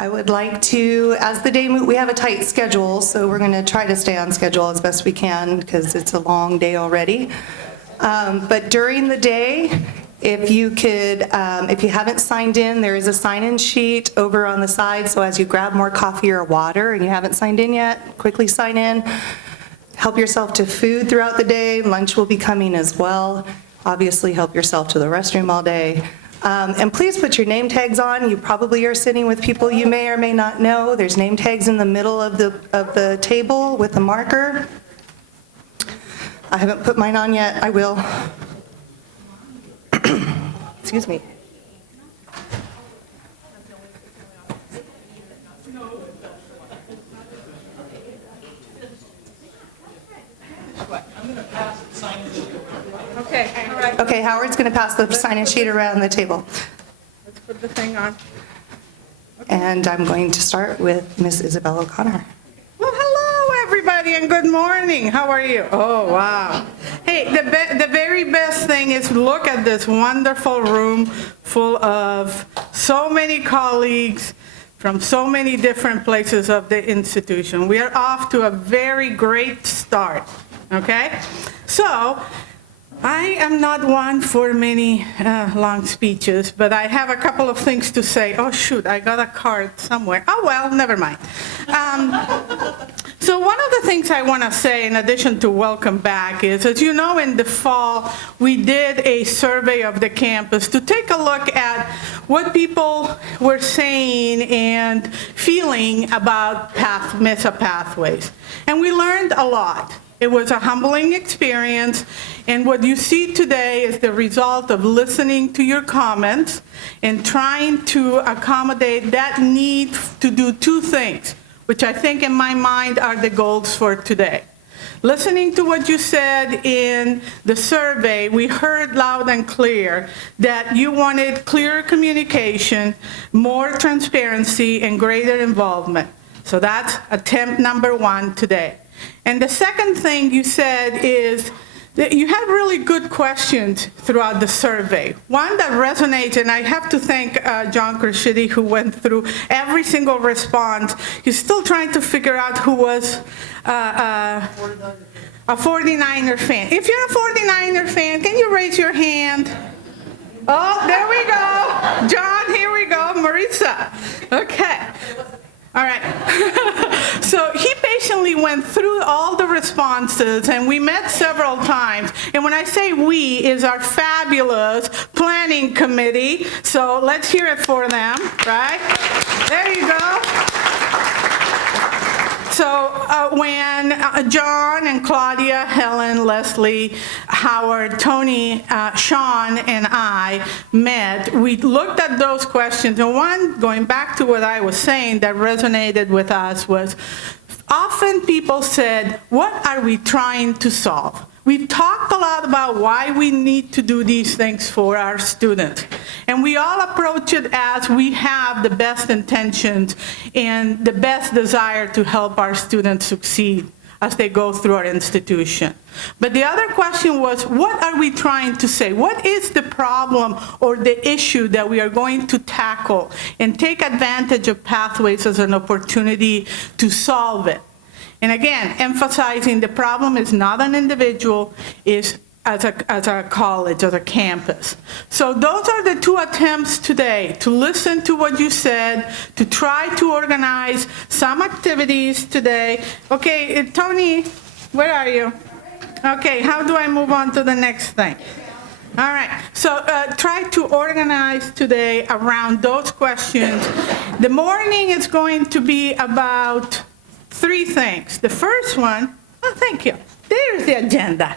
I would like to, as the day we have a tight schedule, so we're going to try to stay on schedule as best we can because it's a long day already. But during the day, if you could, if you haven't signed in, there is a sign-in sheet over on the side. So as you grab more coffee or water and you haven't signed in yet, quickly sign in. Help yourself to food throughout the day. Lunch will be coming as well. Obviously, help yourself to the restroom all day. And please put your name tags on. You probably are sitting with people you may or may not know. There's name tags in the middle of the table with a marker. I haven't put mine on yet. I will. Excuse me. Okay, all right. Okay, Howard's going to pass the sign-in sheet around the table. Let's put the thing on. And I'm going to start with Miss Isabel O'Connor. Well, hello, everybody, and good morning. How are you? Oh, wow. Hey, the very best thing is look at this wonderful room full of so many colleagues from so many different places of the institution. We are off to a very great start, okay? So, I am not one for many long speeches, but I have a couple of things to say. Oh, shoot, I got a card somewhere. Oh, well, never mind. So one of the things I want to say, in addition to welcome back, is, as you know, in the fall, we did a survey of the campus to take a look at what people were saying and feeling about Mesa Pathways. And we learned a lot. It was a humbling experience, and what you see today is the result of listening to your comments and trying to accommodate that need to do two things, which I think in my mind are the goals for today. Listening to what you said in the survey, we heard loud and clear that you wanted clearer communication, more transparency, and greater involvement. So that's attempt number one today. And the second thing you said is that you had really good questions throughout the survey. One that resonates, and I have to thank John Crescitti, who went through every single response. He's still trying to figure out who was a 49er fan. If you're a 49er fan, can you raise your hand? Oh, there we go. John, here we go. Marisa. Okay. All right. So he patiently went through all the responses, and we met several times. And when I say we, is our fabulous planning committee. So let's hear it for them, right? There you go. So when John and Claudia, Helen, Leslie, Howard, Tony, Sean, and I met, we looked at those questions, and one, going back to what I was saying that resonated with us, was often people said, what are we trying to solve? We've talked a lot about why we need to do these things for our students. And we all approach it as we have the best intentions and the best desire to help our students succeed as they go through our institution. But the other question was, what are we trying to say? What is the problem or the issue that we are going to tackle and take advantage of Pathways as an opportunity to solve it? And again, emphasizing the problem is not an individual, is as a college, as a campus. So those are the two attempts today, to listen to what you said, to try to organize some activities today. Okay, Tony, where are you? Okay, how do I move on to the next thing? All right, so try to organize today around those questions. The morning is going to be about three things. The first one, oh, thank you. There's the agenda.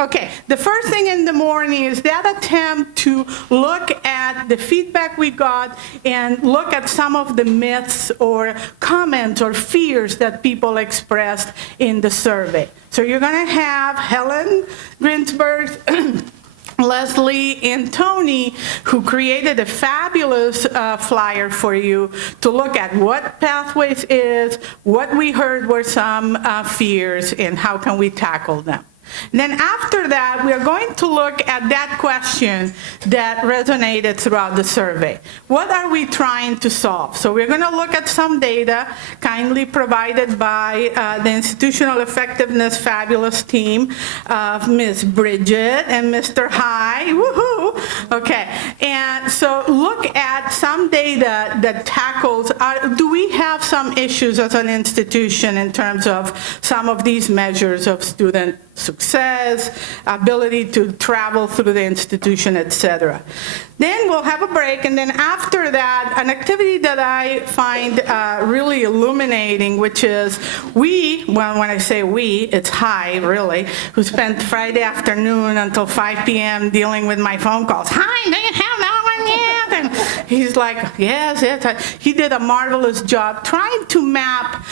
Okay, the first thing in the morning is that attempt to look at the feedback we got and look at some of the myths or comments or fears that people expressed in the survey. So you're going to have Helen Grinsberg, Leslie, and Tony, who created a fabulous flyer for you to look at what Pathways is, what we heard were some fears, and how can we tackle them. Then after that, we are going to look at that question that resonated throughout the survey. What are we trying to solve? So we're going to look at some data kindly provided by the Institutional Effectiveness Fabulous team of Ms. Bridget and Mr. High. Woohoo! Okay, and so look at some data that tackles, do we have some issues as an institution in terms of some of these measures of student success, ability to travel through the institution, etc. Then we'll have a break, and then after that, an activity that I find really illuminating, which is well, when I say we, it's High, really, who spent Friday afternoon until 5 p.m. dealing with my phone calls. Hi, do you have that one yet? And he's like, yes. He did a marvelous job trying to map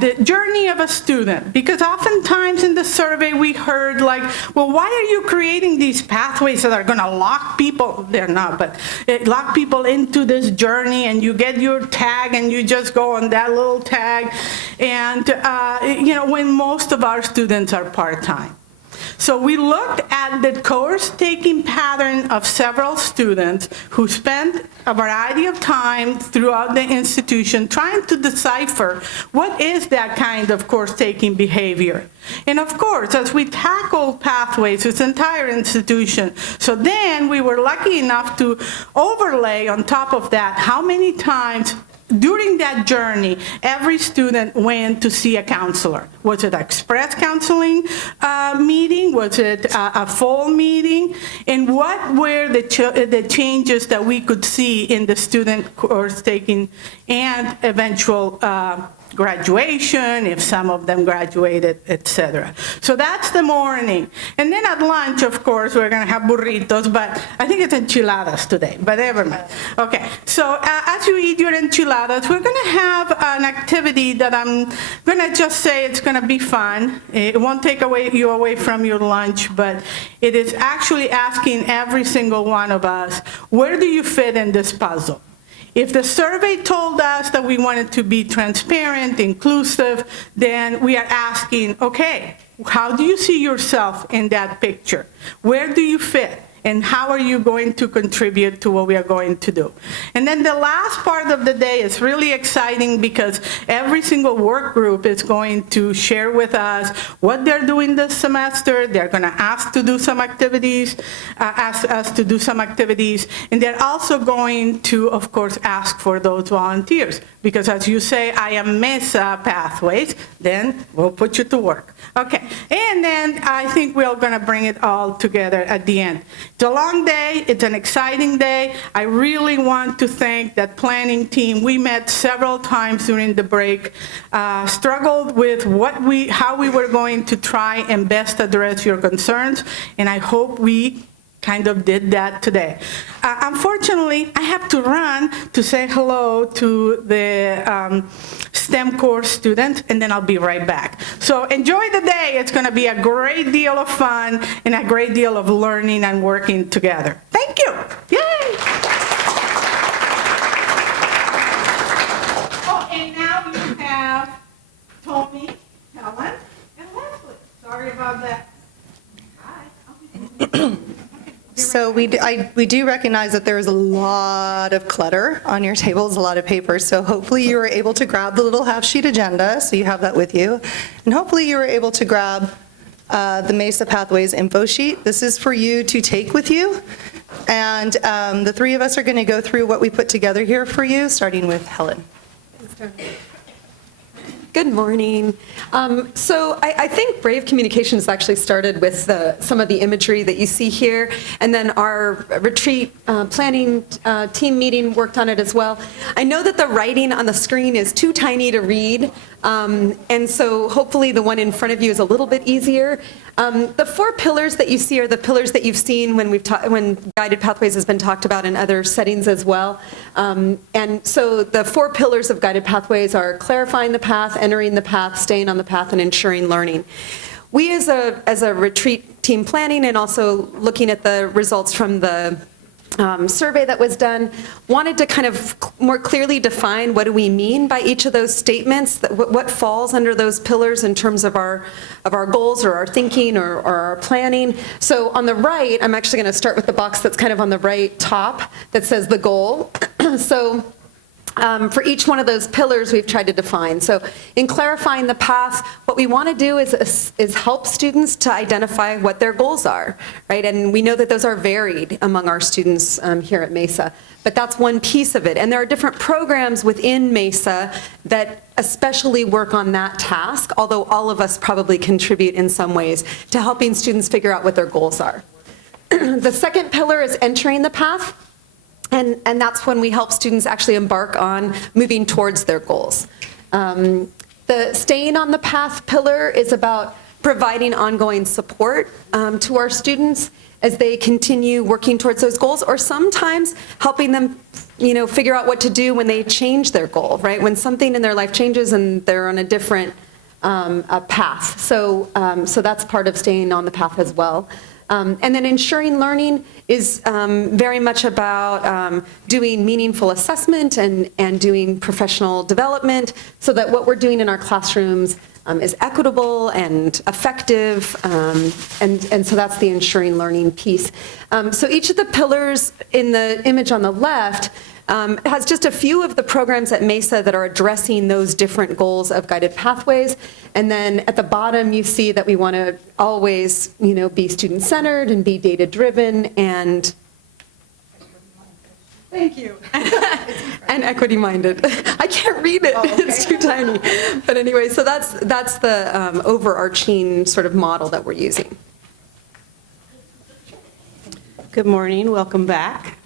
the journey of a student, because oftentimes in the survey we heard like, well, why are you creating these pathways that are going to lock people, they're not, but lock people into this journey, and you get your tag and you just go on that little tag, and when most of our students are part-time. So we looked at the course-taking pattern of several students who spent a variety of time throughout the institution trying to decipher what is that kind of course-taking behavior. And of course, as we tackled pathways, this entire institution, so then we were lucky enough to overlay on top of that how many times during that journey, every student went to see a counselor. Was it an express counseling meeting? Was it a full meeting? And what were the changes that we could see in the student course taking and eventual graduation, if some of them graduated, etc. So that's the morning. And then at lunch, of course, we're going to have burritos, but I think it's enchiladas today, but never mind. Okay, so as you eat your enchiladas, we're going to have an activity that I'm going to just say it's going to be fun. It won't take you away from your lunch, but it is actually asking every single one of us, where do you fit in this puzzle? If the survey told us that we wanted to be transparent, inclusive, then we are asking, okay, how do you see yourself in that picture? Where do you fit? And how are you going to contribute to what we are going to do? And then the last part of the day is really exciting because every single work group is going to share with us what they're doing this semester. They're going to ask to do some activities, ask us to do some activities, and they're also going to, of course, ask for those volunteers. Because as you say, I am Mesa Pathways, then we'll put you to work. Okay, and then I think we're going to bring it all together at the end. It's a long day, it's an exciting day. I really want to thank that planning team. We met several times during the break, struggled with how we were going to try and best address your concerns, and I hope we kind of did that today. Unfortunately, I have to run to say hello to the STEM course students, and then I'll be right back. So enjoy the day. It's going to be a great deal of fun and a great deal of learning and working together. Thank you. Yay! Oh, and now you have Tony, Helen, and Leslie. Sorry about that. Hi. So we do recognize that there's a lot of clutter on your tables, a lot of papers, so hopefully you were able to grab the little half-sheet agenda, so you have that with you, and hopefully you were able to grab the Mesa Pathways info sheet. This is for you to take with you, and the three of us are going to go through what we put together here for you, starting with Helen. Good morning. So I think Brave Communications actually started with some of the imagery that you see here, and then our retreat planning team meeting worked on it as well. I know that the writing on the screen is too tiny to read, and so hopefully the one in front of you is a little bit easier. The 4 pillars that you see are the pillars that you've seen when Guided Pathways has been talked about in other settings as well. And so the 4 pillars of Guided Pathways are clarifying the path, entering the path, staying on the path, and ensuring learning. We as a retreat team planning and also looking at the results from the survey that was done, wanted to kind of more clearly define what do we mean by each of those statements, what falls under those pillars in terms of our goals or our thinking or our planning. So on the right, I'm actually going to start with the box that's kind of on the right top that says the goal. So for each one of those pillars, we've tried to define. So in clarifying the path, what we want to do is help students to identify what their goals are, right? And we know that those are varied among our students here at Mesa, but that's one piece of it. And there are different programs within Mesa that especially work on that task, although all of us probably contribute in some ways to helping students figure out what their goals are. The second pillar is entering the path. And that's when we help students actually embark on moving towards their goals. The staying on the path pillar is about providing ongoing support to our students as they continue working towards those goals, or sometimes helping them, figure out what to do when they change their goal, right? When something in their life changes and they're on a different path. So that's part of staying on the path as well. And then ensuring learning is very much about doing meaningful assessment and doing professional development so that what we're doing in our classrooms is equitable and effective, and so that's the ensuring learning piece. So each of the pillars in the image on the left has just a few of the programs at Mesa that are addressing those different goals of guided pathways. And then at the bottom, you see that we want to always, be student-centered and be data-driven and thank you. And equity-minded. I can't read it. Oh, okay. It's too tiny. But anyway, so that's the overarching sort of model that we're using. Good morning. Welcome back.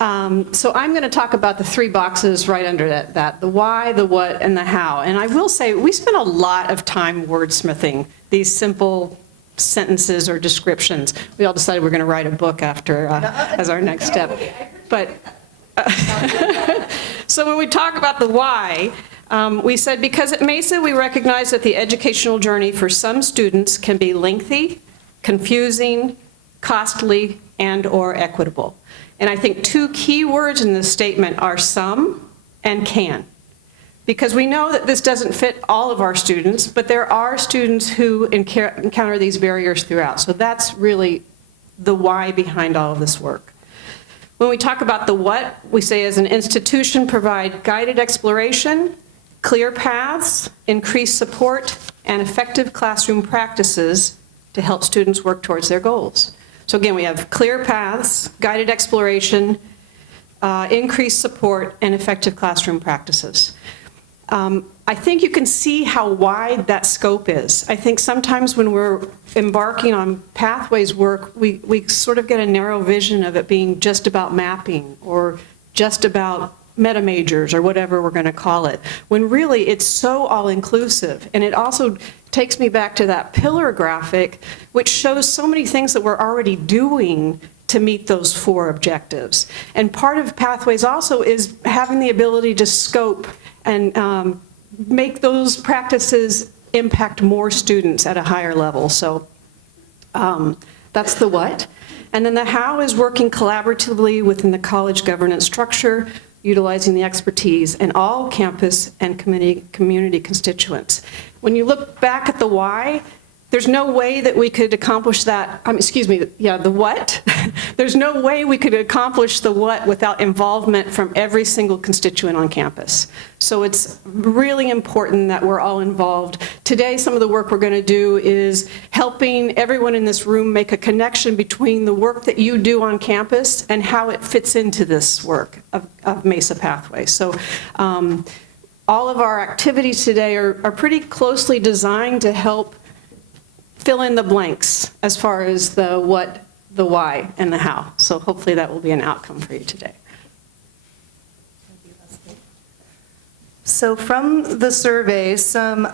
So I'm going to talk about the three boxes right under that, the why, the what, and the how. And I will say we spent a lot of time wordsmithing these simple sentences or descriptions. We all decided we're going to write a book after as our next step. But so when we talk about the why, we said because at Mesa we recognize that the educational journey for some students can be lengthy, confusing, costly, and/or equitable. And I think two key words in this statement are some and can. Because we know that this doesn't fit all of our students, but there are students who encounter these barriers throughout. So that's really the why behind all of this work. When we talk about the what, we say as an institution provide guided exploration, clear paths, increased support, and effective classroom practices to help students work towards their goals. So again, we have clear paths, guided exploration, increased support, and effective classroom practices. I think you can see how wide that scope is. I think sometimes when we're embarking on pathways work, we sort of get a narrow vision of it being just about mapping or just about meta majors or whatever we're going to call it, when really it's so all-inclusive. And it also takes me back to that pillar graphic, which shows so many things that we're already doing to meet those four objectives. And part of pathways also is having the ability to scope and make those practices impact more students at a higher level. So that's the what. And then the how is working collaboratively within the college governance structure, utilizing the expertise in all campus and community constituents. When you look back at the why, there's no way that we could accomplish that, the what. There's no way we could accomplish the what without involvement from every single constituent on campus. So it's really important that we're all involved. Today, some of the work we're going to do is helping everyone in this room make a connection between the work that you do on campus and how it fits into this work of Mesa Pathways. So all of our activities today are pretty closely designed to help fill in the blanks as far as the what, the why, and the how. So hopefully that will be an outcome for you today. So from the survey, some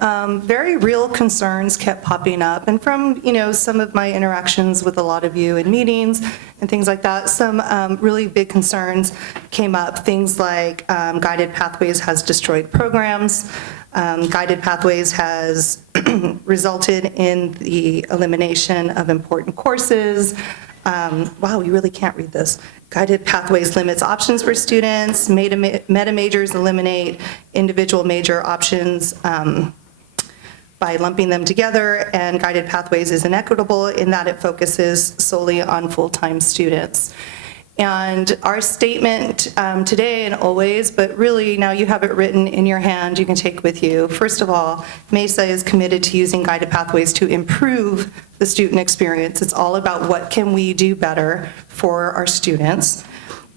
very real concerns kept popping up. And from, some of my interactions with a lot of you in meetings and things like that, some really big concerns came up. Things like Guided Pathways has destroyed programs. Guided Pathways has resulted in the elimination of important courses. wow, you really can't read this. Guided pathways limits options for students. Meta majors eliminate individual major options by lumping them together, and guided pathways is inequitable in that it focuses solely on full-time students. And our statement today and always, but really now you have it written in your hand, you can take with you. First of all, Mesa is committed to using guided pathways to improve the student experience. It's all about what can we do better for our students.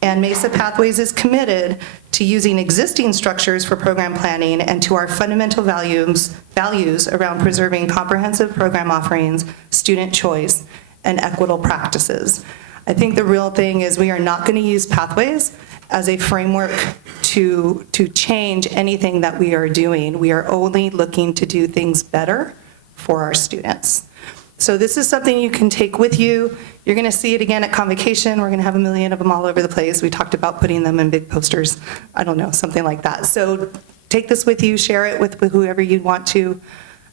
And Mesa Pathways is committed to using existing structures for program planning and to our fundamental values around preserving comprehensive program offerings, student choice, and equitable practices. I think the real thing is we are not going to use pathways as a framework to change anything that we are doing. We are only looking to do things better for our students. So this is something you can take with you. You're going to see it again at Convocation. We're going to have a million of them all over the place. We talked about putting them in big posters. I don't know, something like that. So take this with you, share it with whoever you want to,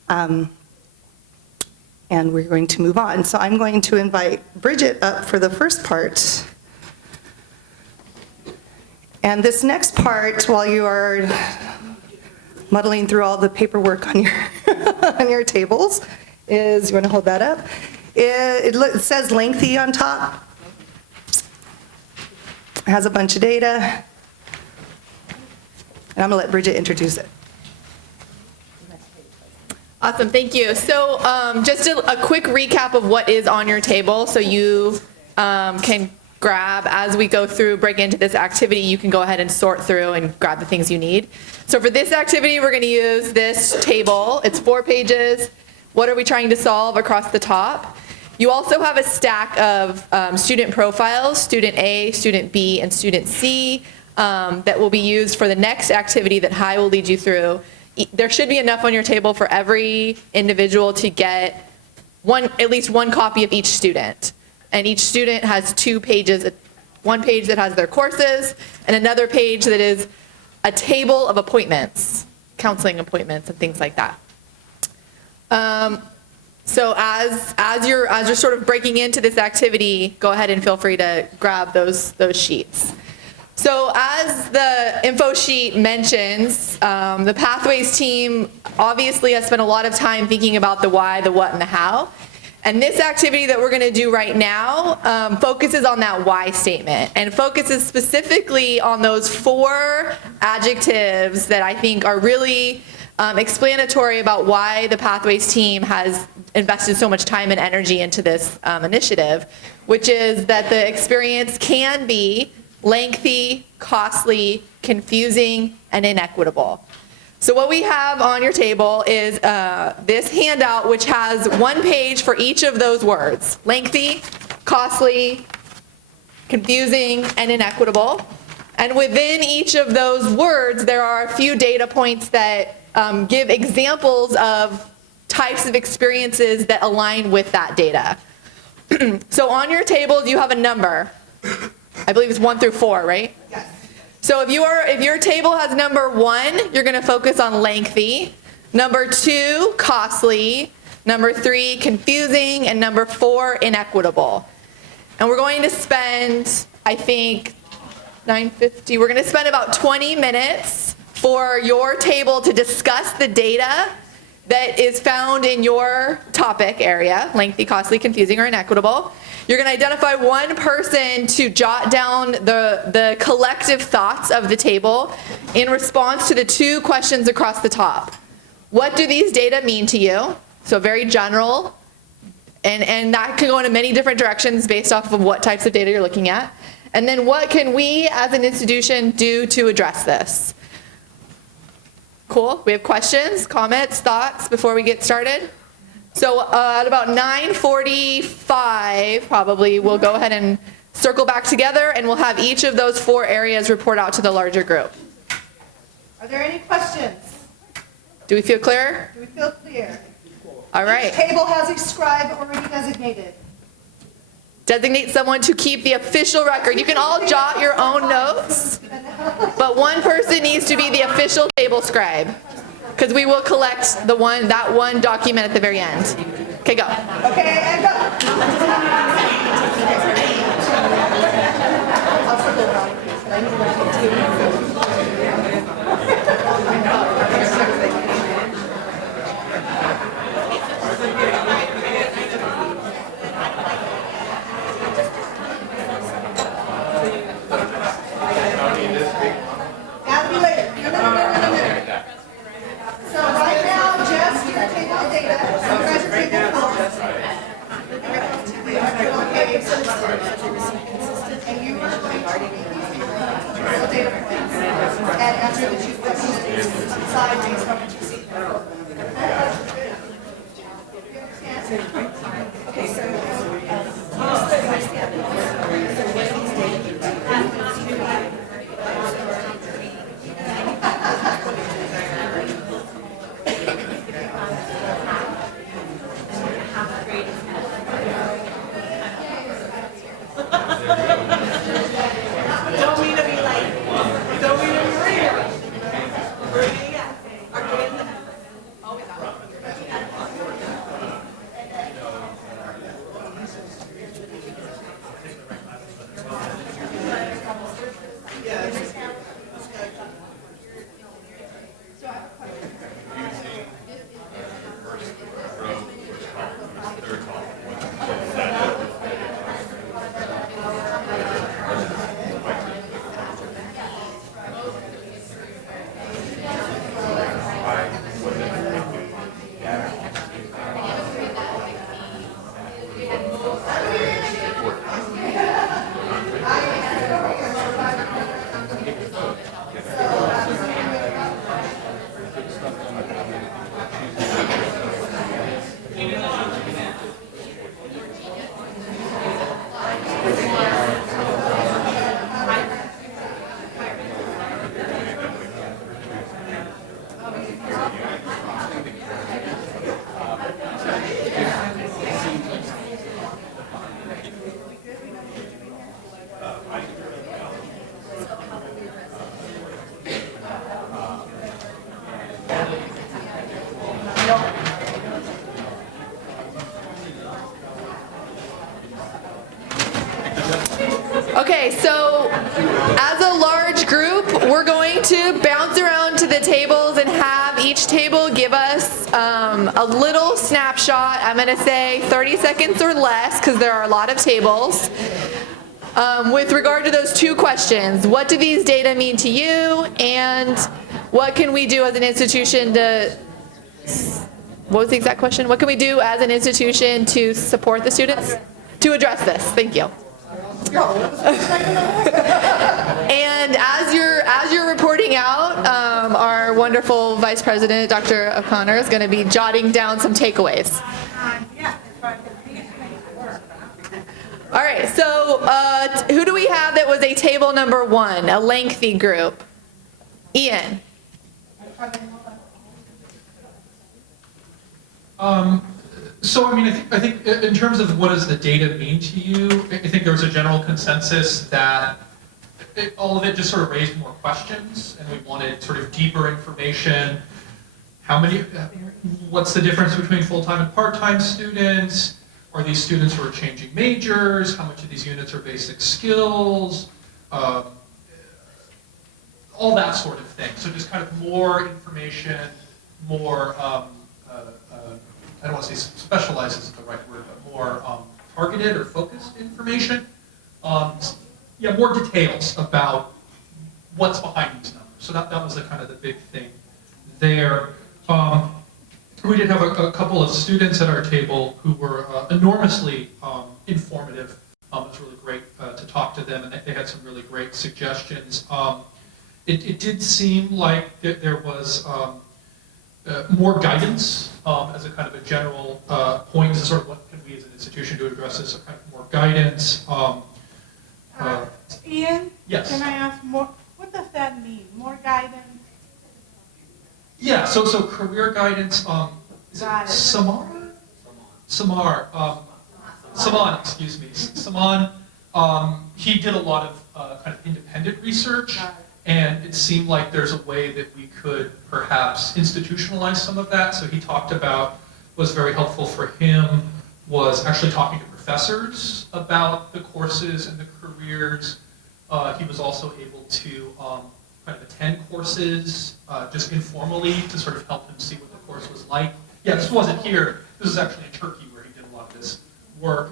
and we're going to move on. So I'm going to invite Bridget up for the first part. And this next part, while you are muddling through all the paperwork on your, on your tables, is, you want to hold that up? It says lengthy on top. It has a bunch of data. And I'm going to let Bridget introduce it. Awesome, thank you. So just a quick recap of what is on your table so you can grab as we go through, break into this activity, you can go ahead and sort through and grab the things you need. So for this activity, we're going to use this table. It's 4 pages. What are we trying to solve across the top? You also have a stack of student profiles, student A, student B, and student C, that will be used for the next activity that Hai will lead you through. There should be enough on your table for every individual to get at least one copy of each student. And each student has 2 pages, one page that has their courses, and another page that is a table of appointments, counseling appointments and things like that. So as you're sort of breaking into this activity, go ahead and feel free to grab those sheets. So as the info sheet mentions, the Pathways team obviously has spent a lot of time thinking about the why, the what, and the how. And this activity that we're going to do right now focuses on that why statement and focuses specifically on those 4 adjectives that I think are really explanatory about why the Pathways team has invested so much time and energy into this initiative, which is that the experience can be lengthy, costly, confusing, and inequitable. So what we have on your table is this handout, which has 1 page for each of those words: lengthy, costly, confusing, and inequitable. And within each of those words, there are a few data points that give examples of types of experiences that align with that data. So on your tables, you have a number. I believe it's 1 through 4, right? Yes. So if your table has number 1, you're going to focus on lengthy. Number 2, costly. Number 3, confusing. And number 4, inequitable. And we're going to spend, I think, 9:50. We're going to spend about 20 minutes for your table to discuss the data that is found in your topic area: lengthy, costly, confusing, or inequitable. You're going to identify one person to jot down the collective thoughts of the table in response to the 2 questions across the top. What do these data mean to you? So very general, and that can go in many different directions based off of what types of data you're looking at. And then what can we as an institution do to address this? Cool. We have questions, comments, thoughts before we get started? So at about 9:45, probably, we'll go ahead and circle back together, and we'll have each of those 4 areas report out to the larger group. Are there any questions? Do we feel clear? Do we feel clear? All right. Each table has a scribe already designated. Designate someone to keep the official record. You can all jot your own notes, but one person needs to be the official table scribe, because we will collect that one document at the very end. Okay, go. Okay, and go. So right now, Jess, you're taking the data. You guys are taking the calls. And you are going to be the data points and answer the 2 questions inside based on what you see. Okay, Don't mean to be late. Don't mean to be late. Where are you at? Are you in the? Always on. Okay, so as a large group, we're going to bounce around to the tables and have each table give us a little snapshot. I'm going to say 30 seconds or less because there are a lot of tables. With regard to those 2 questions, what do these data mean to you, and what can we do as an institution to, what was the exact question? What can we do as an institution to support the students? To address this, thank you. And as you're reporting out, our wonderful Vice President, Dr. O'Connor, is going to be jotting down some takeaways. All right, so who do we have that was a table number 1, a lengthy group? Ian. So, I mean, I think in terms of what does the data mean to you, I think there was a general consensus that all of it just sort of raised more questions, and we wanted sort of deeper information. What's the difference between full-time and part-time students? Are these students who are changing majors? How much of these units are basic skills? All that sort of thing. So just kind of more information, more, I don't want to say specialized isn't the right word, but more targeted or focused information. Yeah, more details about what's behind these numbers. So that was the kind of the big thing there. We did have a couple of students at our table who were enormously informative. It was really great to talk to them, and they had some really great suggestions. It did seem like there was more guidance as a kind of a general point to sort of what can we as an institution do to address this, so kind of more guidance. Ian? Yes. Can I ask more? What does that mean? More guidance? Yeah, so career guidance, is it Samara? Saman, excuse me. Saman, he did a lot of kind of independent research, and it seemed like there's a way that we could perhaps institutionalize some of that. So he talked about, was very helpful for him, was actually talking to professors professors about the courses and the careers. He was also able to kind of attend courses just informally to sort of help him see what the course was like. Yeah, this wasn't here. This was actually in Turkey where he did a lot of this work.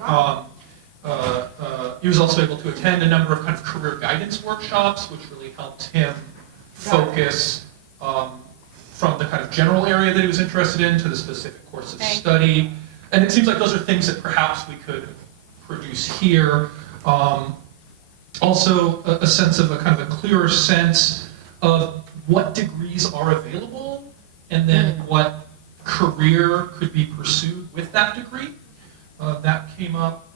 He was also able to attend a number of kind of career guidance workshops, which really helped him focus from the kind of general area that he was interested in to the specific course of study. And it seems like those are things that perhaps we could produce here. Also, a sense of a kind of a clearer sense of what degrees are available and then what career could be pursued with that degree. That came up.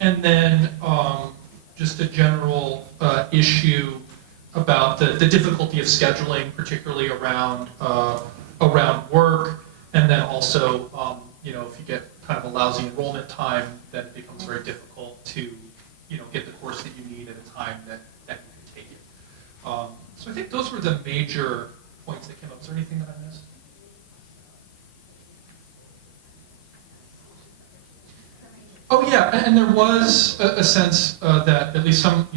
And then just a general issue about the difficulty of scheduling, particularly around work, and then also, if you get kind of a lousy enrollment time, then it becomes very difficult to, get the course that you need at a time that you can take it. So I think those were the major points that came up. Is there anything that I missed? Oh yeah, and there was a sense that at least some,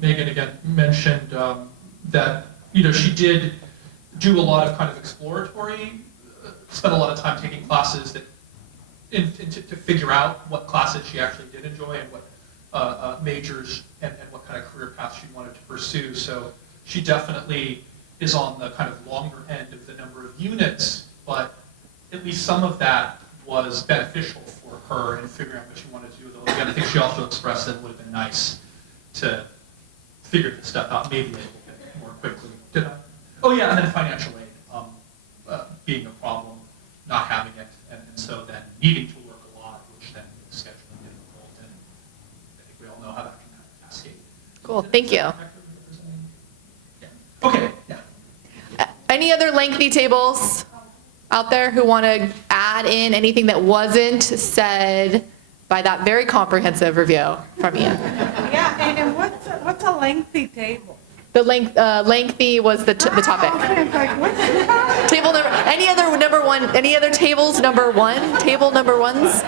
Megan again mentioned that, she did do a lot of kind of exploratory, spent a lot of time taking classes that, to figure out what classes she actually did enjoy and what majors and what kind of career paths she wanted to pursue. So she definitely is on the kind of longer end of the number of units, but at least some of that was beneficial for her in figuring out what she wanted to do. Though again, I think she also expressed that it would have been nice to figure this stuff out maybe a little bit more quickly. Did I? Oh yeah, and then financial aid being a problem, not having it, and so then needing to work a lot, which then makes scheduling difficult, and I think we all know how that can cascade. Cool, thank you. Yeah. Okay, yeah. Any other lengthy tables out there who want to add in anything that wasn't said by that very comprehensive review from Ian? Yeah, and what's a lengthy table? The lengthy was the topic. Okay, it's like, what's Table number, any other tables number one? Table number ones?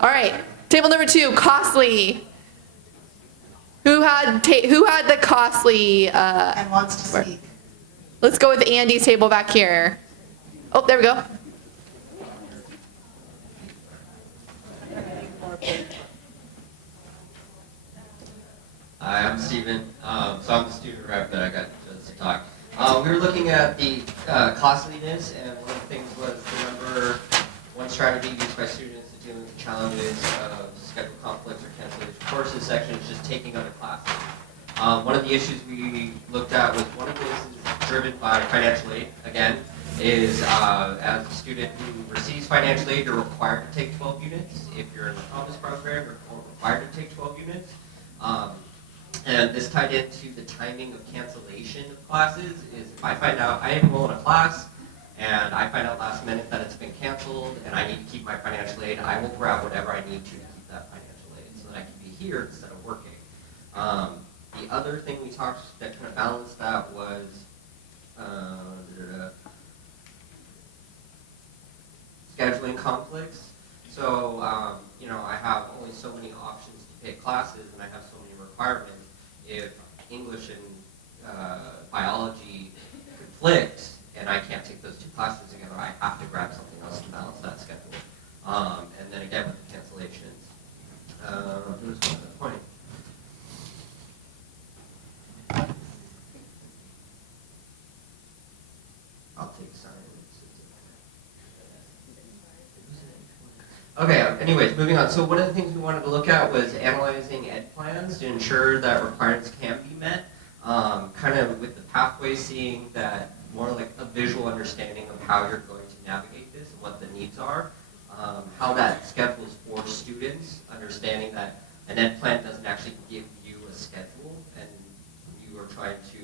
All right, table number 2, costly. Who had the costly? And wants to speak. Let's go with Andy's table back here. Oh, there we go. Hi, I'm Steven. So I'm the student rep that I got to talk. We were looking at the costliness, and one of the things was the number one strategy used by students in dealing with the challenges of schedule conflicts or cancellation courses section is just taking other classes. One of the issues we looked at was one of those is driven by financial aid. Again, is as a student who receives financial aid, you're required to take 12 units. If you're in the Thomas program, you're required to take 12 units. And this tied into the timing of cancellation of classes is if I find out I enroll in a class and I find out last minute that it's been canceled and I need to keep my financial aid, I will grab whatever I need to keep that financial aid so that I can be here instead of working. The other thing we talked that kind of balanced that was scheduling conflicts. So, I have only so many options to pick classes and I have so many requirements. If English and biology conflict and I can't take those 2 classes together, I have to grab something else to balance that schedule. And then again with the cancellations. Here's one other point. I'll take science. Okay, anyways, moving on. So one of the things we wanted to look at was analyzing ed plans to ensure that requirements can be met. Kind of with the pathway, seeing that more like a visual understanding of how you're going to navigate this and what the needs are. How that schedule is for students, understanding that an ed plan doesn't actually give you a schedule and you are trying to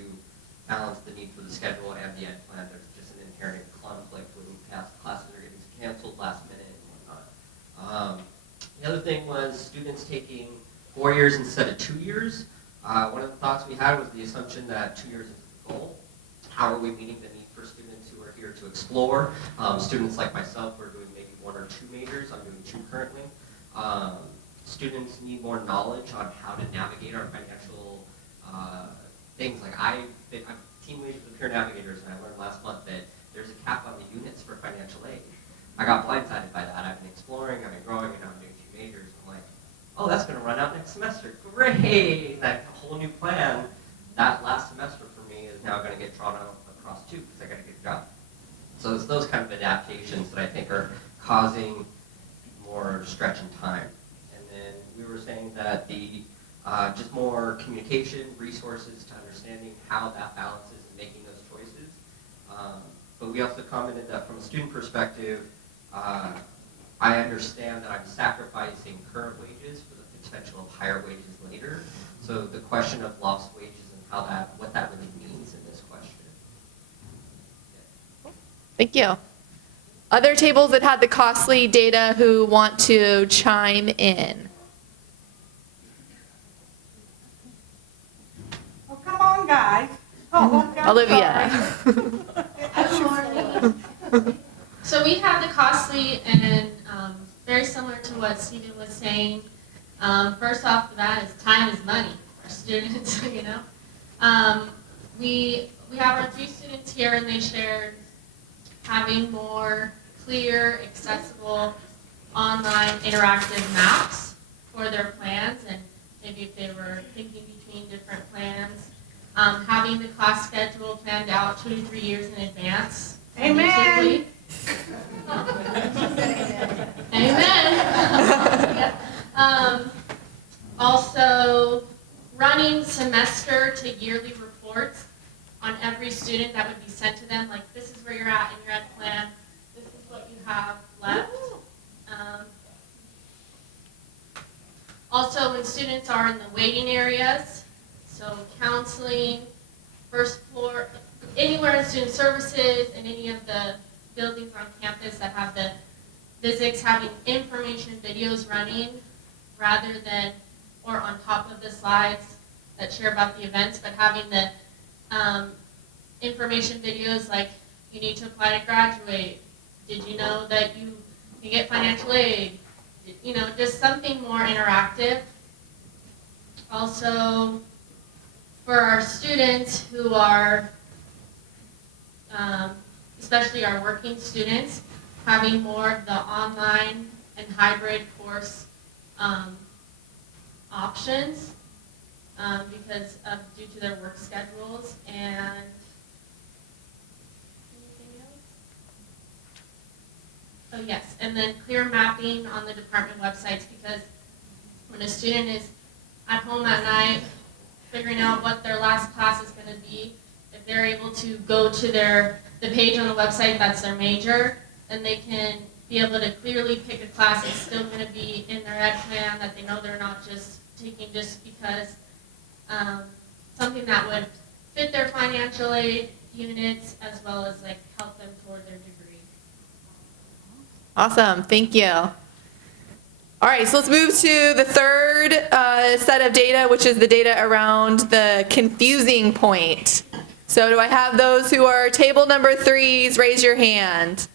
balance the need for the schedule and the ed plan. There's just an inherent conflict when classes are getting canceled last minute and whatnot. The other thing was students taking 4 years instead of 2 years. One of the thoughts we had was the assumption that 2 years is the goal. how are we meeting the need for students who are here to explore. Students like myself, we're doing maybe 1 or 2 majors. I'm doing 2 currently. Students need more knowledge on how to navigate our financial things. Like I'm team lead for the peer navigators, and I learned last month that there's a cap on the units for financial aid. I got blindsided by that. I've been exploring, I've been growing, and now I'm doing 2 majors. I'm like, oh, that's going to run out next semester. Great! That whole new plan, that last semester for me is now going to get drawn out across 2 because I got to get a job. So it's those kind of adaptations that I think are causing more stretch in time. And then we were saying that the just more communication, resources to understanding how that balances and making those choices. But we also commented that from a student perspective, I understand that I'm sacrificing current wages for the potential of higher wages later. So the question of lost wages and what that really means in this question. Thank you. Other tables that had the costly data who want to chime in? Oh, come on, guys. Oh, okay, I'm Olivia. sorry. So we have the costly, and very similar to what Stephen was saying. First off the bat is time is money for students, you know. We have our 3 students here, and they shared having more clear, accessible, online, interactive maps for their plans, and maybe if they were thinking between different plans, having the class schedule planned out 2 to 3 years in advance. Amen. Amen. Also, running semester to yearly reports on every student that would be sent to them, like this is where you're at in your ed plan, this is what you have left. Also, when students are in the waiting areas, so counseling, first floor, anywhere in student services, and any of the buildings on campus that have the physics, having information videos running rather than, or on top of the slides that share about the events, but having the information videos like you need to apply to graduate, did you know that you can get financial aid, you know, just something more interactive. Also, for our students who are, especially our working students, having more of the online and hybrid course options because of due to their work schedules. And anything else? Oh yes, and then clear mapping on the department websites, because when a student is at home at night figuring out what their last class is going to be, if they're able to go to the page on the website that's their major, then they can be able to clearly pick a class that's still going to be in their ed plan, that they know they're not just taking just because something that would fit their financial aid units as well as like help them toward their degree. Awesome, thank you. All right, so let's move to the third set of data, which is the data around the confusing point. So do I have those who are table number 3s, raise your hand.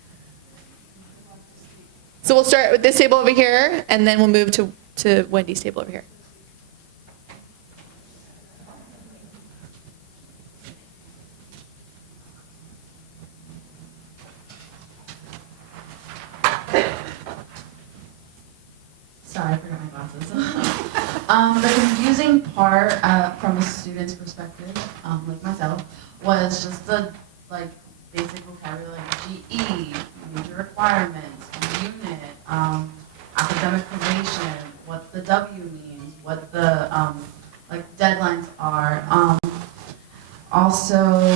So we'll start with this table over here, and then we'll move to Wendy's table over here. Sorry, I forgot my glasses. The confusing part from a student's perspective, like myself, was just the basic vocabulary like GE, major requirements, unit, academic probation, what the W means, what the deadlines are. Also,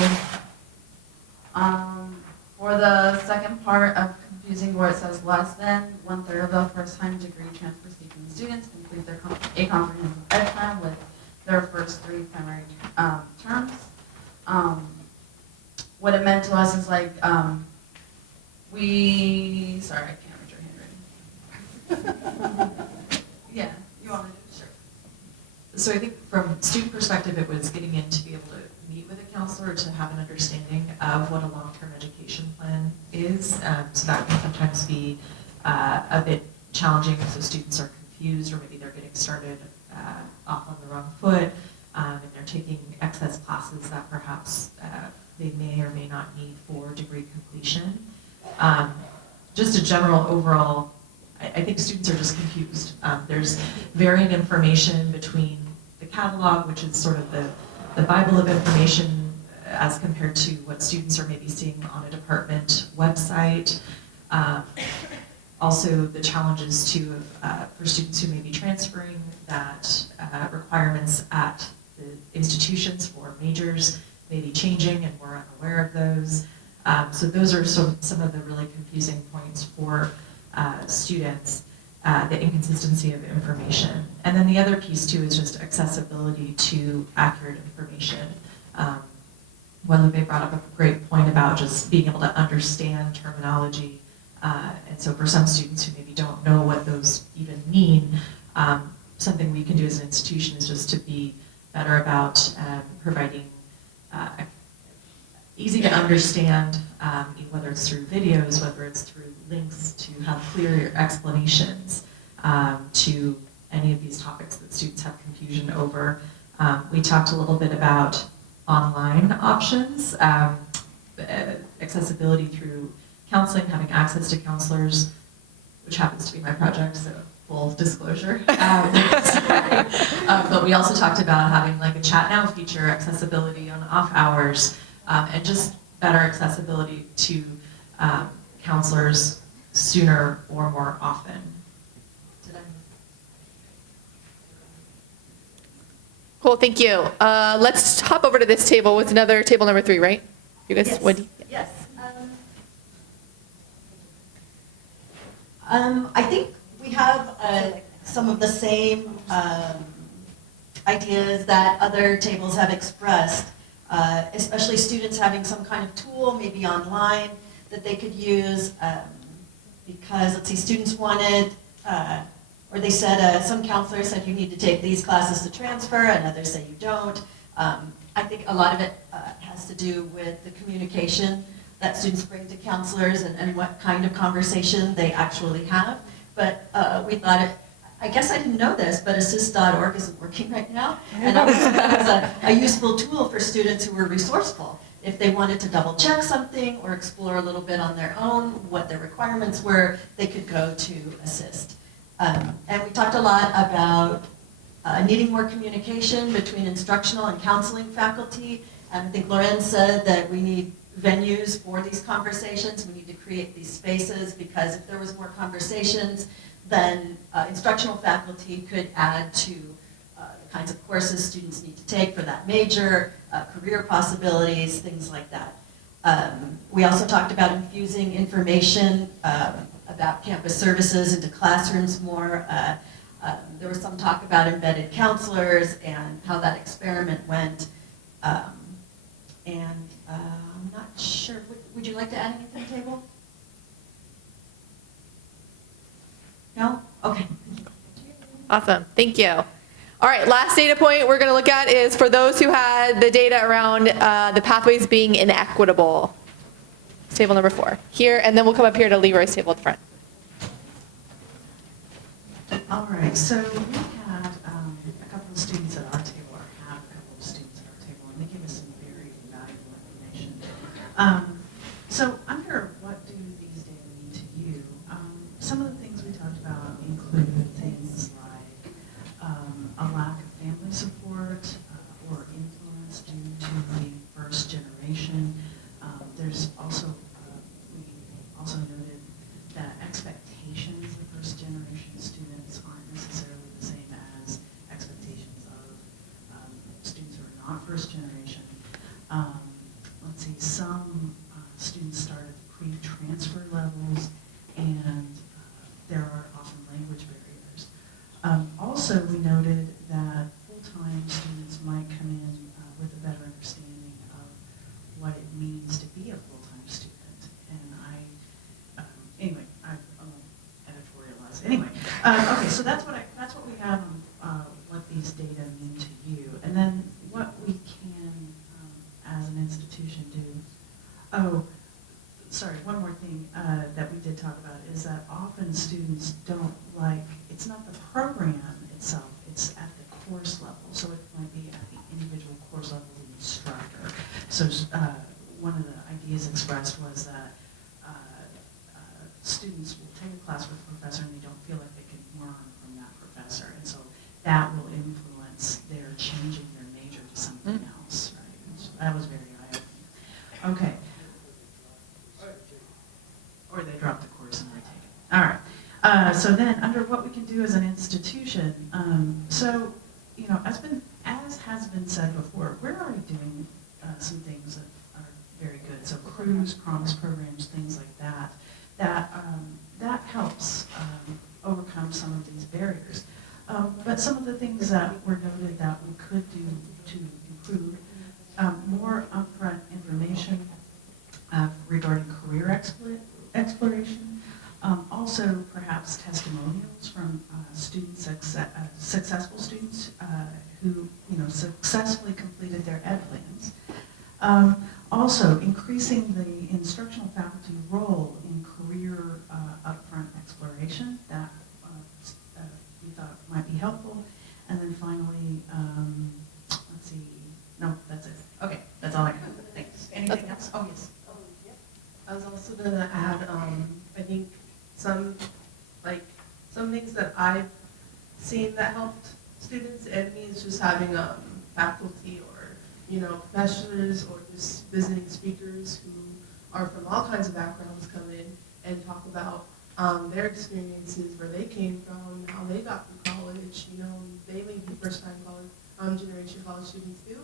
for the second part of confusing where it says less than 1/3 of the first-time degree transfer seeking students complete their a comprehensive ed plan with their first 3 primary terms. What it meant to us is sorry, I can't read your handwriting. Yeah, you want to do it? Sure. So I think from student perspective, it was getting in to be able to meet with a counselor to have an understanding of what a long-term education plan is. So that can sometimes be a bit challenging, so students are confused, or maybe they're getting started off on the wrong foot, and they're taking excess classes that perhaps they may or may not need for degree completion. Just a general overall, I think students are just confused. There's varying information between the catalog, which is sort of the Bible of information as compared to what students are maybe seeing on a department website. Also the challenges too for students who may be transferring, that requirements at the institutions for majors may be changing and we're unaware of those. So those are some of the really confusing points for students, the inconsistency of information. And then the other piece too is just accessibility to accurate information. Guadalupe brought up a great point about just being able to understand terminology. And so for some students who maybe don't know what those even mean, something we can do as an institution is just to be better about providing easy to understand, whether it's through videos, whether it's through links, to have clear explanations to any of these topics that students have confusion over. We talked a little bit about online options, accessibility through counseling, having access to counselors, which happens to be my project, so full disclosure. But we also talked about having like a chat now feature, accessibility on off hours, and just better accessibility to counselors sooner or more often. Cool, thank you. Let's hop over to this table with another table number 3, right? You guys, Yes. what? Yes. I think we have some of the same ideas that other tables have expressed, especially students having some kind of tool, maybe online, that they could use because, let's see, students wanted, or they said, some counselors said you need to take these classes to transfer, and others say you don't. I think a lot of it has to do with the communication that students bring to counselors and what kind of conversation they actually have. But we thought, I guess I didn't know this, but assist.org isn't working right now. And I thought that was a useful tool for students who were resourceful. If they wanted to double check something or explore a little bit on their own what their requirements were, they could go to Assist. And we talked a lot about needing more communication between instructional and counseling faculty. And I think Loren said that we need venues for these conversations. We need to create these spaces, because if there was more conversations, then instructional faculty could add to the kinds of courses students need to take for that major, career possibilities, things like that. We also talked about infusing information about campus services into classrooms more. There was some talk about embedded counselors and how that experiment went. And I'm not sure, would you like to add anything, table? No? Okay. Awesome, thank you. All right, last data point we're going to look at is for those who had the data around the pathways being inequitable. Table number 4 here, and then we'll come up here to Leroy's table at the front. All right, so we had a couple of students at our table, or have a couple of students at our table, and they gave us some very valuable information. So under what do these data mean to you, some of the things we talked about include things like a lack of family support or influence due to the first generation. There's also, we also noted that expectations of first generation students aren't necessarily the same as expectations of students who are not first generation. Let's see, some students start at pre-transfer levels, and there are often language barriers. Also, we noted that full-time students might come in with a better understanding of what it means to be a full-time student. And anyway, I won't editorialize. Anyway, okay, so that's what we have on what these data mean to you, and then what we can institution do? Oh, sorry, one more thing that we did talk about is that often students don't like, it's not the program itself, it's at the course level. So it might be at the individual course level of the instructor. So one of the ideas expressed was that students will take a class with a professor and they don't feel like they can learn from that professor. And so that will influence their changing their major to something else, right? And so that was very eye-opening. Okay. Or they drop the course and retake it. All right. So then, under what we can do as an institution, so you know, as has been said before, we're already doing some things that are very good. So cruise, promise programs, things like that. That helps overcome some of these barriers. But some of the things that were noted that we could do to improve, more upfront information regarding career exploration. Also, perhaps testimonials from successful students who successfully completed their ed plans. Also, increasing the instructional faculty role in career upfront exploration, that we thought might be helpful. And then finally, let's see, no, that's it. Okay, that's all I got. Thanks. Anything else? Oh, yes. I was also going to add, I think some things that I've seen that helped students and me is just having faculty or professors or just visiting speakers who are from all kinds of backgrounds come in and talk about their experiences, where they came from, how they got through college. They may be first-time college, generation college students too.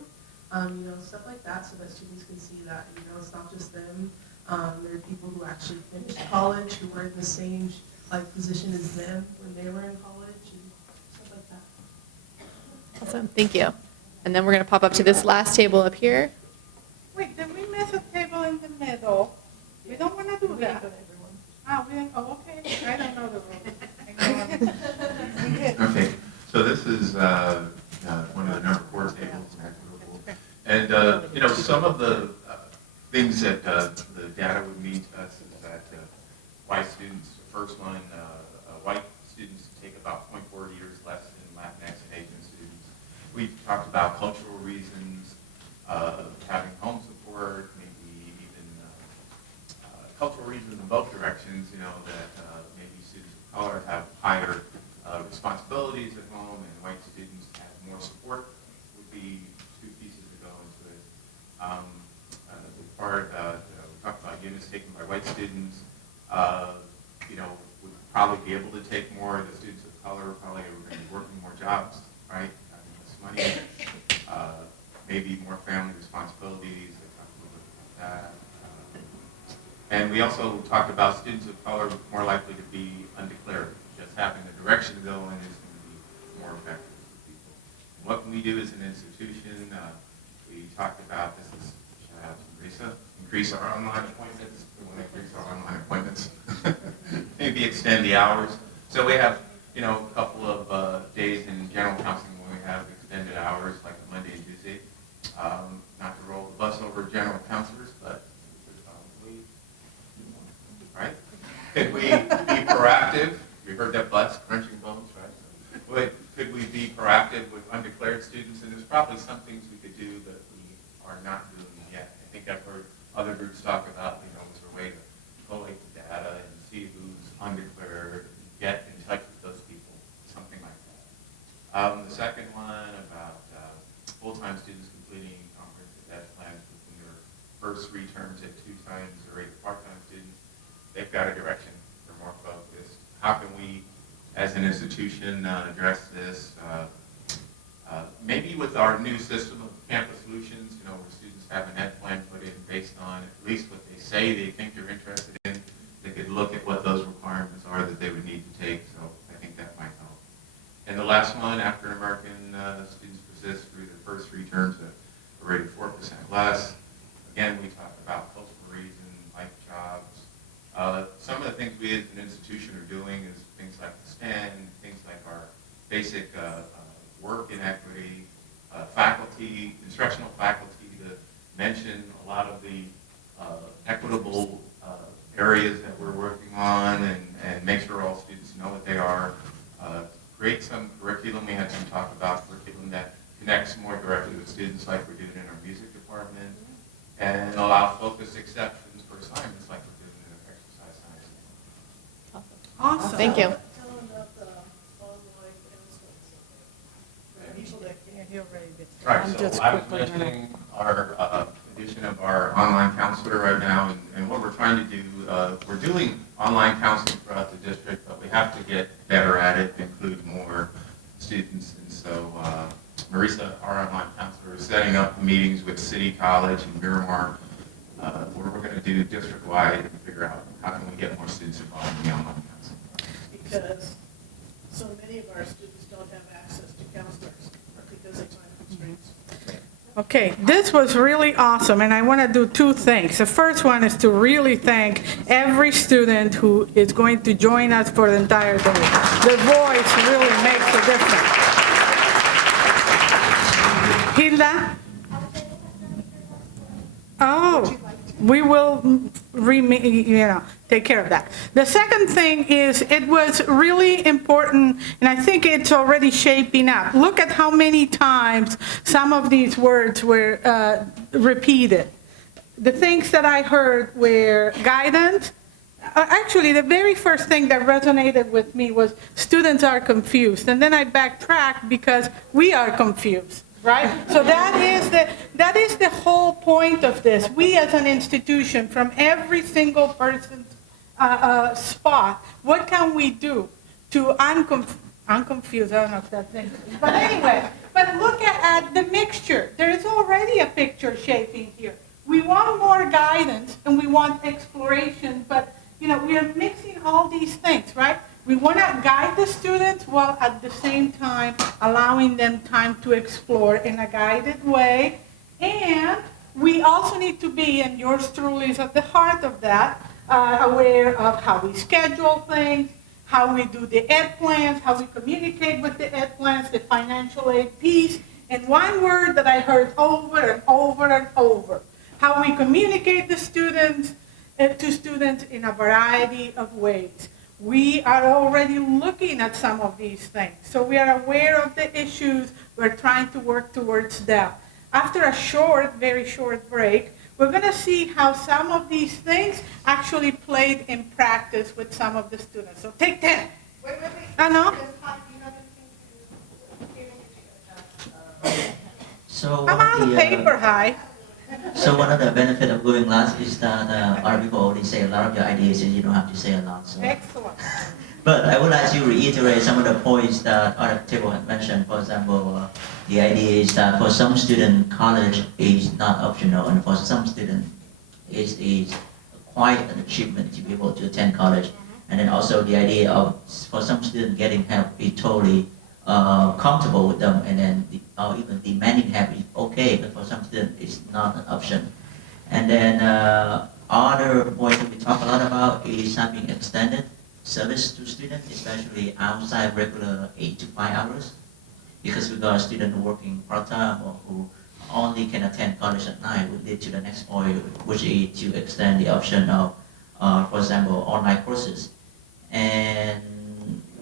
Stuff like that, so that students can see that it's not just them. There are people who actually finished college who were in the same position as them when they were in college and stuff like that. Awesome, thank you. And then we're going to pop up to this last table up here. Wait, did we miss a table in the middle? We don't want to do that. We didn't, okay. I don't know the rules. Okay, so this is one of the number 4 tables. And, some of the things that the data would mean to us is that white students, the first one, white students take about 0.4 years less than Latinx and Asian students. We've talked about cultural reasons, having home support, maybe even cultural reasons in both directions, that maybe students of color have higher responsibilities at home and white students have more support would be 2 pieces to go into it. We talked about units taken by white students, would probably be able to take more. The students of color probably are going to be working more jobs, right? Having less money, maybe more family responsibilities. I talked a little bit about that. And we also talked about students of color more likely to be undeclared. Just having the direction to go in is going to be more effective for people. And what can we do as an institution? We talked about, this is shout out to Marisa, increase our online appointments. We want to increase our online appointments. Maybe extend the hours. So we have, a couple of days in general counseling when we have extended hours, like Monday and Tuesday. Not to roll the bus over general counselors, but right? Could we be proactive? You heard that bus crunching bones, right? Could we be proactive with undeclared students? And there's probably some things we could do that we are not doing yet. I think I've heard other groups talk about, is there a way to collate the data and see who's undeclared, get in touch with those people, something like that. The second one about full-time students completing comprehensive ed plans within their first 3 terms at 2 times the rate of part-time students. They've got a direction. They're more focused. How can we, as an institution, address this? Maybe with our new system of campus solutions, where students have an ed plan put in based on at least what they say they think they're interested in. They could look at what those requirements are that they would need to take. So I think that might help. And the last one, African American students persist through the first 3 terms at a rate of 4% less. Again, we talked about cultural reasons, life jobs. Some of the things we as an institution are doing is things like the STEM, things like our basic work inequity, faculty, instructional faculty, mention a lot of the equitable areas that we're working on and make sure all students know what they are. Create some curriculum. We had some talk about curriculum that connects more directly with students like we're doing in our music department, and allow focused exceptions for assignments like we're doing in our exercise science. Awesome. Thank you. Tell them about the online counseling. For people that can't hear very good. Right, so I was mentioning our addition of our online counselor right now, and what we're trying to do, we're doing online counseling throughout the district, but we have to get better at it, include more students, and so Marisa, our online counselor, is setting up meetings with City College and Miramar, where we're going to do district-wide and figure out how can we get more students involved in the online counseling. Because so many of our students don't have access to counselors because of time constraints. Okay, this was really awesome, and I want to do two things. The first one is to really thank every student who is going to join us for the entire day. Their voice really makes a difference. Hilda? Oh, we will take care of that. The second thing is it was really important, and I think it's already shaping up. Look at how many times some of these words were repeated. The things that I heard were guidance. Actually, the very first thing that resonated with me was students are confused. And then I backtracked because we are confused. Right? So that is the whole point of this. We as an institution, from every single person's spot, what can we do to unconfuse? I don't know if that's English. But anyway, but look at the mixture. There is already a picture shaping here. We want more guidance and we want exploration, but we are mixing all these things, right? We want to guide the students while at the same time allowing them time to explore in a guided way. And we also need to be, and yours truly is at the heart of that, aware of how we schedule things, how we do the ed plans, how we communicate with the ed plans, the financial aid piece. And one word that I heard over and over and over, how we communicate to students in a variety of ways. We are already looking at some of these things. So we are aware of the issues. We're trying to work towards them. After a short, very short break, we're going to see how some of these things actually played in practice with some of the students. So take 10. Wait. I know. So I'm on the paper, hi. So one of the benefits of going last is that other people already say a lot of your ideas and you don't have to say a lot. So. Excellent. But I would like to reiterate some of the points that other people have mentioned. For example, the idea is that for some students, college is not optional, and for some students, it is quite an achievement to be able to attend college. And then also the idea of, for some students, getting help is totally comfortable with them, and then even demanding help is okay, but for some students it's not an option. And then other points that we talk a lot about is having extended service to students, especially outside regular 8 to 5 hours, because we got a student working part-time or who only can attend college at night, would lead to the next point, which is to extend the option of, for example, online courses. And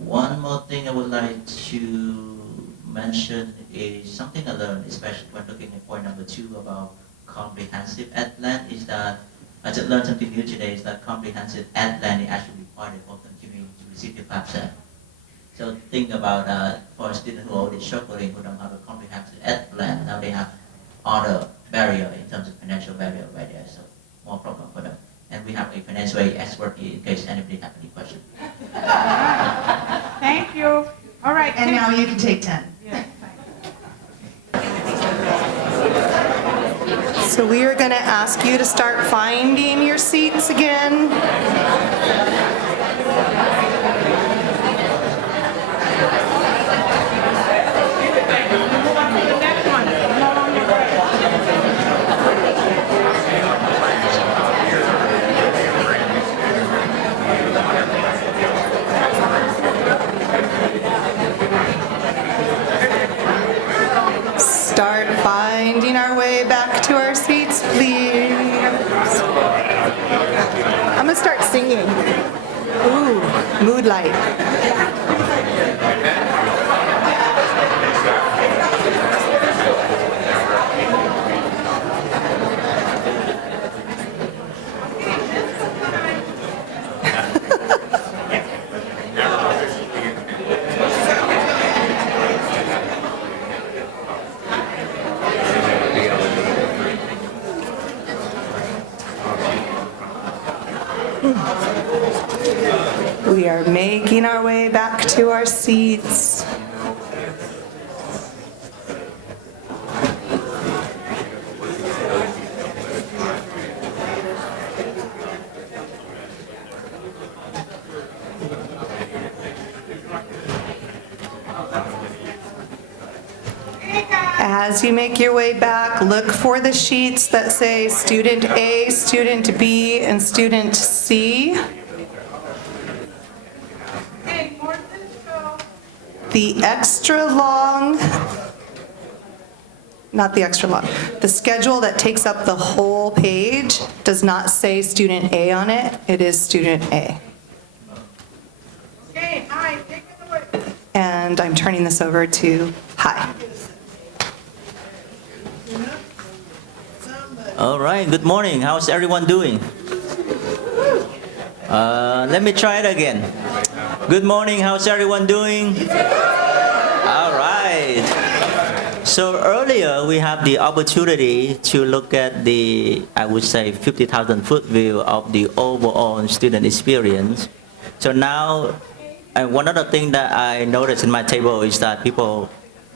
one more thing I would like to mention is something I learned, especially when looking at point number 2 about comprehensive ed plan, is that I just learned something new today, is that comprehensive ed plan is actually required for continuing to receive the FAFSA. So think about for a student who are already struggling, who don't have a comprehensive ed plan, now they have other barrier in terms of financial barrier right there, so more problem for them. And we have a financial aid expert here in case anybody have any questions. Thank you. All right. And now you can take 10. So we are going to ask you to start finding your seats again. Start finding our way back to our seats. singing. Ooh, mood light. We are making our way back to our seats. As you make your way back, look for the sheets that say Student A, Student B, and Student C. The extra long, not the extra long, the schedule that takes up the whole page does not say Student A on it. It is Student A. Okay, hi, take it away. And I'm turning this over to Hi. All right, good morning. How's everyone doing? Let me try it again. Good morning, how's everyone doing? All right. So earlier we have the opportunity to look at the, I would say, 50,000-foot view of the overall student experience. So now, and one other thing that I noticed in my table is that people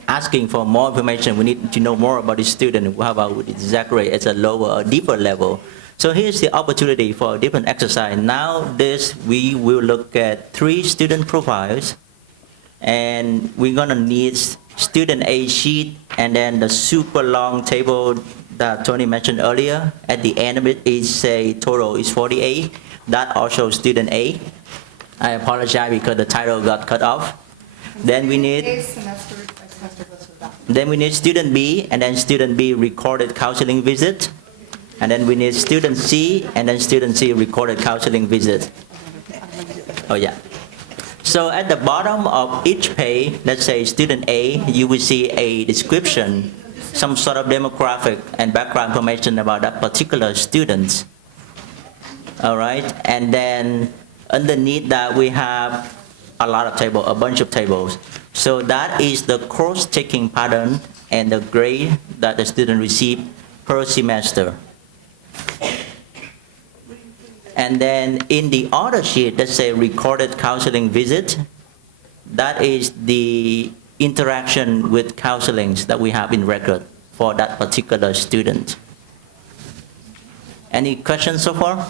asking for more information. We need to know more about the student. How about with Zachary at a lower or deeper level? So here's the opportunity for a different exercise. Now we will look at 3 student profiles, and we're gonna need student A sheet, and then the super long table that Tony mentioned earlier. At the end of it is say total is 48. That also student A. I apologize because the title got cut off. Then we need student B, and then student B recorded counseling visit. And then we need student C, and then student C recorded counseling visit. Oh yeah. So at the bottom of each page, let's say student A, you will see a description, some sort of demographic and background information about that particular student. All right, and then underneath that we have a lot of tables, a bunch of tables. So that is the course-taking pattern and the grade that the student received per semester. And then in the other sheet, let's say recorded counseling visit, that is the interaction with counselings that we have in record for that particular student. Any questions so far?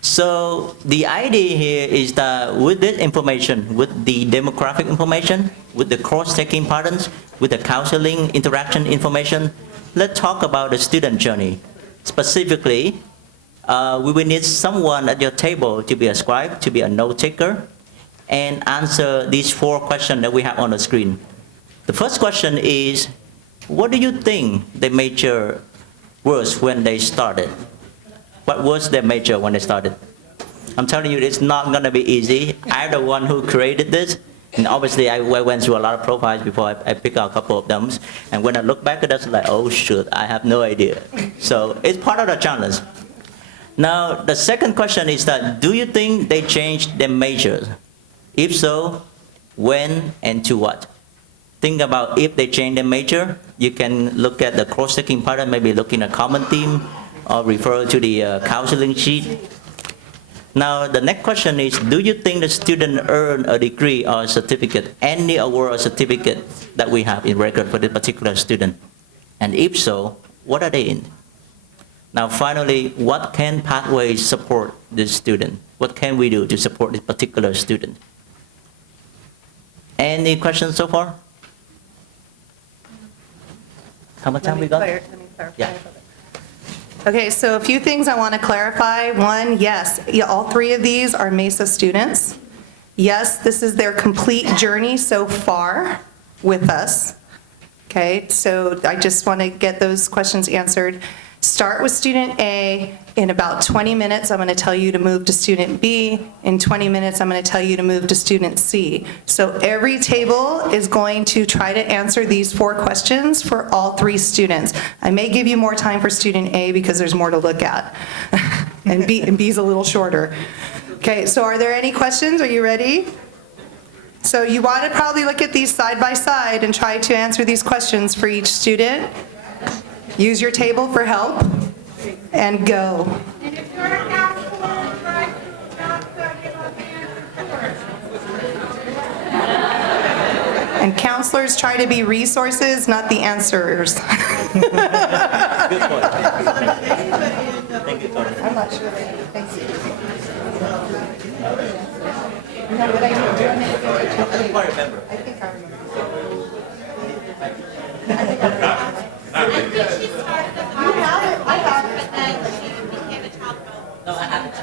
So the idea here is that with this information, with the demographic information, with the course-taking patterns, with the counseling interaction information, let's talk about the student journey. Specifically, we will need someone at your table to be a scribe, to be a note-taker, and answer these 4 questions that we have on the screen. The first question is, what do you think the major was when they started? What was their major when they started? I'm telling you, it's not going to be easy. I'm the one who created this. And obviously, I went through a lot of profiles before I picked out a couple of them. And when I look back at it, it's like, oh, shoot, I have no idea. So it's part of the challenge. Now, the second question is that, do you think they changed their majors? If so, when and to what? Think about if they change their major, you can look at the course-taking pattern, maybe looking at a common theme, or refer to the counseling sheet. Now, the next question is, do you think the student earned a degree or a certificate, any award or certificate that we have in record for this particular student? And if so, what are they in? Now, finally, what can pathways support this student? What can we do to support this particular student? Any questions so far? How much time we got? Yeah. Okay, so a few things I want to clarify. One, yes, all 3 of these are Mesa students. Yes, this is their complete journey so far with us. Okay, so I just want to get those questions answered. Start with student A. In about 20 minutes, I'm going to tell you to move to student B. In 20 minutes, I'm going to tell you to move to student C. So every table is going to try to answer these 4 questions for all 3 students. I may give you more time for student A because there's more to look at. And B's a little shorter. Okay, so are there any questions? Are you ready? So you want to probably look at these side by side and try to answer these questions for each student. Use your table for help, and go. And if you're a counselor, try to not give up the answer. And counselors try to be resources, not the answerers. Good point. Thank you, Tony. I'm not sure. Thank you. No, but I know. I don't quite remember. I think I remember. I think she started the I have it, but then she became a child development. No, I haven't.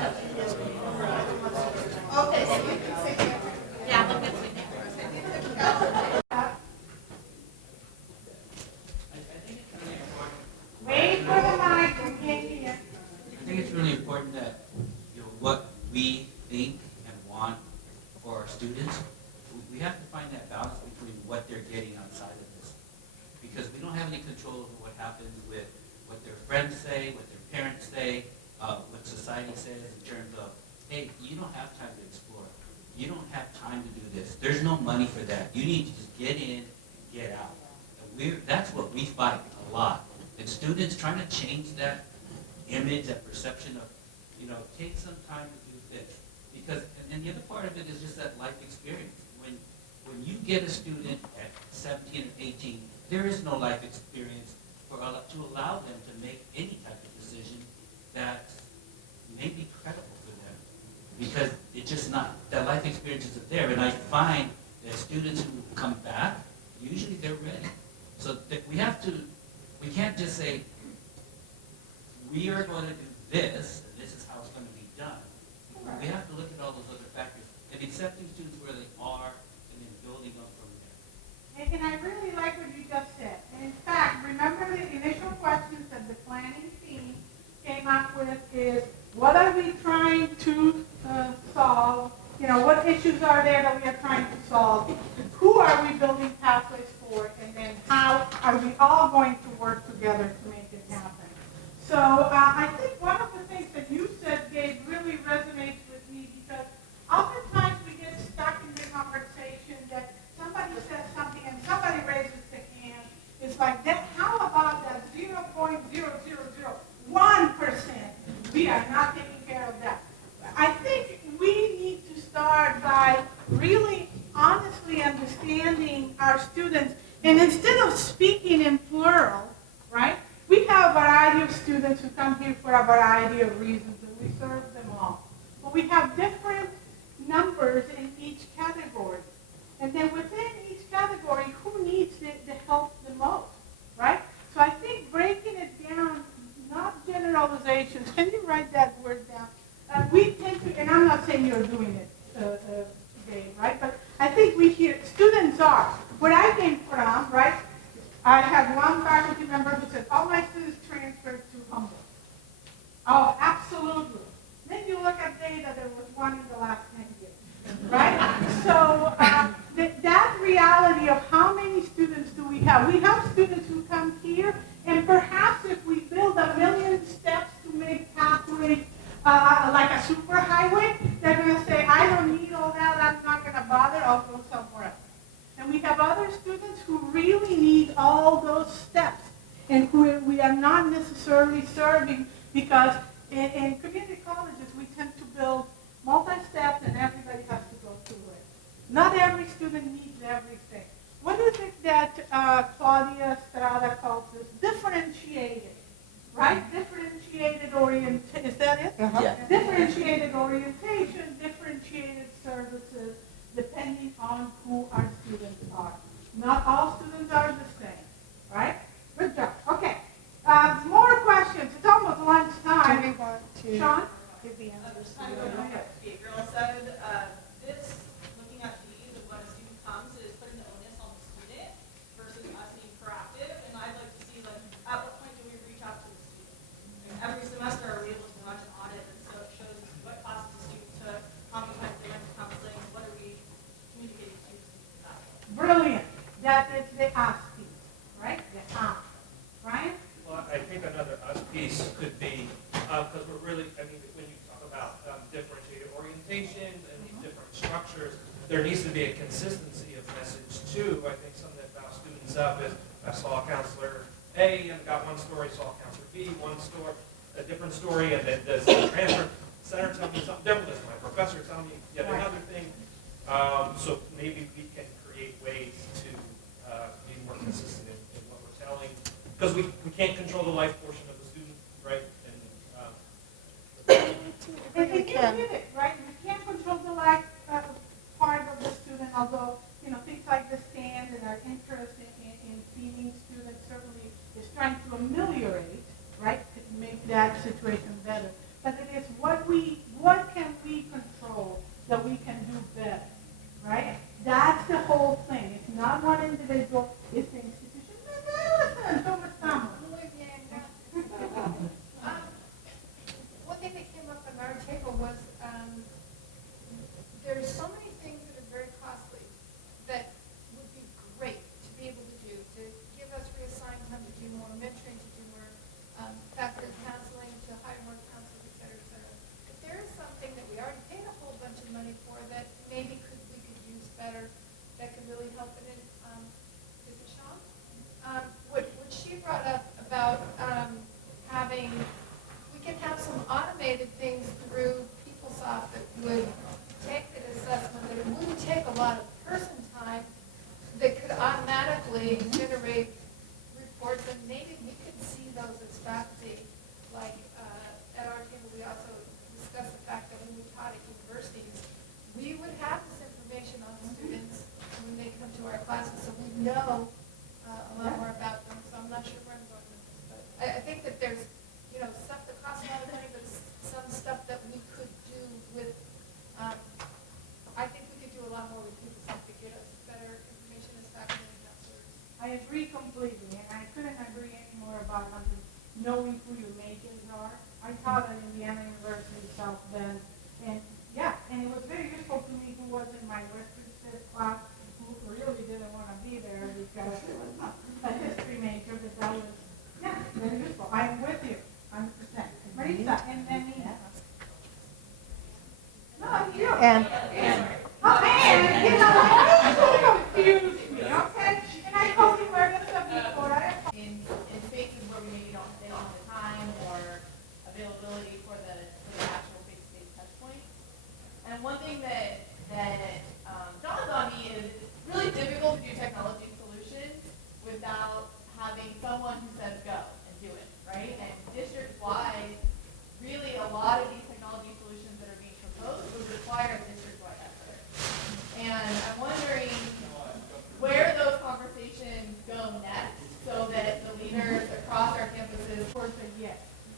Okay, so you can say that. Yeah, look at it. Wait for the mic, okay? I think it's really important that, what we think and want for our students, we have to find that balance between what they're getting outside of this. Because we don't have any control over what happens with what their friends say, what their parents say, what society says in terms of, hey, you don't have time to explore. You don't have time to do this. There's no money for that. You need to just get in and get out. And that's what we fight a lot. And students trying to change that image, that perception of, take some time to do this. Because, and the other part of it is just that life experience. When you get a student at 17 or 18, there is no life experience to allow them to make any type of decision that may be credible for them. Because it's just not, that life experience isn't there. And I find that students who come back, usually they're ready. So that we can't just say, we are going to do this, and this is how it's going to be done. We have to look at all those other factors and accepting students where they are and then building up from there. And I really like what you just said. And in fact, remember the initial questions that the planning team came up with is, what are we trying to solve? What issues are there that we are trying to solve? Who are we building pathways for? And then how are we all going to work together to make it happen? So I think one of the things that you said, Gabe, really resonates with me because oftentimes we get stuck in the conversation that somebody says something and somebody raises the hand. It's like, that. How about that 0.0001%? We are not taking care of that. I think we need to start by really honestly understanding our students. And instead of speaking in plural, right, we have a variety of students who come here for a variety of reasons, and we serve them all. But we have different numbers in each category. And then within each category, who needs the help the most, right? So I think breaking it down, not generalizations. Can you write that word down? We tend to, and I'm not saying you're doing it today, right? But I think we hear, students are. Where I came from, right, I had one faculty member who said, all my students transferred to Humboldt. Oh, absolutely. Then you look at data, there was one in the last 10 years, right? So that reality of how many students do we have? We have students who come here, and perhaps if we build 1 million steps to make pathways like a superhighway, they're going to say, I don't need all that, I'm not going to bother, I'll go somewhere else. And we have other students who really need all those steps and who we are not necessarily serving because in community colleges we tend to build multi-steps and everybody has to go through it. Not every student needs everything. What is it that Claudia Strada calls this? Differentiated, right? Differentiated orientation, is that it? Yeah. Differentiated orientation, differentiated services, depending on who our students are. Not all students are the same, right? Good job. Okay. More questions. It's almost lunchtime. Do we want to Sean? give the answers? Gabriel said, this, looking at these of when a student comes, is putting the onus on the student versus us being proactive. And I'd like to see, at what point do we reach out to the student? piece could be, because we're really, I mean, when you talk about differentiated orientations and these different structures, there needs to be a consistency of message too. I think something that bounds students up is, I saw counselor A and got one story, saw counselor B, one story, a different story, and then does the transfer center tell me something different, does my professor tell me yet another thing? So maybe we can create ways to be more consistent in what we're telling, because we can't control the life portion of the student, right? And And you get it, right? You can't control the life part of the student, although, things like the stand and our interest in feeding students certainly is trying to ameliorate, right? To make that situation better. But it is what can we control that we can do better, right? That's the whole thing. It's not one individual, it's the institution. One thing that came up at our table was there's so many things that are very costly that would be great to be able to do, to give us reassigned time to do more mentoring, to do more faculty counseling, to hire more counselors, et cetera, et cetera. If there is something that we already paid a whole bunch of money for that maybe we could use better, that could really help it in, is it Sean? What she brought up about we can have some automated things through PeopleSoft that would take the assessment, that it wouldn't take a lot of person time, that could automatically generate reports, and maybe we could see those as faculty. Like at our table, we also discussed the fact that when we taught at universities, we would have this information on the students when they come to our classes, so we know a lot more about them. So I'm not sure where I'm going with this, but I think that there's stuff that costs a lot of money, but some stuff that we could do with. I think we could do a lot more with PeopleSoft to get us better information as faculty and counselors. I agree completely, and I couldn't agree any more about knowing who your majors are. I taught at Indiana University South Bend, and it was very useful to me who was in my literature class, who really didn't want to be there because it was a history major, but that was, very useful. I'm with you, 100%. Marisa, and then Nina. No, you. And confused me, okay? And I told you where this stuff before. In spaces where we maybe they don't have the time or availability for the actual face-to-face touch points. And one thing that dawned on me is it's really difficult to do technology solutions without having someone who says go and do it, right? And district-wide, really a lot of these technology solutions that are being proposed would require a district-wide effort. And I'm wondering where those conversations go next so that the leaders across our campuses. Of course, yes.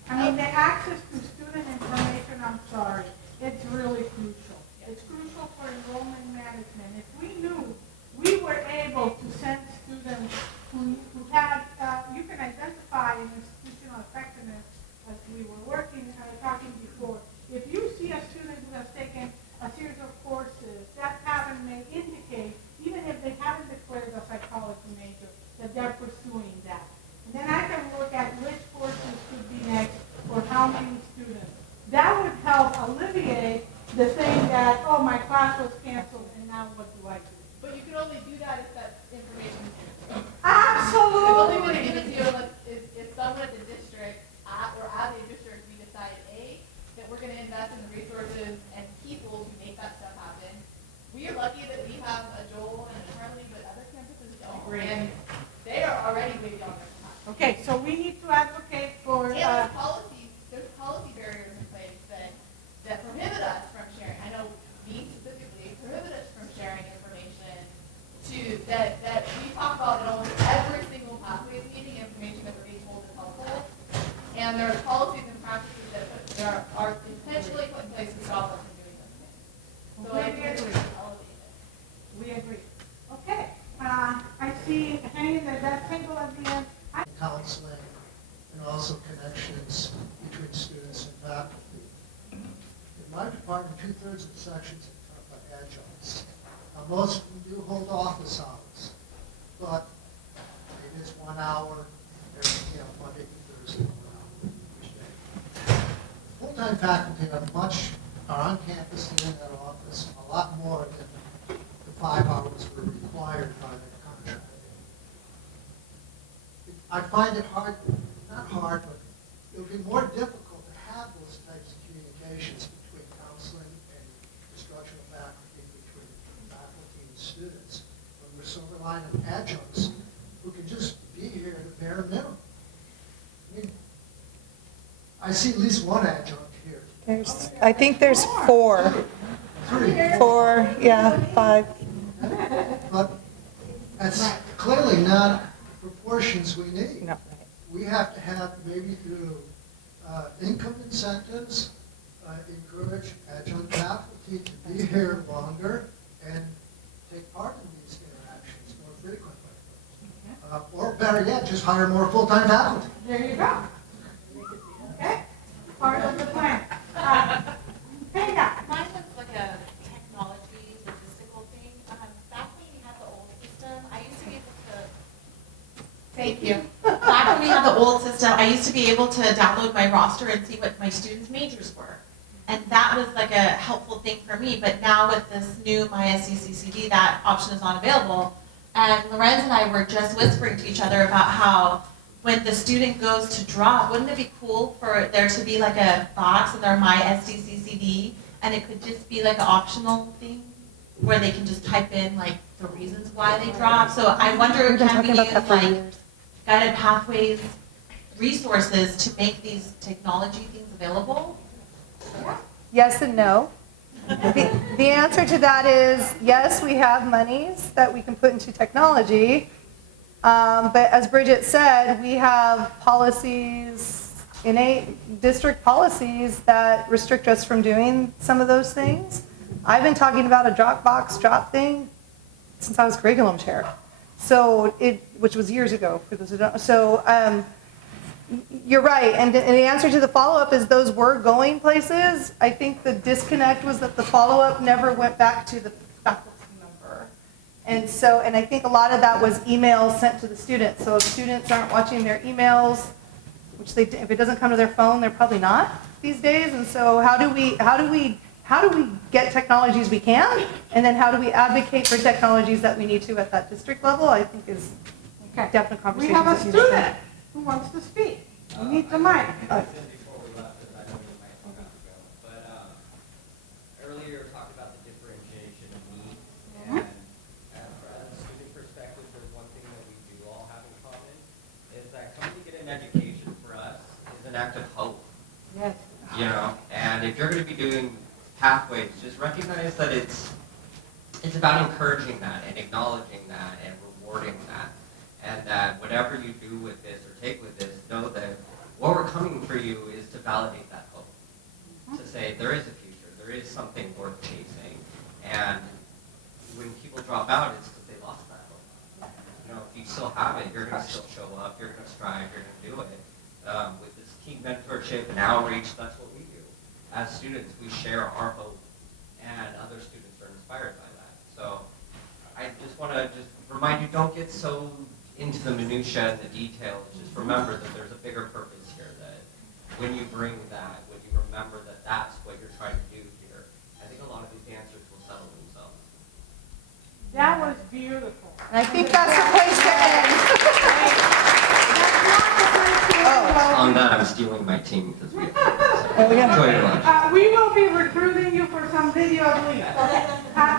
I mean, the access to student information, I'm sorry, it's really crucial. It's crucial for enrollment management. If we knew we were able to send students who had, you can identify an institutional effectiveness as we were talking before. If you see a student who has taken a series of courses, that pattern may indicate, even if they haven't declared a psychology major, that they're pursuing that. And then I can look at which courses could be next for how many students. That would help alleviate the thing that, oh, my class was canceled, and now what do I do? But you can only do that if that information is given. Absolutely. The only way to give it to you is if someone at the district, or as a district, we decide, A, that we're going to invest in the resources and people to make that stuff happen. We are lucky that we have a Joel and a Charlie, but other campuses don't. And they are already way beyond their time. Okay, so we need to advocate for... And there's policy barriers in place that prohibit us from sharing. I know me specifically prohibit us from sharing information that we talk about in almost every single pathways meeting, information that we're being told is helpful. And there are policies and practices that are intentionally put in place to stop us from doing those things. So I think it's elevated. We agree. Okay, I see hanging at that table at the end. Counseling and also connections between students and faculty. In my department, 2/3 of the sections are adjuncts. Now, most of them do hold office hours, but maybe it's 1 hour every Monday through Thursday, 1 hour. full-time faculty are on campus and in that office a lot more than the 5 hours were required by their contract. I find it hard, not hard, but it would be more difficult to have those types of communications between counseling and instructional faculty, between faculty and students, when we're so reliant on adjuncts who can just be here at the bare minimum. I mean, I see at least one adjunct here. I think there's 4. 3. 4, yeah, 5. But that's clearly not the proportions we need. No. We have to have, maybe through income incentives, encourage adjunct faculty to be here longer and take part in these interactions more frequently. Or better yet, just hire more full-time faculty. There you go. Okay, part of the plan. Hey, Mine was like a technology logistical thing. Back when we had the old system, I used to be able to. Thank you. Back when we had the old system, I used to be able to download my roster and see what my students' majors were. And that was like a helpful thing for me. But now with this new MySCCCD, that option is not available. And Lorenz and I were just whispering to each other about how when the student goes to drop, wouldn't it be cool for there to be like a box in their MySCCCD, and it could just be like an optional thing where they can just type in like the reasons why they drop. So I wonder, can we use like guided pathways resources to make these technology things available? Yes and no. The answer to that is yes, we have monies that we can put into technology. But as Bridget said, we have policies, innate district policies that restrict us from doing some of those things. I've been talking about a Dropbox drop thing since I was curriculum chair. So which was years ago for those who don't. So you're right, and the answer to the follow-up is those were going places. I think the disconnect was that the follow-up never went back to the faculty member. And I think a lot of that was emails sent to the students. So if students aren't watching their emails, which if it doesn't come to their phone, they're probably not these days. And so how do we get technologies we can, and then how do we advocate for technologies that we need to at that district level, I think is definite we conversation. have a student who wants to speak. You need the mic. Earlier talked about the differentiation of need, and from a student perspective, there's one thing that we do all have in common, is that coming to get an education for us is an act of hope. Yes. You know, and if you're going to be doing pathways, just recognize that it's about encouraging that and acknowledging that and rewarding that, and that whatever you do with this or take with this, know that what we're coming for you is to validate that hope, to say there is a future, there is something worth chasing, and when people drop out, it's because they lost that hope. You know, if you still have it, you're going to still show up, you're going to strive, you're going to do it. With this team mentorship and outreach, that's what we do. As students, we share our hope, and other students are inspired by that. So I just want to remind you, don't get so into the minutia and the details. Just remember that there's a bigger purpose here, that when you bring that, when you remember that that's what you're trying to do here, I think a lot of these answers will settle themselves. That was beautiful. And I think that's the place to end. On that, I'm stealing my team because we enjoy your lunch. We will be recruiting you for some video links.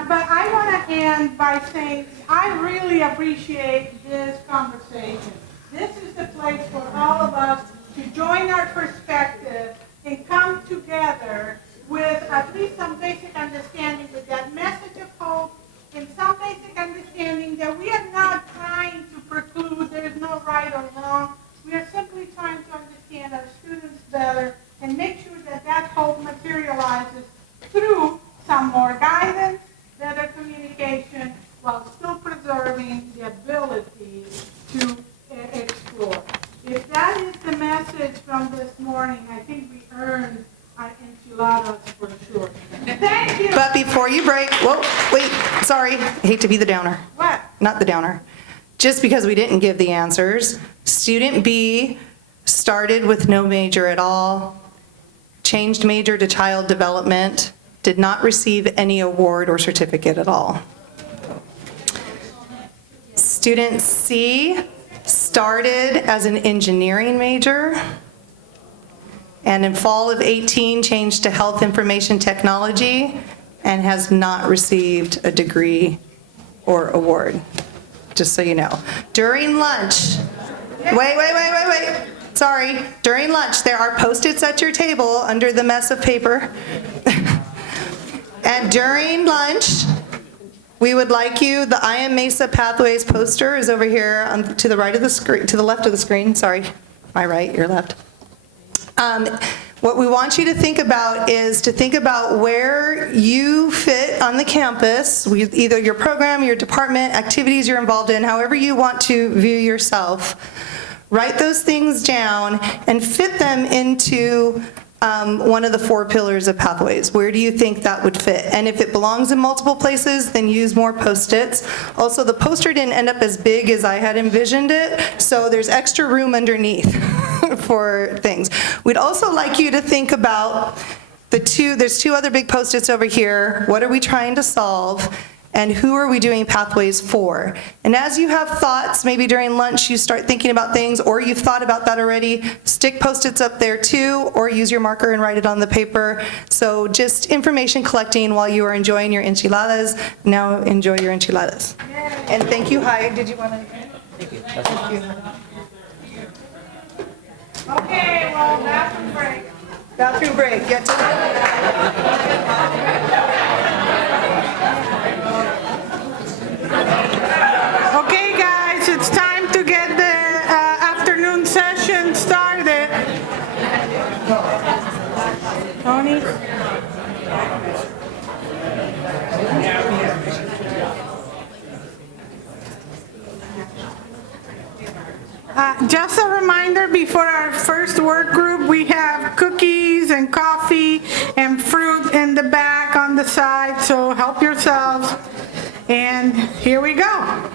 But I want to end by saying I really appreciate this conversation. This is the place for all of us to join our perspective and come together with at least some basic understanding, with that message of hope and some basic understanding that we are not trying to preclude, there is no right or wrong. We are simply trying to understand our students better and make sure that that hope materializes through some more guidance, better communication, while still preserving the ability to explore. If that is the message from this morning, I think we earned our enchiladas for sure. Thank you. But before you break, whoa, wait, sorry, I hate to be the downer. What? Not the downer. Just because we didn't give the answers, student B started with no major at all, changed major to child development, did not receive any award or certificate at all. Student C started as an engineering major, and in fall of 18 changed to health information technology and has not received a degree or award, just so you know. During lunch, wait. Sorry, during lunch, there are Post-its at your table under the mess of paper. And during lunch, we would like you, the I Am Mesa Pathways poster is over here to the right of the screen, to the left of the screen, sorry, my right, your left. What we want you to think about is to think about where you fit on the campus, either your program, your department, activities you're involved in, however you want to view yourself. Write those things down and fit them into one of the 4 pillars of Pathways. Where do you think that would fit? And if it belongs in multiple places, then use more Post-its. Also, the poster didn't end up as big as I had envisioned it, so there's extra room underneath for things. We'd also like you to think about there's 2 other big Post-its over here. What are we trying to solve? And who are we doing Pathways for? And as you have thoughts, maybe during lunch you start thinking about things, or you've thought about that already, stick Post-its up there too, or use your marker and write it on the paper. So just information collecting while you are enjoying your enchiladas. Now enjoy your enchiladas. And thank you. Hi, did you want to? Thank you. Thank you. Okay, well, bathroom break. Bathroom break. Get Okay, guys, it's time to get the afternoon session started. Tony? Just a reminder, before our first work group, we have cookies and coffee and fruit in the back on the side, so help yourselves. And here we go.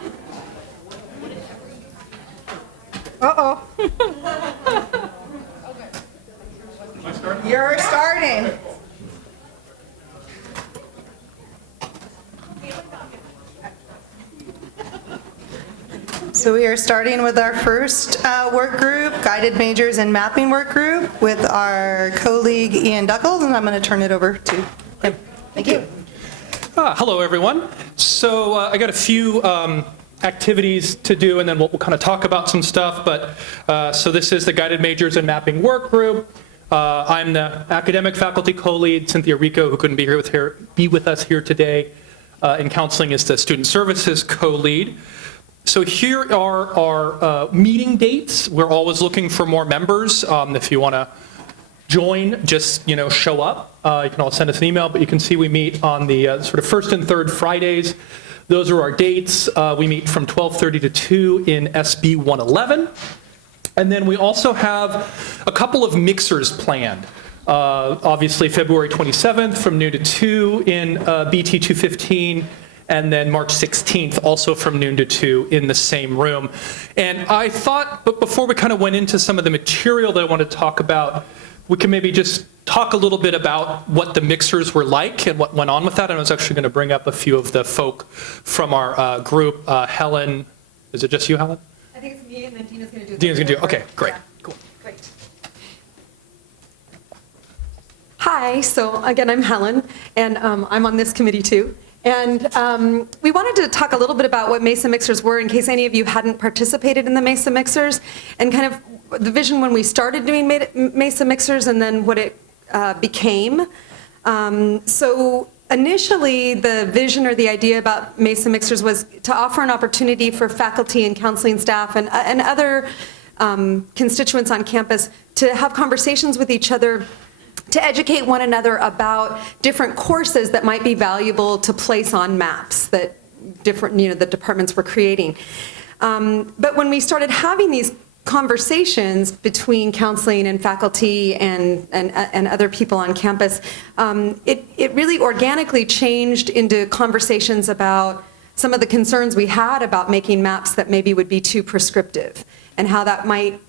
Uh-oh. You're starting. So we are starting with our first work group, Guided Majors and Mapping Work Group, with our colleague Ian Duckles, and I'm going to turn it over to him. Thank you. Hello, everyone. So I got a few activities to do, and then we'll kind of talk about some stuff. But so this is the Guided Majors and Mapping Work Group. I'm the academic faculty co-lead. Cynthia Rico, who couldn't be with us here today in counseling, is the student services co-lead. So here are our meeting dates. We're always looking for more members. If you want to join, just show up. You can all send us an email, but you can see we meet on the sort of first and third Fridays. Those are our dates. We meet from 12:30 to 2 in SB 111. And then we also have a couple of mixers planned. Obviously February 27th from noon to 2 in BT 215. And then March 16th, also from noon to 2 in the same room. And I thought, but before we kind of went into some of the material that I want to talk about, we can maybe just talk a little bit about what the mixers were like and what went on with that. And I was actually going to bring up a few of the folk from our group. Helen, is it just you, Helen? I think it's me, and then Dina's going to do it. Dina's going to do it. Okay, great. Yeah. Cool. Great. Hi, so again, I'm Helen, and I'm on this committee too. And we wanted to talk a little bit about what Mesa Mixers were, in case any of you hadn't participated in the Mesa Mixers, and kind of the vision when we started doing Mesa Mixers and then what it became. So initially, the vision or the idea about Mesa Mixers was to offer an opportunity for faculty and counseling staff and other constituents on campus to have conversations with each other, to educate one another about different courses that might be valuable to place on maps that different, the departments were creating. But when we started having these conversations between counseling and faculty and other people on campus, it really organically changed into conversations about some of the concerns we had about making maps that maybe would be too prescriptive, and how that might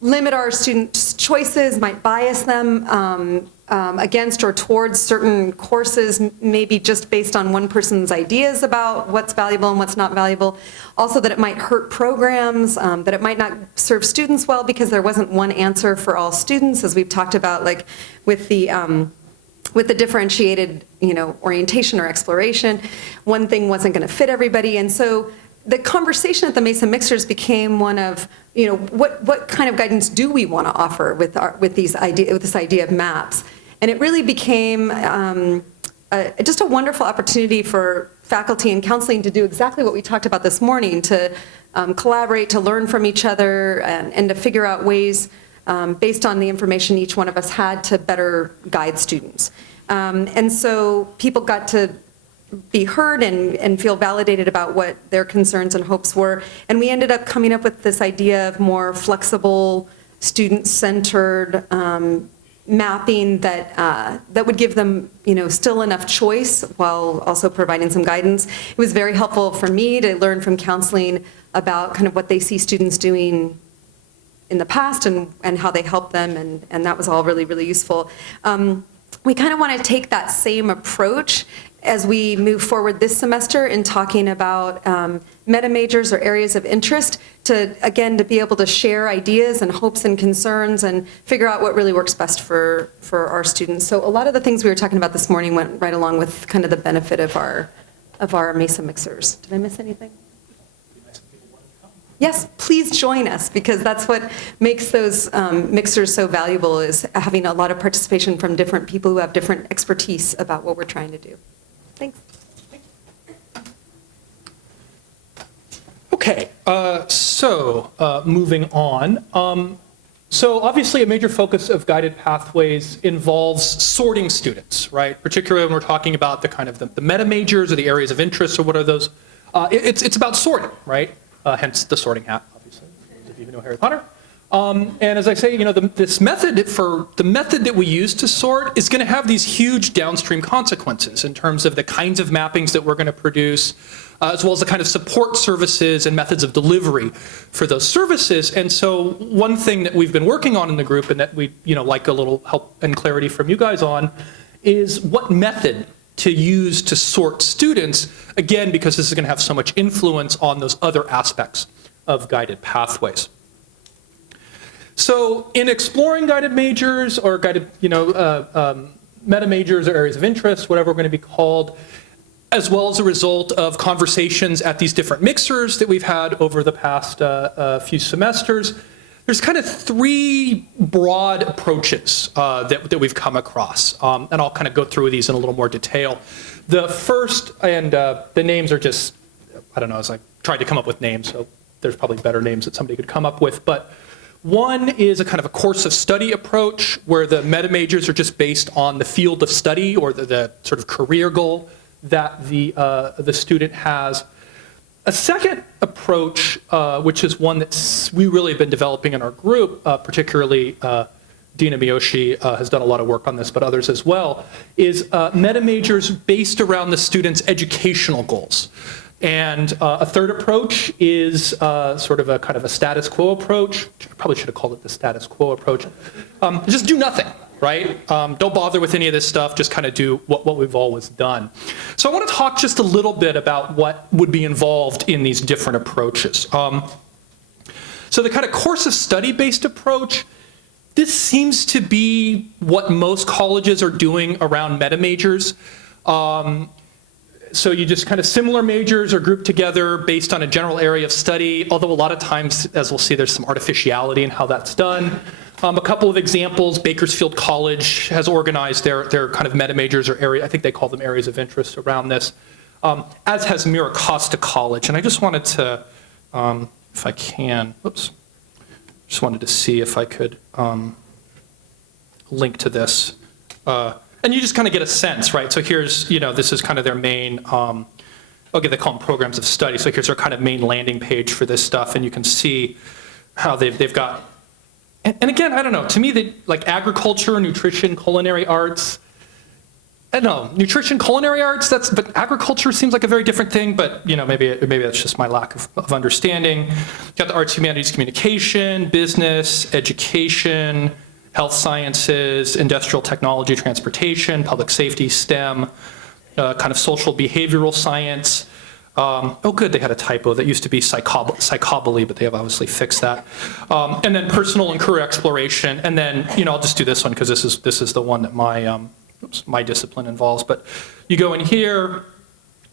limit our students' choices, might bias them against or towards certain courses, maybe just based on one person's ideas about what's valuable and what's not valuable. Also that it might hurt programs, that it might not serve students well because there wasn't one answer for all students, as we've talked about, like with the differentiated, orientation or exploration. One thing wasn't going to fit everybody, and so the conversation at the Mesa Mixers became one of, what kind of guidance do we want to offer with this idea of maps? And it really became just a wonderful opportunity for faculty and counseling to do exactly what we talked about this morning, to collaborate, to learn from each other, and to figure out ways, based on the information each one of us had, to better guide students. And so people got to be heard and feel validated about what their concerns and hopes were. And we ended up coming up with this idea of more flexible, student-centered mapping that would give them, still enough choice while also providing some guidance. It was very helpful for me to learn from counseling about kind of what they see students doing in the past and how they help them, and that was all really, really useful. We kind of want to take that same approach as we move forward this semester in talking about meta majors or areas of interest, to be able to share ideas and hopes and concerns and figure out what really works best for our students. So a lot of the things we were talking about this morning went right along with kind of the benefit of our Mesa Mixers. Did I miss anything? Yes, please join us, because that's what makes those mixers so valuable, is having a lot of participation from different people who have different expertise about what we're trying to do. Thanks. Okay, so moving on. So obviously a major focus of guided pathways involves sorting students, right? Particularly when we're talking about the kind of the meta majors or the areas of interest, or what are those? It's about sorting, right? Hence the sorting hat, obviously, if you know Harry Potter. And as I say, this method the method that we use to sort is going to have these huge downstream consequences in terms of the kinds of mappings that we're going to produce, as well as the kind of support services and methods of delivery for those services. And so one thing that we've been working on in the group, and that we like a little help and clarity from you guys on, is what method to use to sort students, again, because this is going to have so much influence on those other aspects of guided pathways. So in exploring guided majors or guided, meta majors or areas of interest, whatever we're going to be called, as well as a result of conversations at these different mixers that we've had over the past few semesters, there's kind of three broad approaches that we've come across. And I'll kind of go through these in a little more detail. The first, and the names are just, I don't know, as I tried to come up with names, so there's probably better names that somebody could come up with. But one is a kind of a course of study approach, where the meta majors are just based on the field of study or the sort of career goal that the student has. A second approach, which is one that we really have been developing in our group, particularly Dina Miyoshi has done a lot of work on this, but others as well, is meta majors based around the student's educational goals. And a third approach is sort of a kind of a status quo approach. I probably should have called it the status quo approach. Just do nothing, right? Don't bother with any of this stuff, just kind of do what we've always done. So I want to talk just a little bit about what would be involved in these different approaches. So the kind of course of study-based approach, this seems to be what most colleges are doing around meta majors. So you just kind of similar majors are grouped together based on a general area of study, although a lot of times, as we'll see, there's some artificiality in how that's done. A couple of examples: Bakersfield College has organized their kind of meta majors or area, I think they call them areas of interest around this, as has Mira Costa College. And I just wanted to, if I can, just wanted to see if I could link to this. And you just kind of get a sense, right? So here's, this is kind of their main, they call them programs of study. So here's their kind of main landing page for this stuff. And you can see how they've got, and again, I don't know, to me, like agriculture, nutrition, culinary arts, I don't know, nutrition, culinary arts, but agriculture seems like a very different thing, but maybe that's just my lack of understanding. You got the arts, humanities, communication, business, education, health sciences, industrial technology, transportation, public safety, STEM, kind of social behavioral science. Oh good, they had a typo. That used to be psychoboly, but they have obviously fixed that. And then personal and career exploration, and then, I'll just do this one because this is the one that my discipline involves. But you go in here,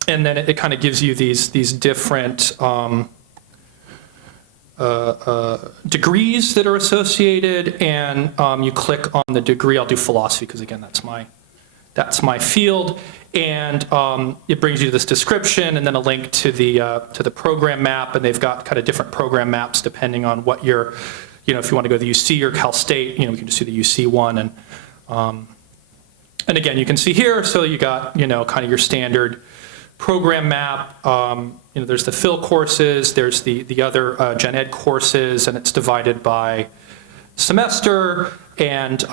and then it kind of gives you these different degrees that are associated, and you click on the degree. I'll do philosophy because again, that's my field, and it brings you to this description, and then a link to the program map, and they've got kind of different program maps depending on what you're, if you want to go to the UC or Cal State, you can just do the UC one, and again, you can see here, so you got, kind of your standard program map. There's the Phil courses, there's the other Gen Ed courses, and it's divided by semester, and you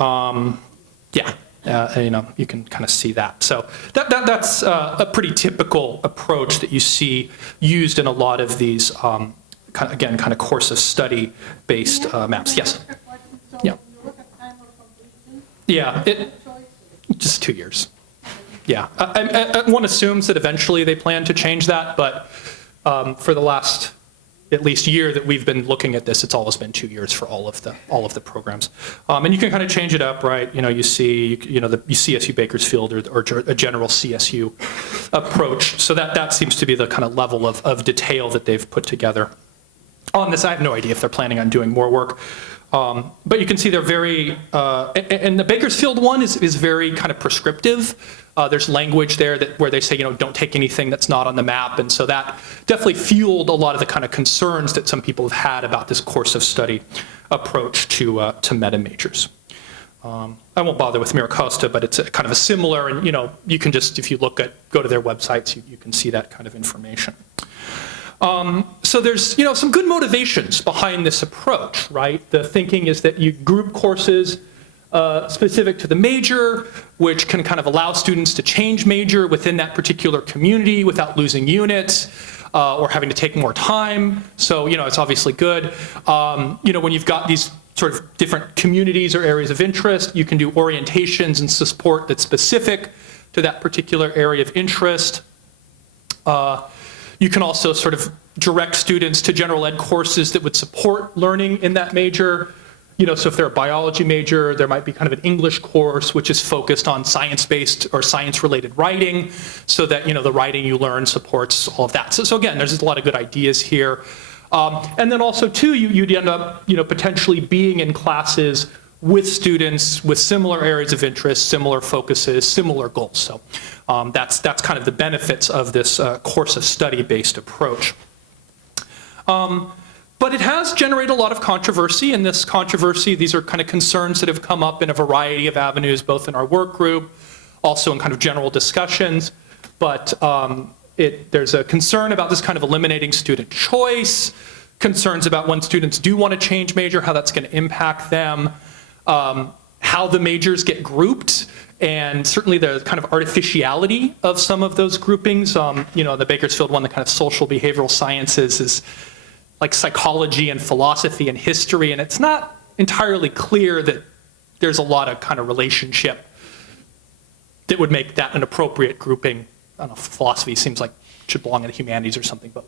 can kind of see that. So that's a pretty typical approach that you see used in a lot of these, kind of course of study based maps. Yes. Yeah. Yeah. Just 2 years. Yeah. One assumes that eventually they plan to change that, but for the last at least year that we've been looking at this, it's always been 2 years for all of the programs. And you can kind of change it up, right? You see, the CSU Bakersfield or a general CSU approach. So that seems to be the kind of level of detail that they've put together. On this, I have no idea if they're planning on doing more work. But you can see they're very, and the Bakersfield one is very kind of prescriptive. There's language there where they say, don't take anything that's not on the map. And so that definitely fueled a lot of the kind of concerns that some people have had about this course of study approach to meta majors. I won't bother with Miracosta, but it's kind of a similar, and you can just, if you go to their websites, you can see that kind of information. So there's, some good motivations behind this approach, right? The thinking is that you group courses specific to the major, which can kind of allow students to change major within that particular community without losing units or having to take more time. So, it's obviously good. When you've got these sort of different communities or areas of interest, you can do orientations and support that's specific to that particular area of interest. You can also sort of direct students to general ed courses that would support learning in that major. So if they're a biology major, there might be kind of an English course which is focused on science-based or science-related writing, so that, the writing you learn supports all of that. So again, there's a lot of good ideas here. And then also too, you'd end up, potentially being in classes with students with similar areas of interest, similar focuses, similar goals. So that's kind of the benefits of this course of study-based approach. But it has generated a lot of controversy, and this controversy, these are kind of concerns that have come up in a variety of avenues, both in our work group, also in kind of general discussions. But there's a concern about this kind of eliminating student choice, concerns about when students do want to change major, how that's going to impact them, how the majors get grouped, and certainly the kind of artificiality of some of those groupings. The Bakersfield one, the kind of social behavioral sciences is like psychology and philosophy and history, and it's not entirely clear that there's a lot of kind of relationship that would make that an appropriate grouping. I don't know, philosophy seems like it should belong in the humanities or something, but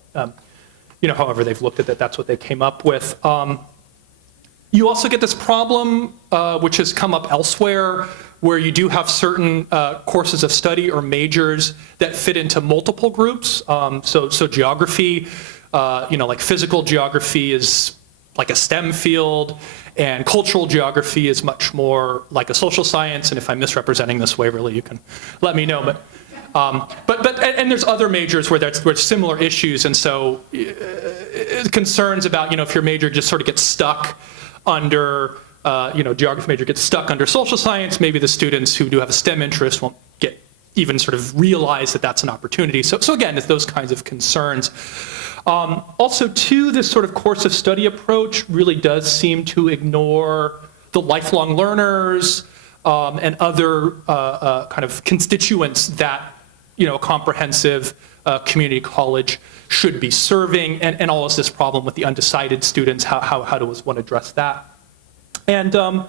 however they've looked at it, that's what they came up with. You also get this problem, which has come up elsewhere, where you do have certain courses of study or majors that fit into multiple groups. So geography, like physical geography is like a STEM field, and cultural geography is much more like a social science. And if I'm misrepresenting this, Waverly, you can let me know. But there's other majors where there's similar issues, and so concerns about if your major just sort of gets stuck under geography major gets stuck under social science, maybe the students who do have a STEM interest won't get even sort of realize that that's an opportunity. So again, it's those kinds of concerns. Also, too, this sort of course of study approach really does seem to ignore the lifelong learners, and other kind of constituents that, a comprehensive community college should be serving, and all of this problem with the undecided students, how does one address that? And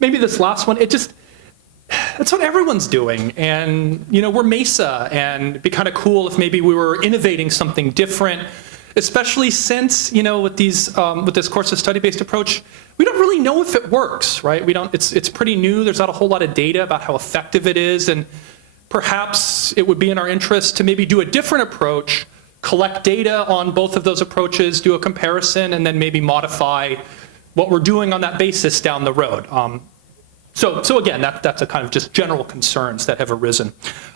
maybe this last one, that's what everyone's doing. And, we're Mesa, and it'd be kind of cool if maybe we were innovating something different, especially since, with this course of study-based approach, we don't really know if it works, right? It's pretty new. There's not a whole lot of data about how effective it is. And perhaps it would be in our interest to maybe do a different approach, collect data on both of those approaches, do a comparison, and then maybe modify what we're doing on that basis down the road. So again, that's a kind of just general concerns that have arisen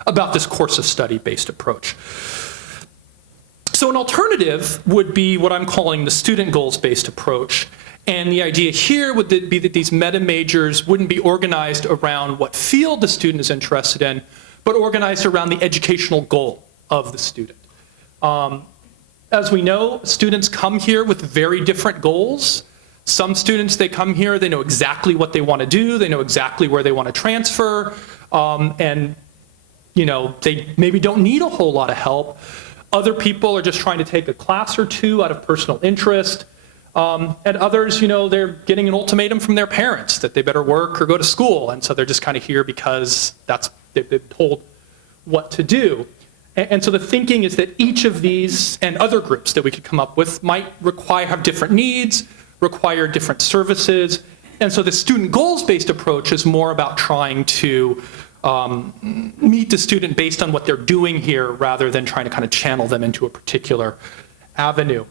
about this course of study-based approach. So an alternative would be what I'm calling the student goals-based approach. And the idea here would be that these meta majors wouldn't be organized around what field the student is interested in, but organized around the educational goal of the student. As we know, students come here with very different goals. Some students, they come here, they know exactly what they want to do, they know exactly where they want to transfer, and they maybe don't need a whole lot of help. Other people are just trying to take a class or two out of personal interest, and others, they're getting an ultimatum from their parents that they better work or go to school, and so they're just kind of here because they've been told what to do. And so the thinking is that each of these and other groups that we could come up with might have different needs, require different services. And so the student goals-based approach is more about trying to meet the student based on what they're doing here rather than trying to kind of channel them into a particular avenue.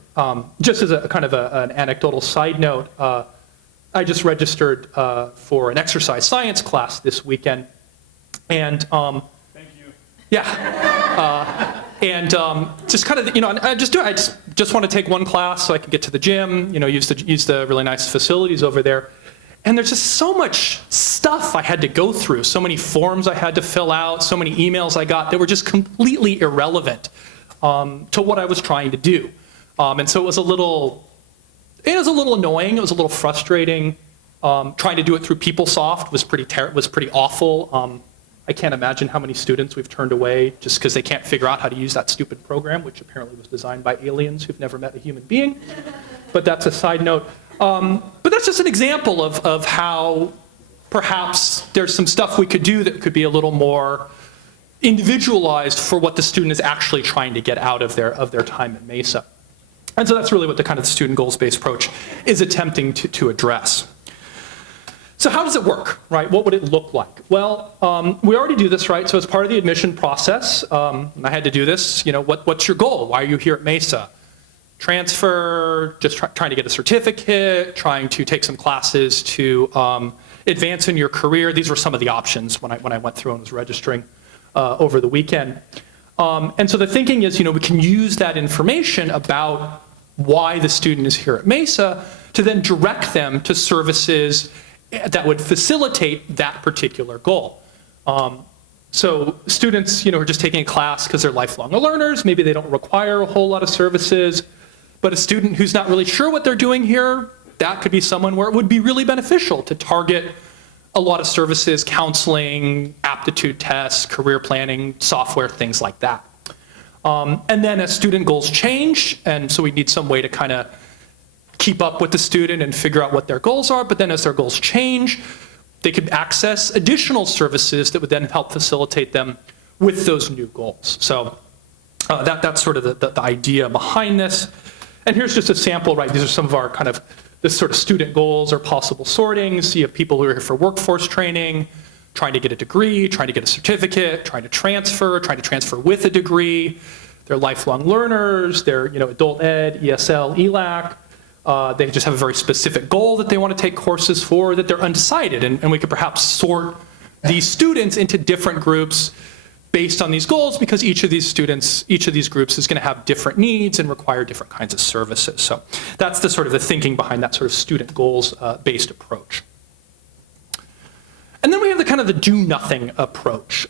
Just as a kind of an anecdotal side note, I just registered for an exercise science class this weekend. And thank you. Yeah. And just kind of, I just want to take one class so I can get to the gym, use the really nice facilities over there. And there's just so much stuff I had to go through, so many forms I had to fill out, so many emails I got that were just completely irrelevant to what I was trying to do. And so it was a little annoying, it was a little frustrating. Trying to do it through PeopleSoft was pretty awful. I can't imagine how many students we've turned away just because they can't figure out how to use that stupid program, which apparently was designed by aliens who've never met a human being. But that's a side note. But that's just an example of how perhaps there's some stuff we could do that could be a little more individualized for what the student is actually trying to get out of their time at Mesa. And so that's really what the kind of student goals-based approach is attempting to address. So how does it work, right? What would it look like? Well, we already do this, right? So as part of the admission process, I had to do this, what's your goal? Why are you here at Mesa? Transfer, just trying to get a certificate, trying to take some classes to advance in your career. These were some of the options when I went through and was registering over the weekend. And so the thinking is, we can use that information about why the student is here at Mesa to then direct them to services that would facilitate that particular goal. So students, are just taking a class because they're lifelong learners. Maybe they don't require a whole lot of services. But a student who's not really sure what they're doing here, that could be someone where it would be really beneficial to target a lot of services, counseling, aptitude tests, career planning, software, things like that. And then as student goals change, and so we need some way to kind of keep up with the student and figure out what their goals are, but then as their goals change, they could access additional services that would then help facilitate them with those new goals. So that's sort of the idea behind this. And here's just a sample, right? These are some of our kind of this sort of student goals or possible sortings. You have people who are here for workforce training, trying to get a degree, trying to get a certificate, trying to transfer with a degree. They're lifelong learners, they're adult ed, ESL, ELAC. They just have a very specific goal that they want to take courses for, that they're undecided. And we could perhaps sort these students into different groups based on these goals, because each of these groups is going to have different needs and require different kinds of services. So that's the sort of the thinking behind that sort of student goals based approach. And then we have the kind of the do nothing approach.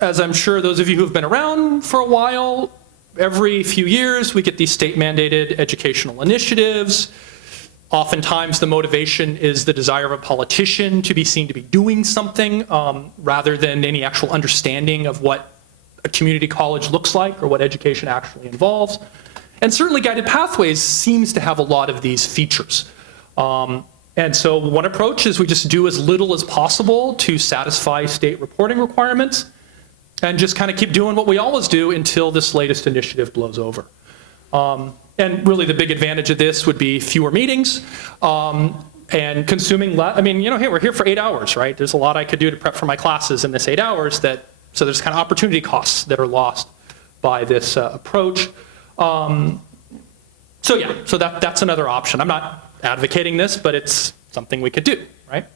As I'm sure those of you who have been around for a while, every few years we get these state mandated educational initiatives. Oftentimes, the motivation is the desire of a politician to be seen to be doing something rather than any actual understanding of what a community college looks like or what education actually involves. And certainly Guided Pathways seems to have a lot of these features. And so one approach is we just do as little as possible to satisfy state reporting requirements and just kind of keep doing what we always do until this latest initiative blows over. And really the big advantage of this would be fewer meetings and consuming less. I mean, hey, we're here for 8 hours, right? There's a lot I could do to prep for my classes in this 8 hours so there's kind of opportunity costs that are lost by this approach. So that's another option. I'm not advocating this, but it's something we could do, right?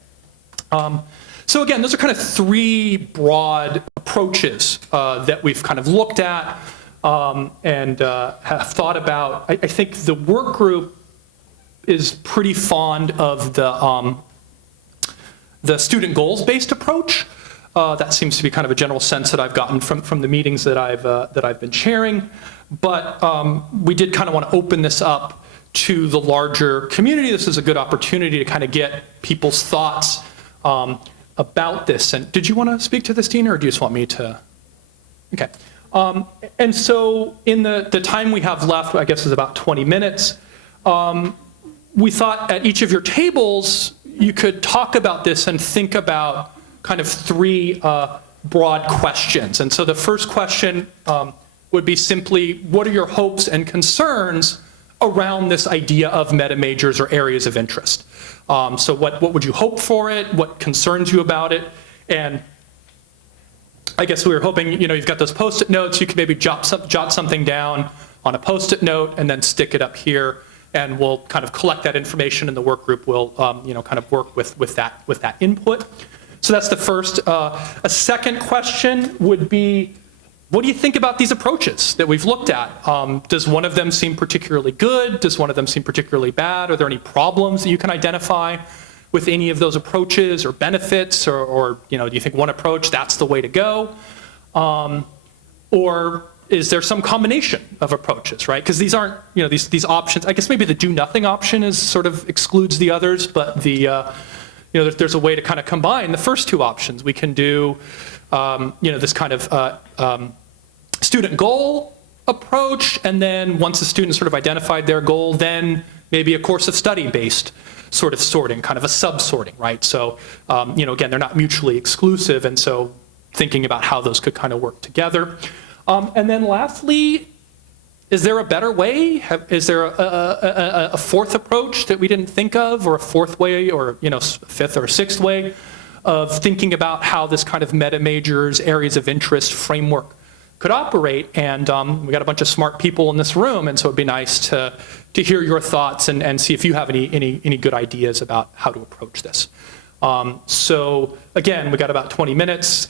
So again, those are kind of 3 broad approaches that we've kind of looked at and have thought about. I think the work group is pretty fond of the student goals-based approach. That seems to be kind of a general sense that I've gotten from the meetings that I've been chairing. But we did kind of want to open this up to the larger community. This is a good opportunity to kind of get people's thoughts about this. And did you want to speak to this, Tina, or do you just want me to? Okay. And so in the time we have left, I guess is about 20 minutes, we thought at each of your tables, you could talk about this and think about kind of 3 broad questions. And so the first question would be simply, what are your hopes and concerns around this idea of meta majors or areas of interest? So what would you hope for it? What concerns you about it? And I guess we were hoping, you've got those Post-it notes, you can maybe jot something down on a Post-it note and then stick it up here, and we'll kind of collect that information, and the work group will kind of work with that input. So that's the first. A second question would be, what do you think about these approaches that we've looked at? Does one of them seem particularly good? Does one of them seem particularly bad? Are there any problems that you can identify with any of those approaches or benefits? Or do you think one approach, that's the way to go? Or is there some combination of approaches, right? Because these aren't, these options, I guess maybe the do nothing option is sort of excludes the others, but there's a way to kind of combine the first 2 options. We can do, this kind of student goal approach, and then once the student sort of identified their goal, then maybe a course of study based sort of sorting, kind of a sub-sorting, right? So, again, they're not mutually exclusive, and so thinking about how those could kind of work together. And then lastly, is there a better way? Is there a 4th approach that we didn't think of, or a 4th way, or 5th or 6th way of thinking about how this kind of meta majors, areas of interest framework could operate? And we got a bunch of smart people in this room, and so it'd be nice to hear your thoughts and see if you have any good ideas about how to approach this. So again, we got about 20 minutes.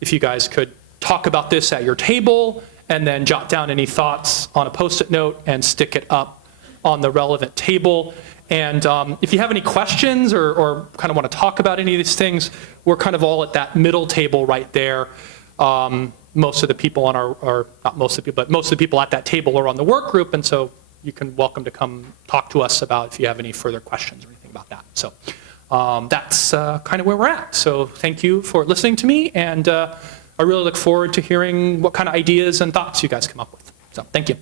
If you guys could talk about this at your table, and then jot down any thoughts on a Post-it note and stick it up on the relevant table. And if you have any questions or kind of want to talk about any of these things, we're kind of all at that middle table right there. Most of the people on not most of the people, but most of the people at that table are on the work group, and so you can welcome to come talk to us about if you have any further questions or anything about that. So that's kind of where we're at. So thank you for listening to me, and I really look forward to hearing what kind of ideas and thoughts you guys come up with. So thank you.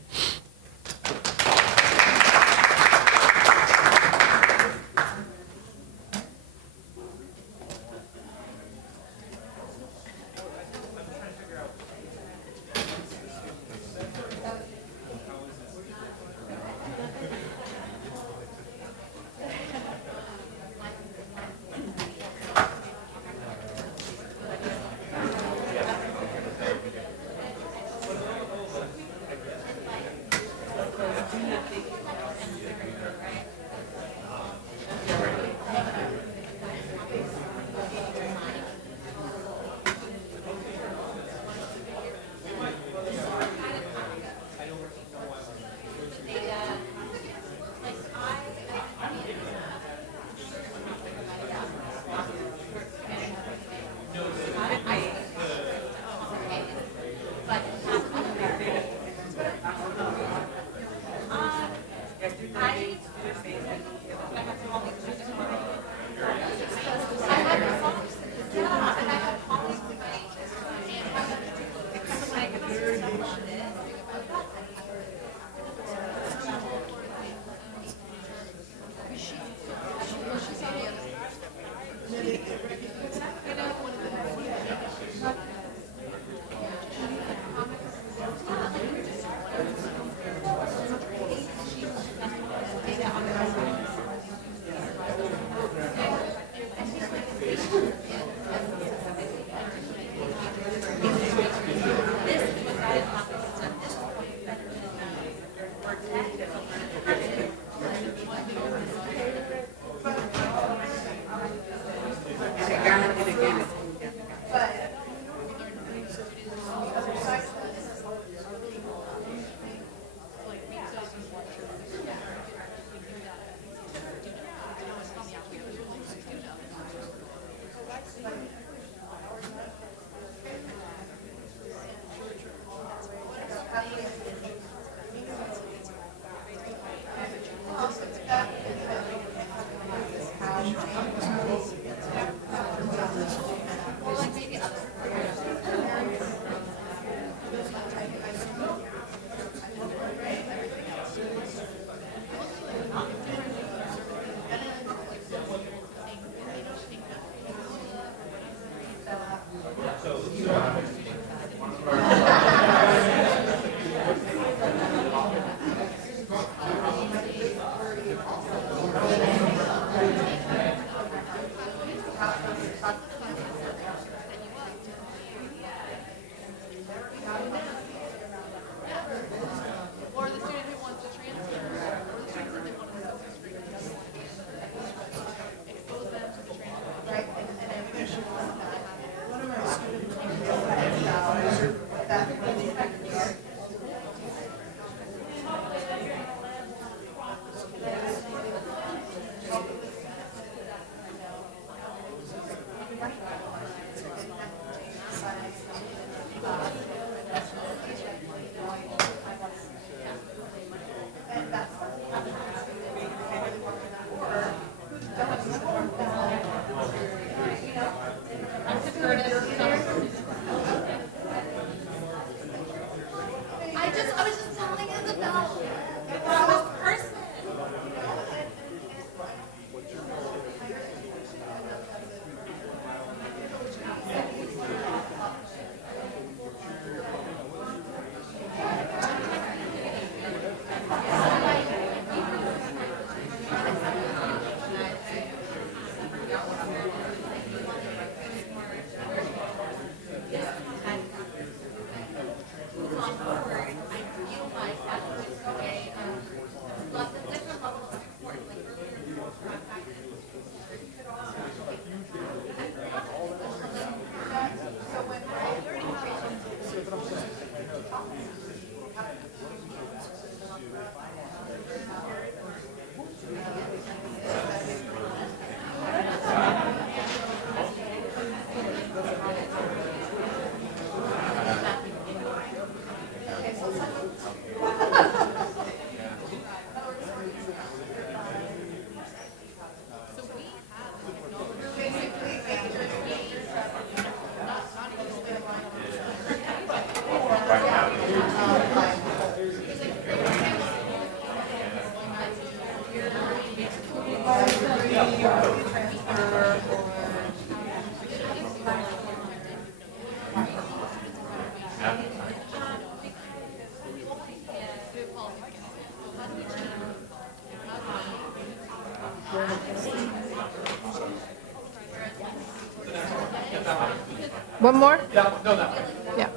One more? No, that one. Yeah.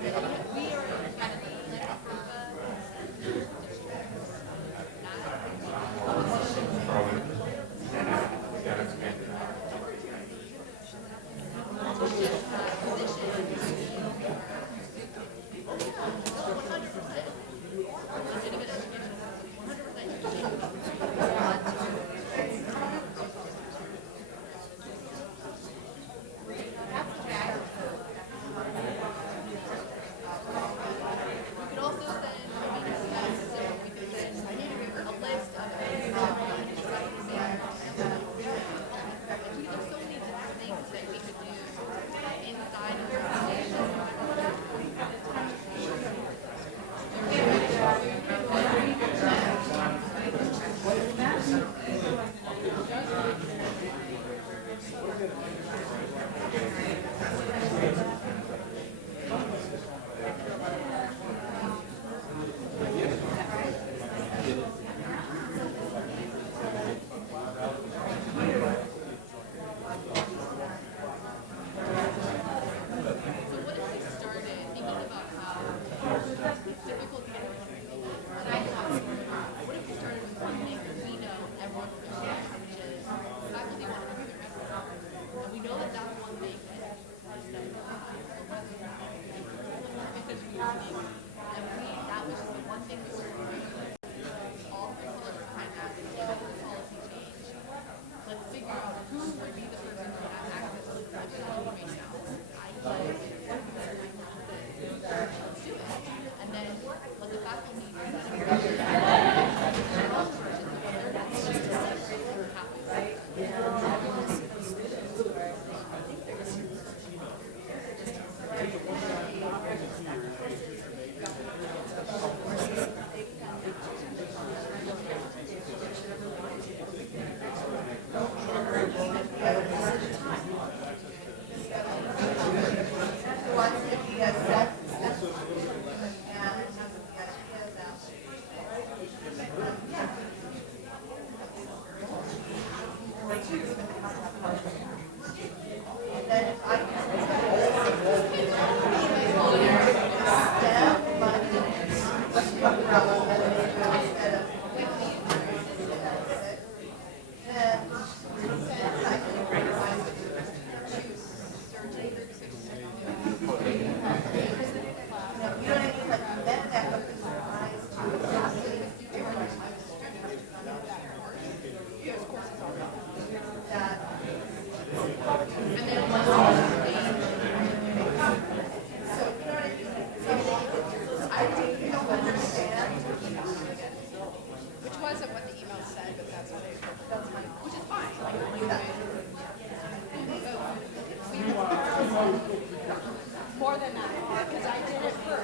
More than that, because I did it for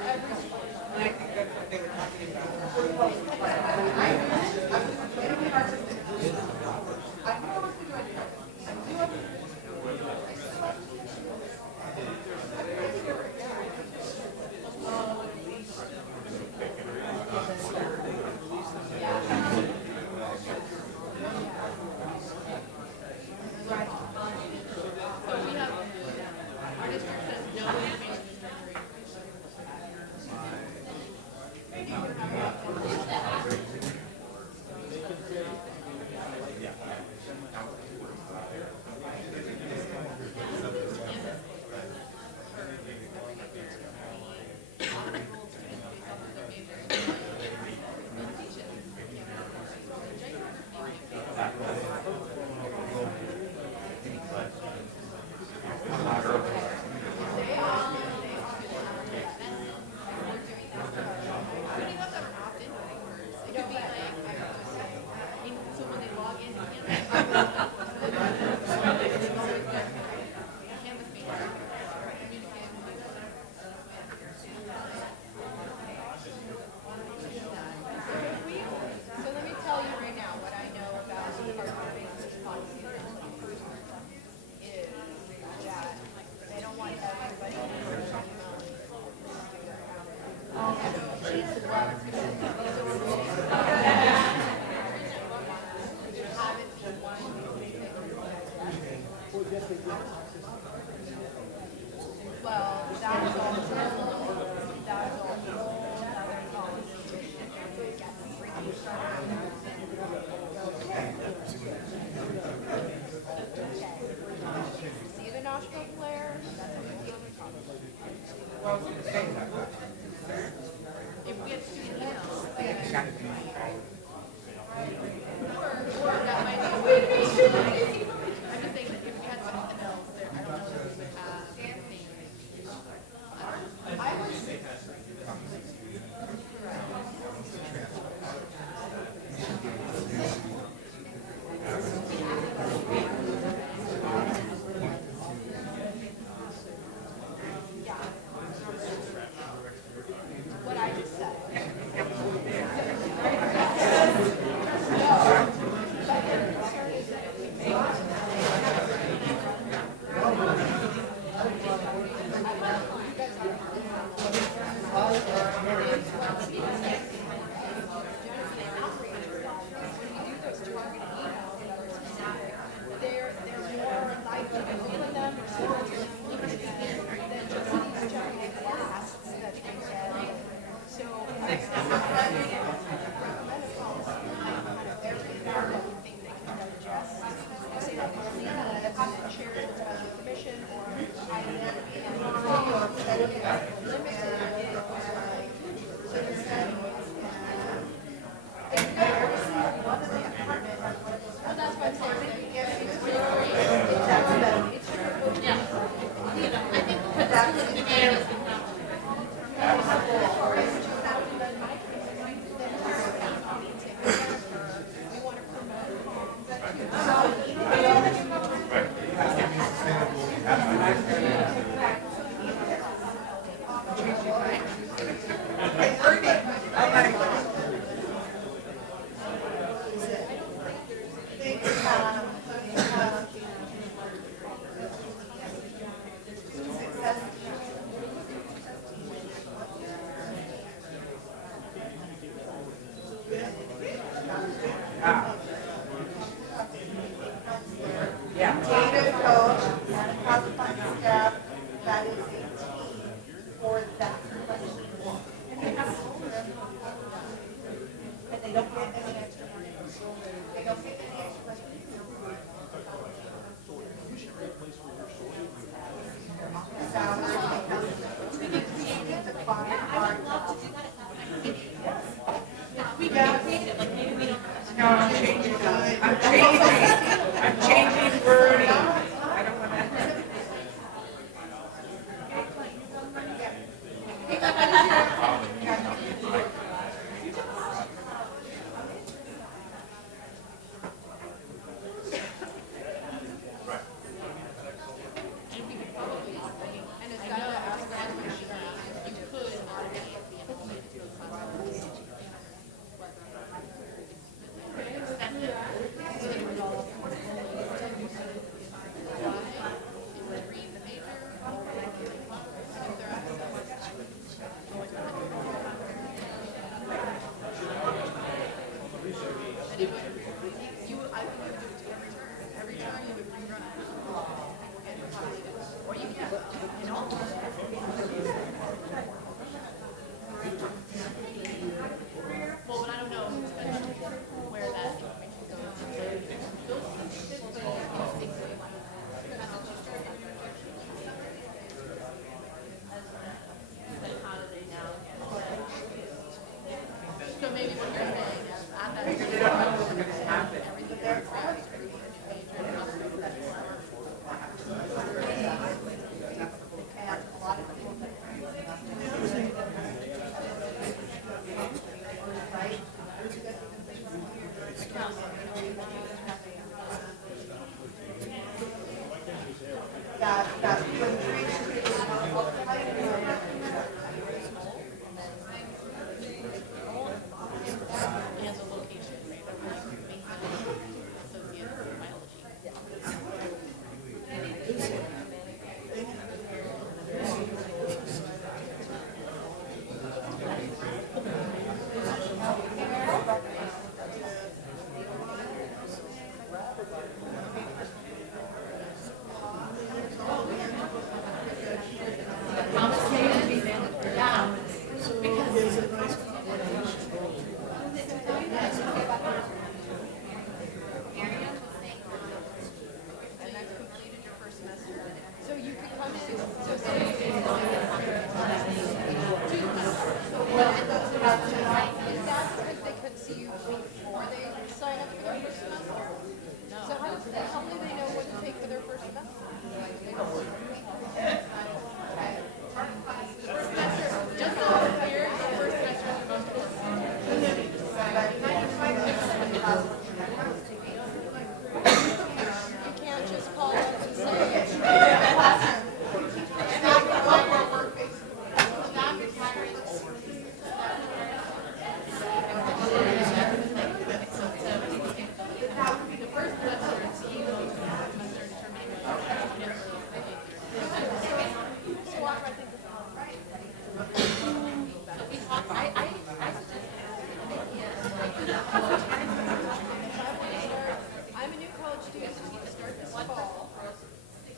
So let me tell you right now what I know about Well, that's all, that's all, another policy. See the nostril flare? That's a whole other conversation. If we have student emails, or that might be a way to be. I'm just saying that if we had something else there, I don't know if we would have anything. I was. What I just said. They're more likely to feel them or than just these general blasts that they get. So next time, every thing they can digest. Say that the chair of the special commission or that's what I'm saying.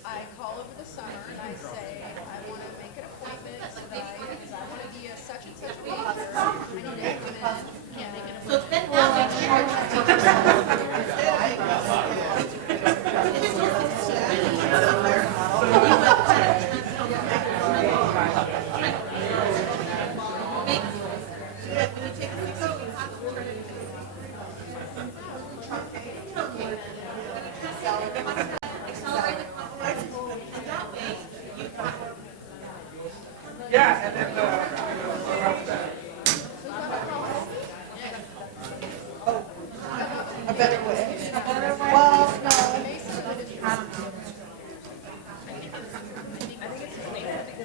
I call over the summer and I say, I want to make an appointment so that I want to be a such and such meeting. I need to implement. So it's been A better way. Well, no.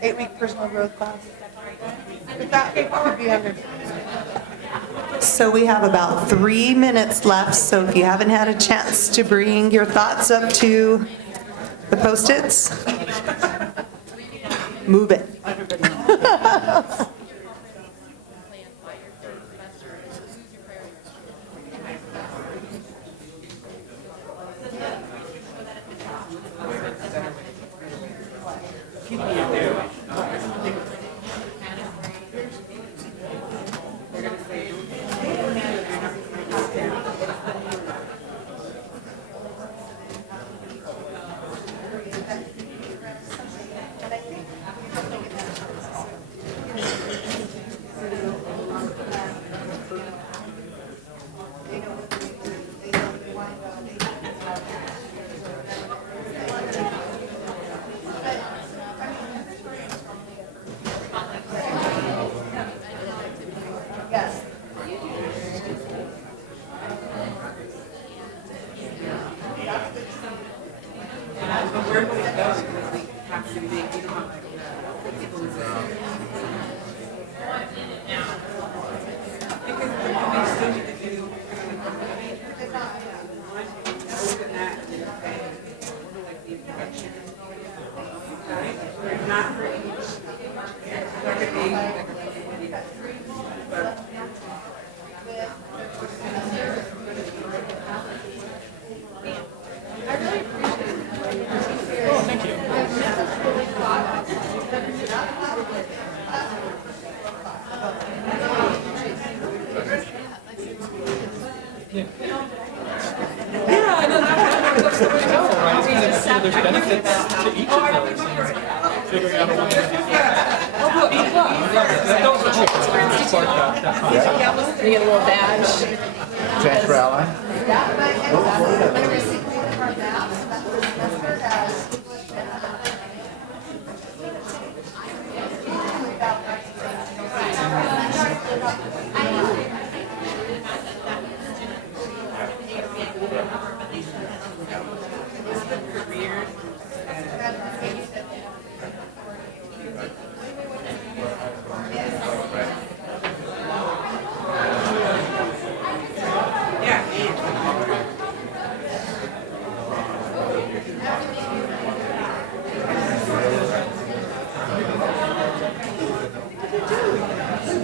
8-week personal growth class. But that could be under. So we have about 3 minutes left, so if you haven't had a chance to bring your thoughts up to the Post-its, move it. There's benefits to each of those. Figuring out a way to You get a little badge. Transfer outline.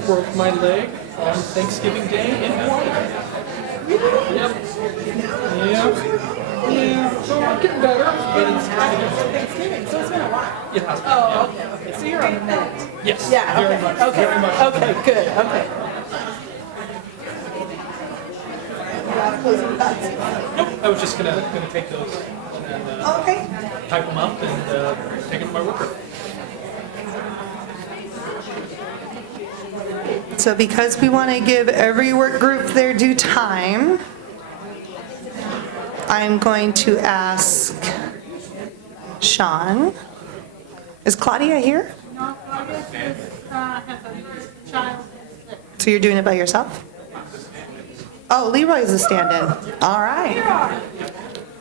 Broke my leg on Thanksgiving Day in Hawaii. Yep. Yep. Yeah. So I'm getting better, but it's kind of Thanksgiving, so it's been a while. It has been. Oh, okay, okay. So you're on the mend. Yes. Yeah, Very okay, much. okay, Very much. okay, good, okay. Nope. I was just gonna take those and type them up and take them to my worker. So because we want to give every work group their due time, I'm going to ask Sean. Is Claudia here? No, Claudia has a child. So you're doing it by yourself? Oh, Leroy's a stand-in. All right.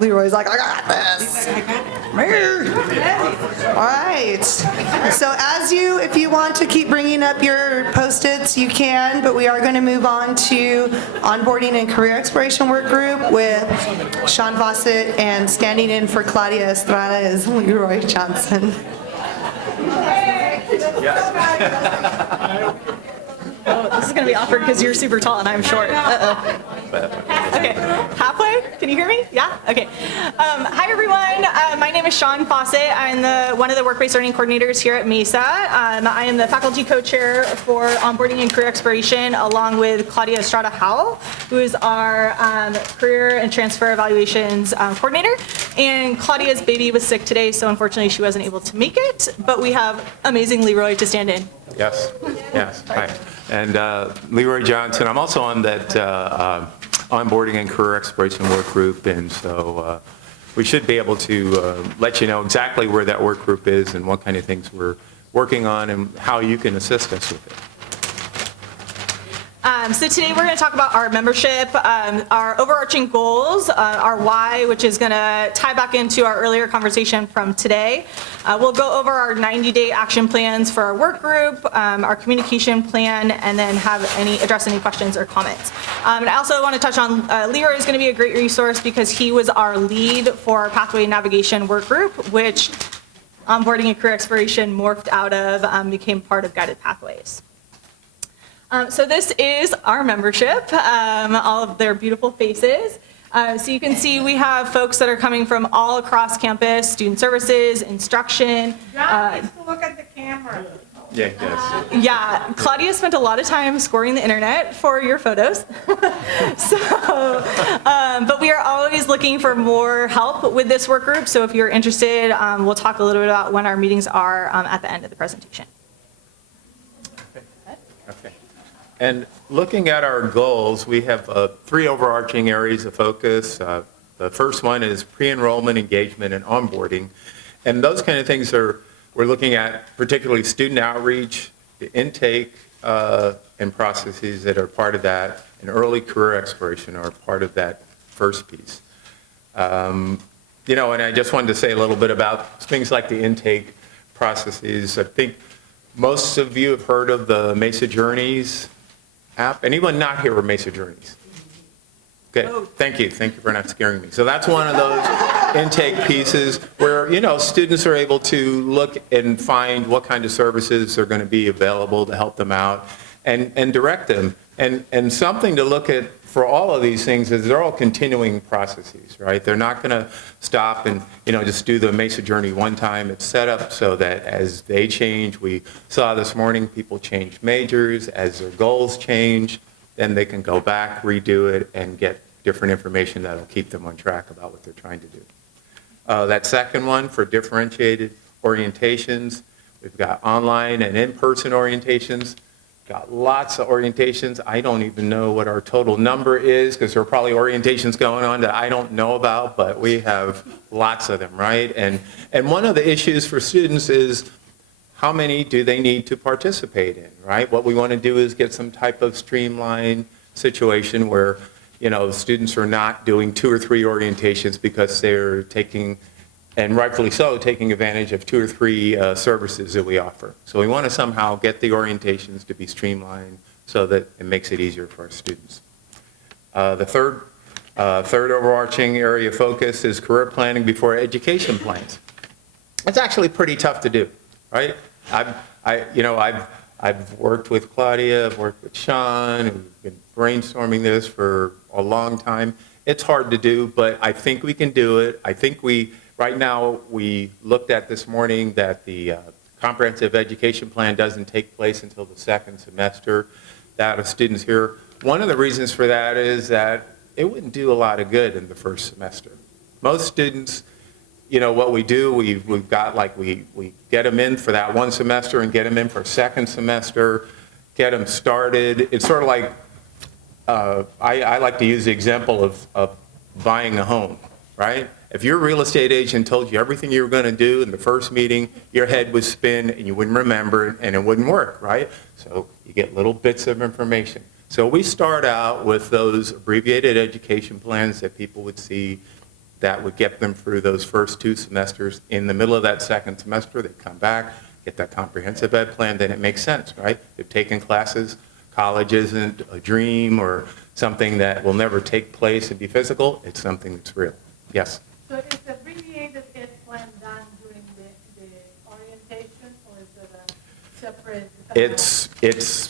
Leroy's like, I got this. All right. So if you want to keep bringing up your Post-its, you can, but we are going to move on to onboarding and career exploration work group with Sean Fawcett, and standing in for Claudia Estrada is Leroy Johnson. Oh, this is going to be awkward because you're super tall and I'm short. Uh-oh. Okay, halfway? Can you hear me? Yeah? Okay. Hi, everyone. My name is Sean Fawcett. I'm one of the work-based learning coordinators here at Mesa. I am the faculty co-chair for Onboarding and Career Exploration, along with Claudia Estrada Howell, who is our Career and Transfer Evaluations coordinator. And Claudia's baby was sick today, so unfortunately she wasn't able to make it, but we have amazing Leroy to stand in. Yes, yes, hi. And Leroy Johnson, I'm also on that Onboarding and Career Exploration work group, and so we should be able to let you know exactly where that work group is and what kind of things we're working on and how you can assist us with it. So today we're going to talk about our membership, our overarching goals, our why, which is going to tie back into our earlier conversation from today. We'll go over our 90-day action plans for our work group, our communication plan, and then address any questions or comments. And I also want to touch on Leroy is going to be a great resource because he was our lead for our Pathway Navigation work group, which Onboarding and Career Exploration morphed out of, became part of Guided Pathways. So this is our membership, all of their beautiful faces. So you can see we have folks that are coming from all across campus, student services, instruction. John needs to look at the camera. Yeah, yes. Yeah, Claudia spent a lot of time scoring the internet for your photos. But we are always looking for more help with this work group. So if you're interested, we'll talk a little bit about when our meetings are at the end of the presentation. Okay. And looking at our goals, we have 3 overarching areas of focus. The first one is pre-enrollment, engagement, and onboarding. And those kind of things we're looking at particularly student outreach, the intake and processes that are part of that, and early career exploration are part of that first piece. And I just wanted to say a little bit about things like the intake processes. I think most of you have heard of the Mesa Journeys app. Anyone not here with Mesa Journeys? Okay, thank you. Thank you for not scaring me. So that's one of those intake pieces where, students are able to look and find what kind of services are going to be available to help them out and direct them. And something to look at for all of these things is they're all continuing processes, right? They're not going to stop and, just do the Mesa Journey one time. It's set up so that as they change, we saw this morning people change majors. As their goals change, then they can go back, redo it, and get different information that'll keep them on track about what they're trying to do. That second one for differentiated orientations, we've got online and in-person orientations. Got lots of orientations. I don't even know what our total number is because there are probably orientations going on that I don't know about, but we have lots of them, right? And one of the issues for students is how many do they need to participate in, right? What we want to do is get some type of streamlined situation where, students are not doing 2 or 3 orientations because they're taking, and rightfully so, taking advantage of 2 or 3 services that we offer. So we want to somehow get the orientations to be streamlined so that it makes it easier for our students. The third overarching area of focus is career planning before education plans. It's actually pretty tough to do, right? I've worked with Claudia, I've worked with Sean, we've been brainstorming this for a long time. It's hard to do, but I think we can do it. I think right now, we looked at this morning that the comprehensive education plan doesn't take place until the 2nd semester. That of students here. One of the reasons for that is that it wouldn't do a lot of good in the first semester. Most students, what we do, we've got we get them in for that 1 semester and get them in for a 2nd semester, get them started. It's sort of like, I like to use the example of buying a home, right? If your real estate agent told you everything you were going to do in the first meeting, your head would spin and you wouldn't remember it and it wouldn't work, right? So you get little bits of information. So we start out with those abbreviated education plans that people would see that would get them through those first 2 semesters. In the middle of that 2nd semester, they come back, get that comprehensive ed plan, then it makes sense, right? They've taken classes. College isn't a dream or something that will never take place and be physical. It's something that's real. Yes? So is the abbreviated ed plan done during the orientation, or is it separate? It's,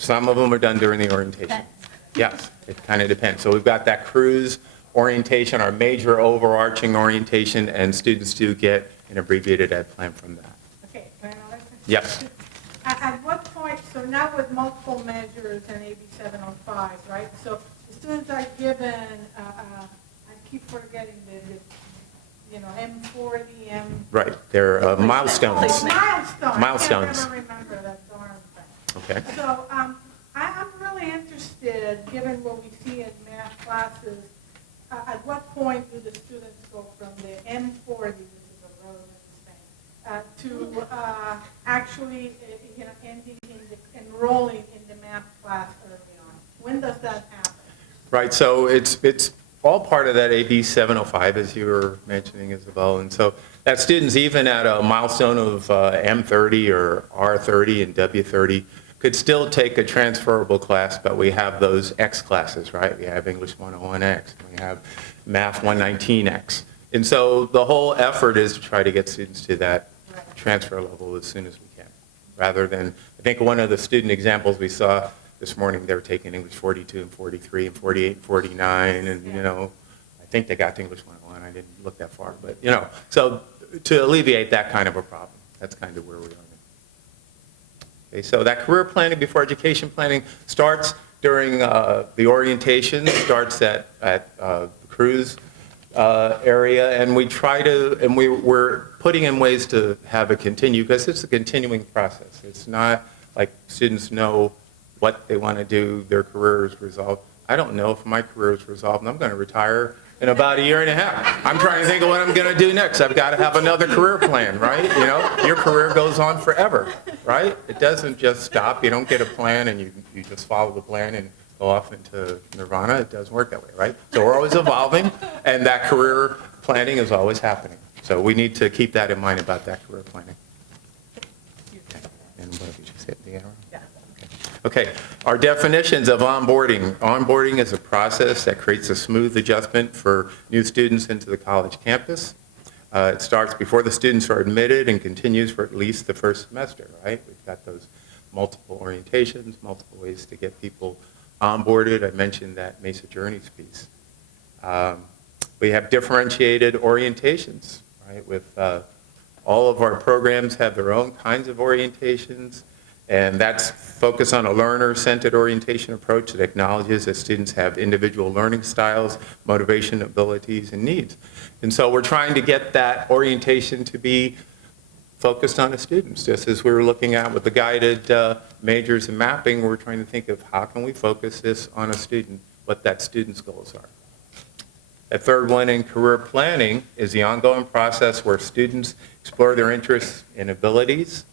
some of them are done during the orientation. Yes, it kind of depends. So we've got that cruise orientation, our major overarching orientation, and students do get an abbreviated ed plan from that. Okay, can I know that? Yes. At what point, so now with multiple measures and AB 705, right? So the students are given, I keep forgetting M40, Right, they're milestones. Milestones. I can't remember that darn thing. Okay. So I'm really interested, given what we see in math classes, at what point do the students go from the M40, which is a relevant thing, to actually enrolling in the math class early on? When does that happen? Right, so it's all part of that AB 705, as you were mentioning, Isabel. And so that students, even at a milestone of M30 or R30 and W30, could still take a transferable class, but we have those X classes, right? We have English 101X, we have Math 119X. And so the whole effort is to try to get students to that transfer level as soon as we can, rather than, I think one of the student examples we saw this morning, they were taking English 42 and 43 and 48 and 49, and, I think they got to English 101. I didn't look that far, but, so to alleviate that kind of a problem, that's kind of where we are. Okay, so that career planning before education planning starts during the orientation, starts at the cruise area, and we try to, and we're putting in ways to have it continue, because it's a continuing process. It's not like students know what they want to do, their career is resolved. I don't know if my career is resolved, and I'm going to retire in about a year and a half. I'm trying to think of what I'm going to do next. I've got to have another career plan, right? Your career goes on forever, right? It doesn't just stop. You don't get a plan and you just follow the plan and go off into nirvana. It doesn't work that way, right? So we're always evolving, and that career planning is always happening. So we need to keep that in mind about that career planning. And what did you say at the arrow? Yeah. Okay, our definitions of onboarding. Onboarding is a process that creates a smooth adjustment for new students into the college campus. It starts before the students are admitted and continues for at least the first semester, right? We've got those multiple orientations, multiple ways to get people onboarded. I mentioned that Mesa Journeys piece. We have differentiated orientations, right? With all of our programs have their own kinds of orientations. And that's focused on a learner-centered orientation approach that acknowledges that students have individual learning styles, motivation, abilities, and needs. And so we're trying to get that orientation to be focused on the students. Just as we were looking at with the guided majors and mapping, we're trying to think of how can we focus this on a student, what that student's goals are. The third one in career planning is the ongoing process where students explore their interests and abilities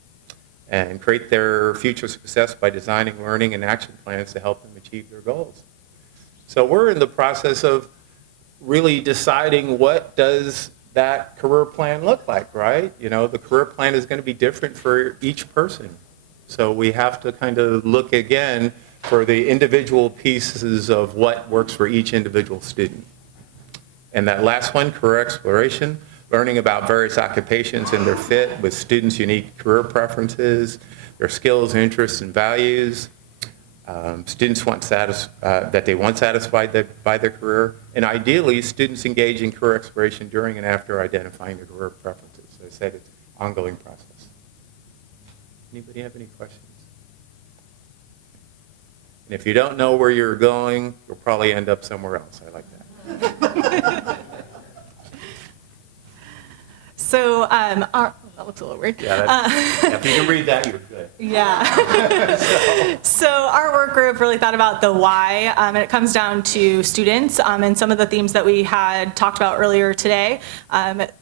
and create their future success by designing learning and action plans to help them achieve their goals. So we're in the process of really deciding what does that career plan look like, right? The career plan is going to be different for each person. So we have to kind of look again for the individual pieces of what works for each individual student. And that last one, career exploration, learning about various occupations and their fit with students' unique career preferences, their skills, interests, and values. Students want that they want satisfied by their career. And ideally, students engage in career exploration during and after identifying their career preferences. As I said, it's an ongoing process. Anybody have any questions? And if you don't know where you're going, you'll probably end up somewhere else. I like that. So that looks a little weird. Yeah, if you can read that, you're good. Yeah. So our work group really thought about the why, and it comes down to students and some of the themes that we had talked about earlier today.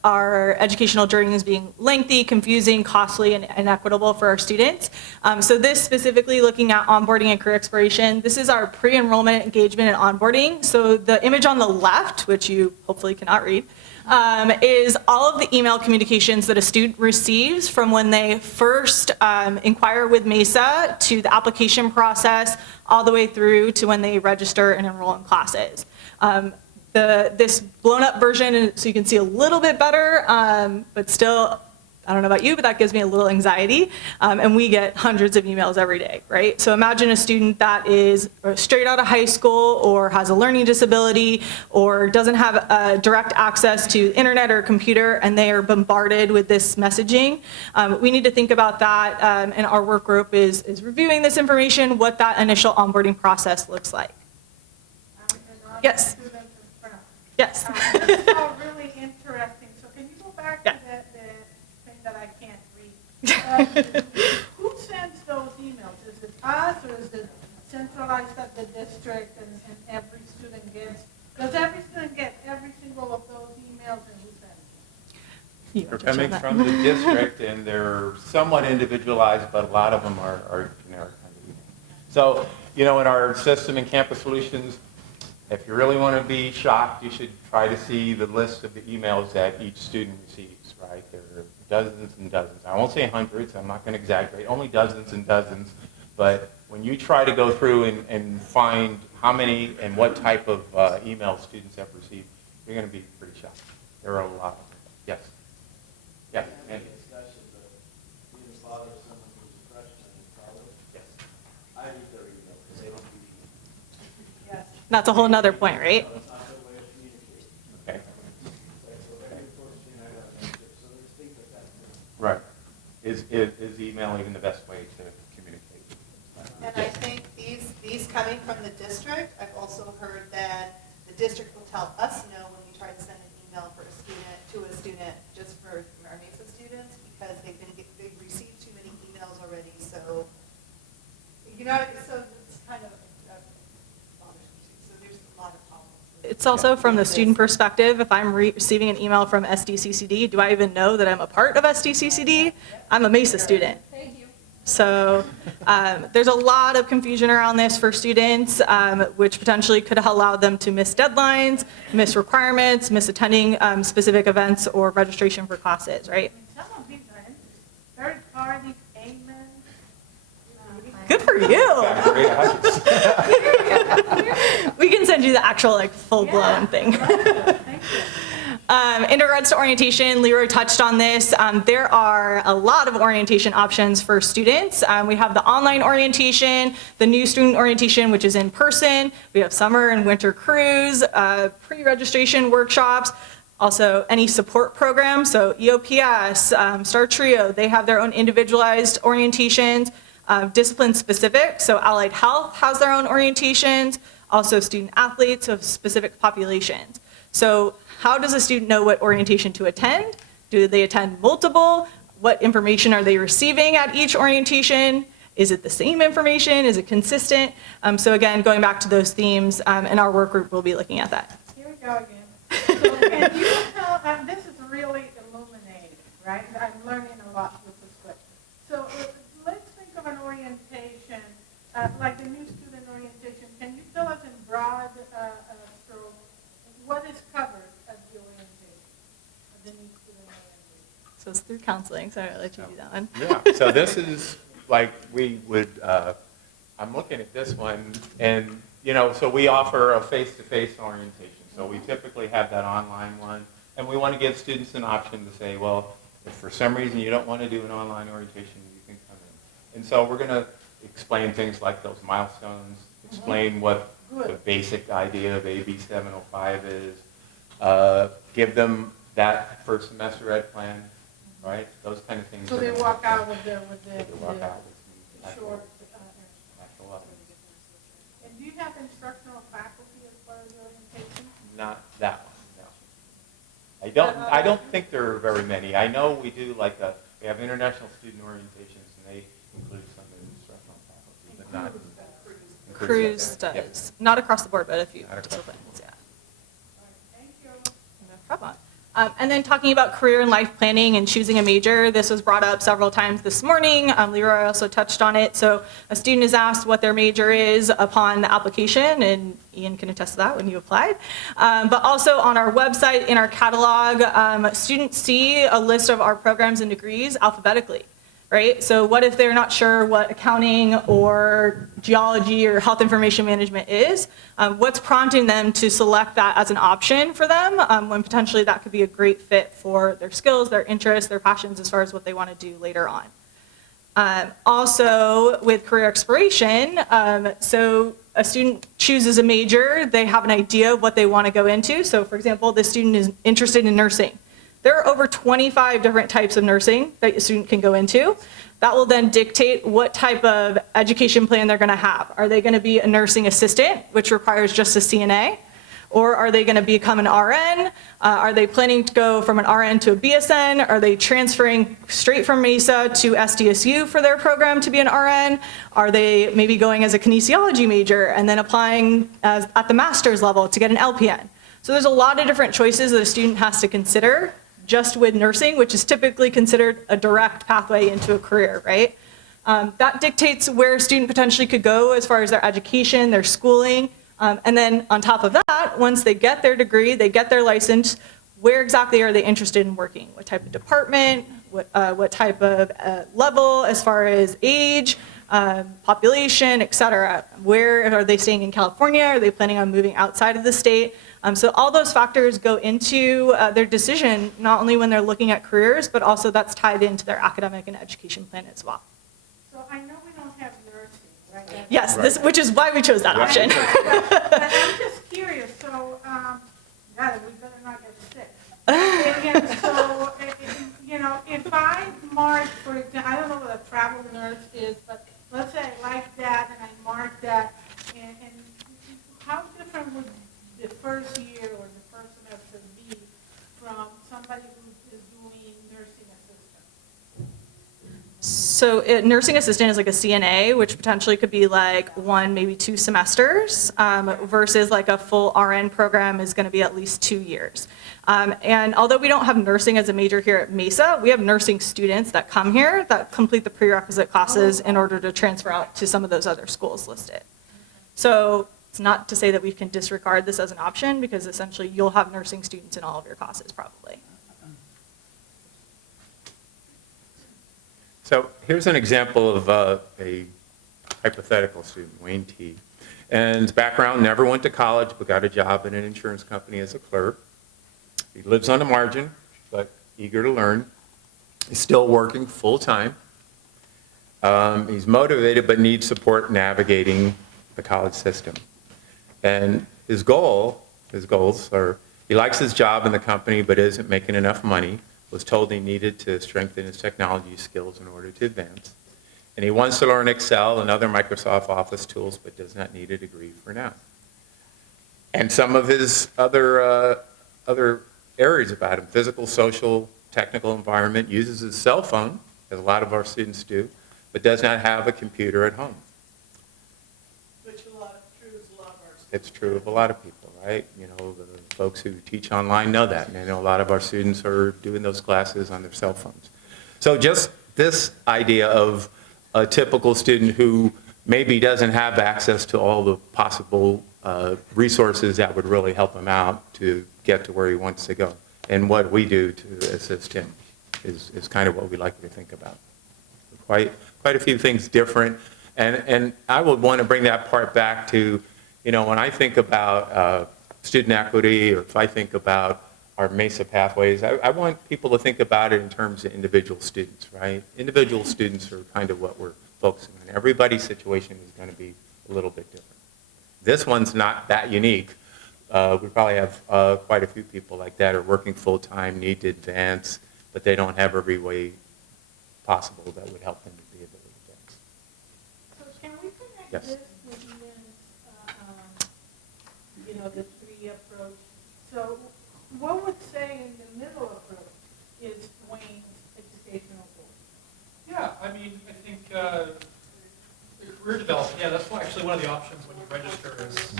Our educational journeys being lengthy, confusing, costly, and inequitable for our students. So this specifically looking at onboarding and career exploration, this is our pre-enrollment engagement and onboarding. So the image on the left, which you hopefully cannot read, is all of the email communications that a student receives from when they first inquire with Mesa to the application process all the way through to when they register and enroll in classes. This blown up version, so you can see a little bit better, but still I don't know about you, but that gives me a little anxiety. And we get hundreds of emails every day, right? So imagine a student that is straight out of high school or has a learning disability or doesn't have direct access to internet or computer, and they are bombarded with this messaging. We need to think about that, and our work group is reviewing this information, what that initial onboarding process looks like. Yes. Yes. It's all really interesting. So can you go back to the thing that I can't read? Who sends those emails? Is it us, or is it centralized at the district and every student gets? Does every student get every single of those emails, and who sends them? They're coming from the district, and they're somewhat individualized, but a lot of them are generic. So, in our system in Campus Solutions, if you really want to be shocked, you should try to see the list of the emails that each student receives, right? There are dozens and dozens. I won't say hundreds, I'm not going to exaggerate, only dozens and dozens. But when you try to go through and find how many and what type of email students have received, you're going to be pretty shocked. There are a lot of them. Yes? Yeah. Andy. That's a whole nother point, right? Okay. Right. Is email even the best way to communicate? And I think these coming from the district, I've also heard that the district will tell us no when we try to send an email for a student, just for our Mesa students, because they've received too many emails already. So, so it's kind of It's also from the student perspective. If I'm receiving an email from SDCCD, do I even know that I'm a part of SDCCD? I'm a Mesa student. So there's a lot of confusion around this for students, which potentially could allow them to miss deadlines, miss requirements, miss attending specific events or registration for classes, right? Some of these are third-party payments. Good for you. We can send you the actual full-blown thing. In regards to orientation, Leroy touched on this. There are a lot of orientation options for students. We have the online orientation, the new student orientation, which is in person. We have summer and winter crews, pre-registration workshops, also any support programs. So EOPS, Star Trio, they have their own individualized orientations. Discipline specific, so allied health has their own orientations, also student athletes of specific populations. So how does a student know what orientation to attend? Do they attend multiple? What information are they receiving at each orientation? Is it the same information? Is it consistent? So again, going back to those themes, and our work group will be looking at that. Here we go again. So can you tell, this is really illuminating, right? I'm learning a lot with this clip. So let's think of an orientation, like the new student orientation. Can you tell us in broad strokes what is covered at the orientation, of the new student orientation? So it's through counseling, so I'll let you do that one. Yeah, so this is like we would, I'm looking at this one, and so we offer a face-to-face orientation. So we typically have that online one, and we want to give students an option to say, well, if for some reason you don't want to do an online orientation, you can come in. And so we're going to explain things like those milestones, explain what the basic idea of AB 705 is, give them that first semester ed plan, right? Those kind of things. So they walk out with the short. And do you have instructional faculty as part of the orientation? Not that one, no. I don't think there are very many. I know we do we have international student orientations, and they include some instructional faculty, but not. Cruise does. Yep. Not across the board, but a few disciplines, yeah. Thank you. No problem. And then talking about career and life planning and choosing a major, this was brought up several times this morning. Leroy also touched on it. So a student is asked what their major is upon the application, and Ian can attest to that when you applied. But also on our website, in our catalog, students see a list of our programs and degrees alphabetically. right? So what if they're not sure what accounting or geology or health information management is? What's prompting them to select that as an option for them when potentially that could be a great fit for their skills, their interests, their passions as far as what they want to do later on. Also with career exploration, so a student chooses a major, they have an idea of what they want to go into. So for example, the student is interested in nursing. There are over 25 different types of nursing that a student can go into. That will then dictate what type of education plan they're going to have. Are they going to be a nursing assistant, which requires just a CNA? Or are they going to become an RN? Are they planning to go from an RN to a BSN? Are they transferring straight from Mesa to SDSU for their program to be an RN? Are they maybe going as a kinesiology major and then applying at the master's level to get an LPN? So there's a lot of different choices that a student has to consider just with nursing, which is typically considered a direct pathway into a career, right? That dictates where a student potentially could go as far as their education, their schooling, and then on top of that, once they get their degree, they get their license, where exactly are they interested in working? What type of department, what type of level as far as age, population, et cetera. Where are they staying in California? Are they planning on moving outside of the state? So all those factors go into their decision, not only when they're looking at careers, but also that's tied into their academic and education plan as well. So I know we don't have nursing, right? Yes, which is why we chose that option. But I'm just curious, so, God, we better not get sick. And so, you know, if I mark, for example, I don't know what a travel nurse is, but let's say I like that and I mark that, and how different would the first year or the first semester be from somebody who is doing nursing assistant? So nursing assistant is like a CNA, which potentially could be like 1, maybe 2 semesters, versus like a full RN program is going to be at least 2 years. And although we don't have nursing as a major here at Mesa, we have nursing students that come here that complete the prerequisite classes in order to transfer out to some of those other schools listed. So it's not to say that we can disregard this as an option, because essentially you'll have nursing students in all of your classes probably. So here's an example of a hypothetical student, Wayne T. And his background, never went to college, but got a job in an insurance company as a clerk. He lives on the margin, but eager to learn. He's still working full-time. He's motivated, but needs support navigating the college system. And his goals are, he likes his job in the company, but isn't making enough money. Was told he needed to strengthen his technology skills in order to advance. And he wants to learn Excel and other Microsoft Office tools, but does not need a degree for now. And some of his other areas about him, physical, social, technical environment, uses his cell phone, as a lot of our students do, but does not have a computer at home. It's true of a lot of people, right? You know, the folks who teach online know that, and I know a lot of our students are doing those classes on their cell phones. So just this idea of a typical student who maybe doesn't have access to all the possible resources that would really help him out to get to where he wants to go. And what we do to assist him is kind of what we like to think about. Quite a few things different. And I would want to bring that part back to, you know, when I think about student equity, or if I think about our MESA pathways, I want people to think about it in terms of individual students, right? Individual students are kind of what we're focusing on. Everybody's situation is going to be a little bit different. This one's not that unique. We probably have quite a few people like that are working full-time, need to advance, but they don't have every way possible that would help them to be able to advance. So can we connect Yes. this with you know, the 3 approach? So what would say in the middle approach is Wayne's educational goal? Yeah, I mean, I think career development, yeah, that's actually one of the options when you register is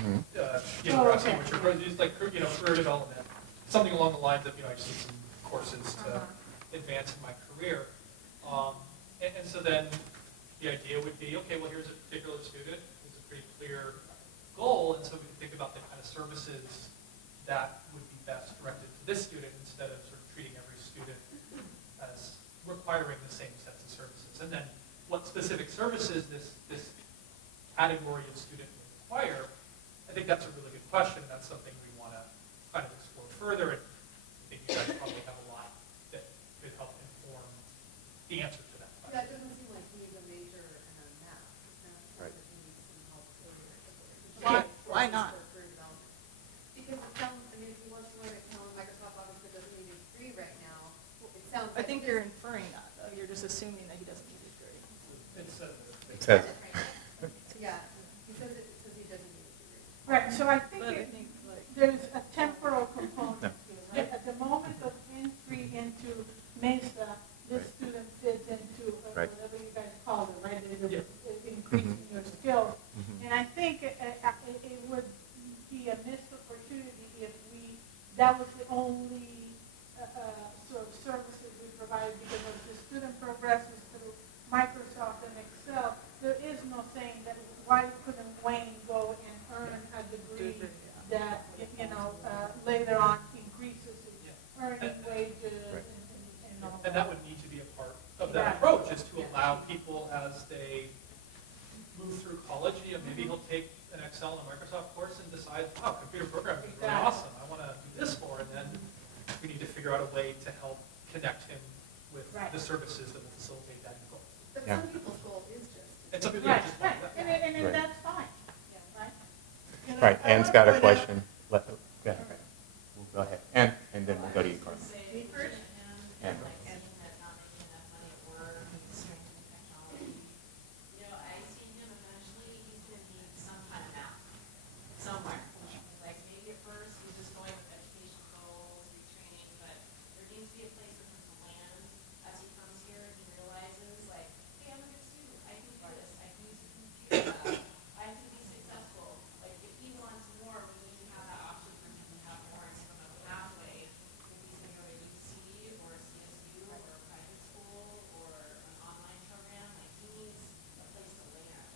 university, which are used like, you know, career development, something along the lines of, you know, I just need some courses to advance in my career. And so then the idea would be, okay, well, here's a particular student who's a pretty clear goal, and so we can think about the kind of services that would be best directed to this student instead of sort of treating every student as requiring the same sets of services. And then what specific services this category of student will require, I think that's a really good question. That's something we want to kind of explore further. And I think you guys probably have a lot that could help inform the answer to that question. Yeah, it doesn't seem like he needs a major and a math. Right. Why not? Because it sounds, I mean, if he wants to learn Excel and Microsoft Office but doesn't need a degree right now, it sounds I like. think you're inferring that, though. You're just assuming that he doesn't need a degree. It says. Yeah, he says he doesn't need a degree. Right, so I think But I think, like, there's a temporal component here, right? At the moment of entry into Mesa, this student fits into Right. whatever you guys call it, right? It's increasing your skills. And I think it would be a missed opportunity if that was the only sort of services we provided, because as the student progresses through Microsoft and Excel, there is no saying that why couldn't Wayne go and earn a degree that, later on increases his earning wages and all that. And that would need to be a part of that approach, is to allow people as they move through college, maybe he'll take an Excel and a Microsoft course and decide, oh, computer programming is really awesome, I want to do this more, and then we need to figure out a way to help connect him with the services that will facilitate that goal. But some people's goal is just. It's something Right, just right, like that. and Right. that's fine, right? Right, Ann's got a question. Go ahead. We'll go ahead. And then we'll go to you, Carmen. Me first? Ann. Somewhere. Like maybe at first he's just going with education goals, retraining, but there needs to be a place for him to land as he comes here and he realizes like, hey, I'm a good student, I can do this, I can use the computer, I can be successful. Like if he wants more, we need to have that option for him to have more instead of a pathway. If he's going to go to UC or CSU or a private school or an online program, like he needs a place to land.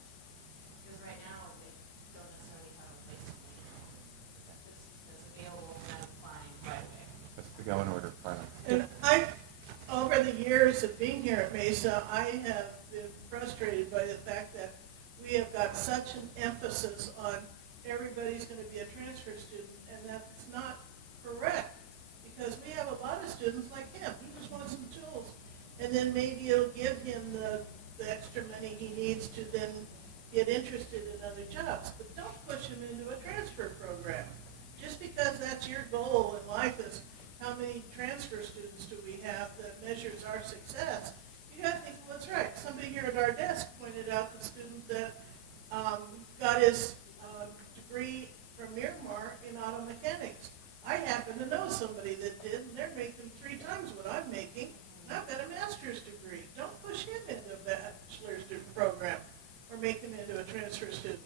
Because right now, they don't necessarily have a place to land that's available for them to find right away. Let's go in order, Carmen. And over the years of being here at Mesa, I have been frustrated by the fact that we have got such an emphasis on everybody's going to be a transfer student, and that's not correct. Because we have a lot of students like him, he just wants some tools. And then maybe it'll give him the extra money he needs to then get interested in other jobs. But don't push him into a transfer program. Just because that's your goal in life is how many transfer students do we have that measures our success. You gotta think, well, that's right. Somebody here at our desk pointed out the student that got his degree from Miramar in auto mechanics. I happen to know somebody that did, and they're making 3 times what I'm making, and I've got a master's degree. Don't push him into a bachelor's program or make him into a transfer student.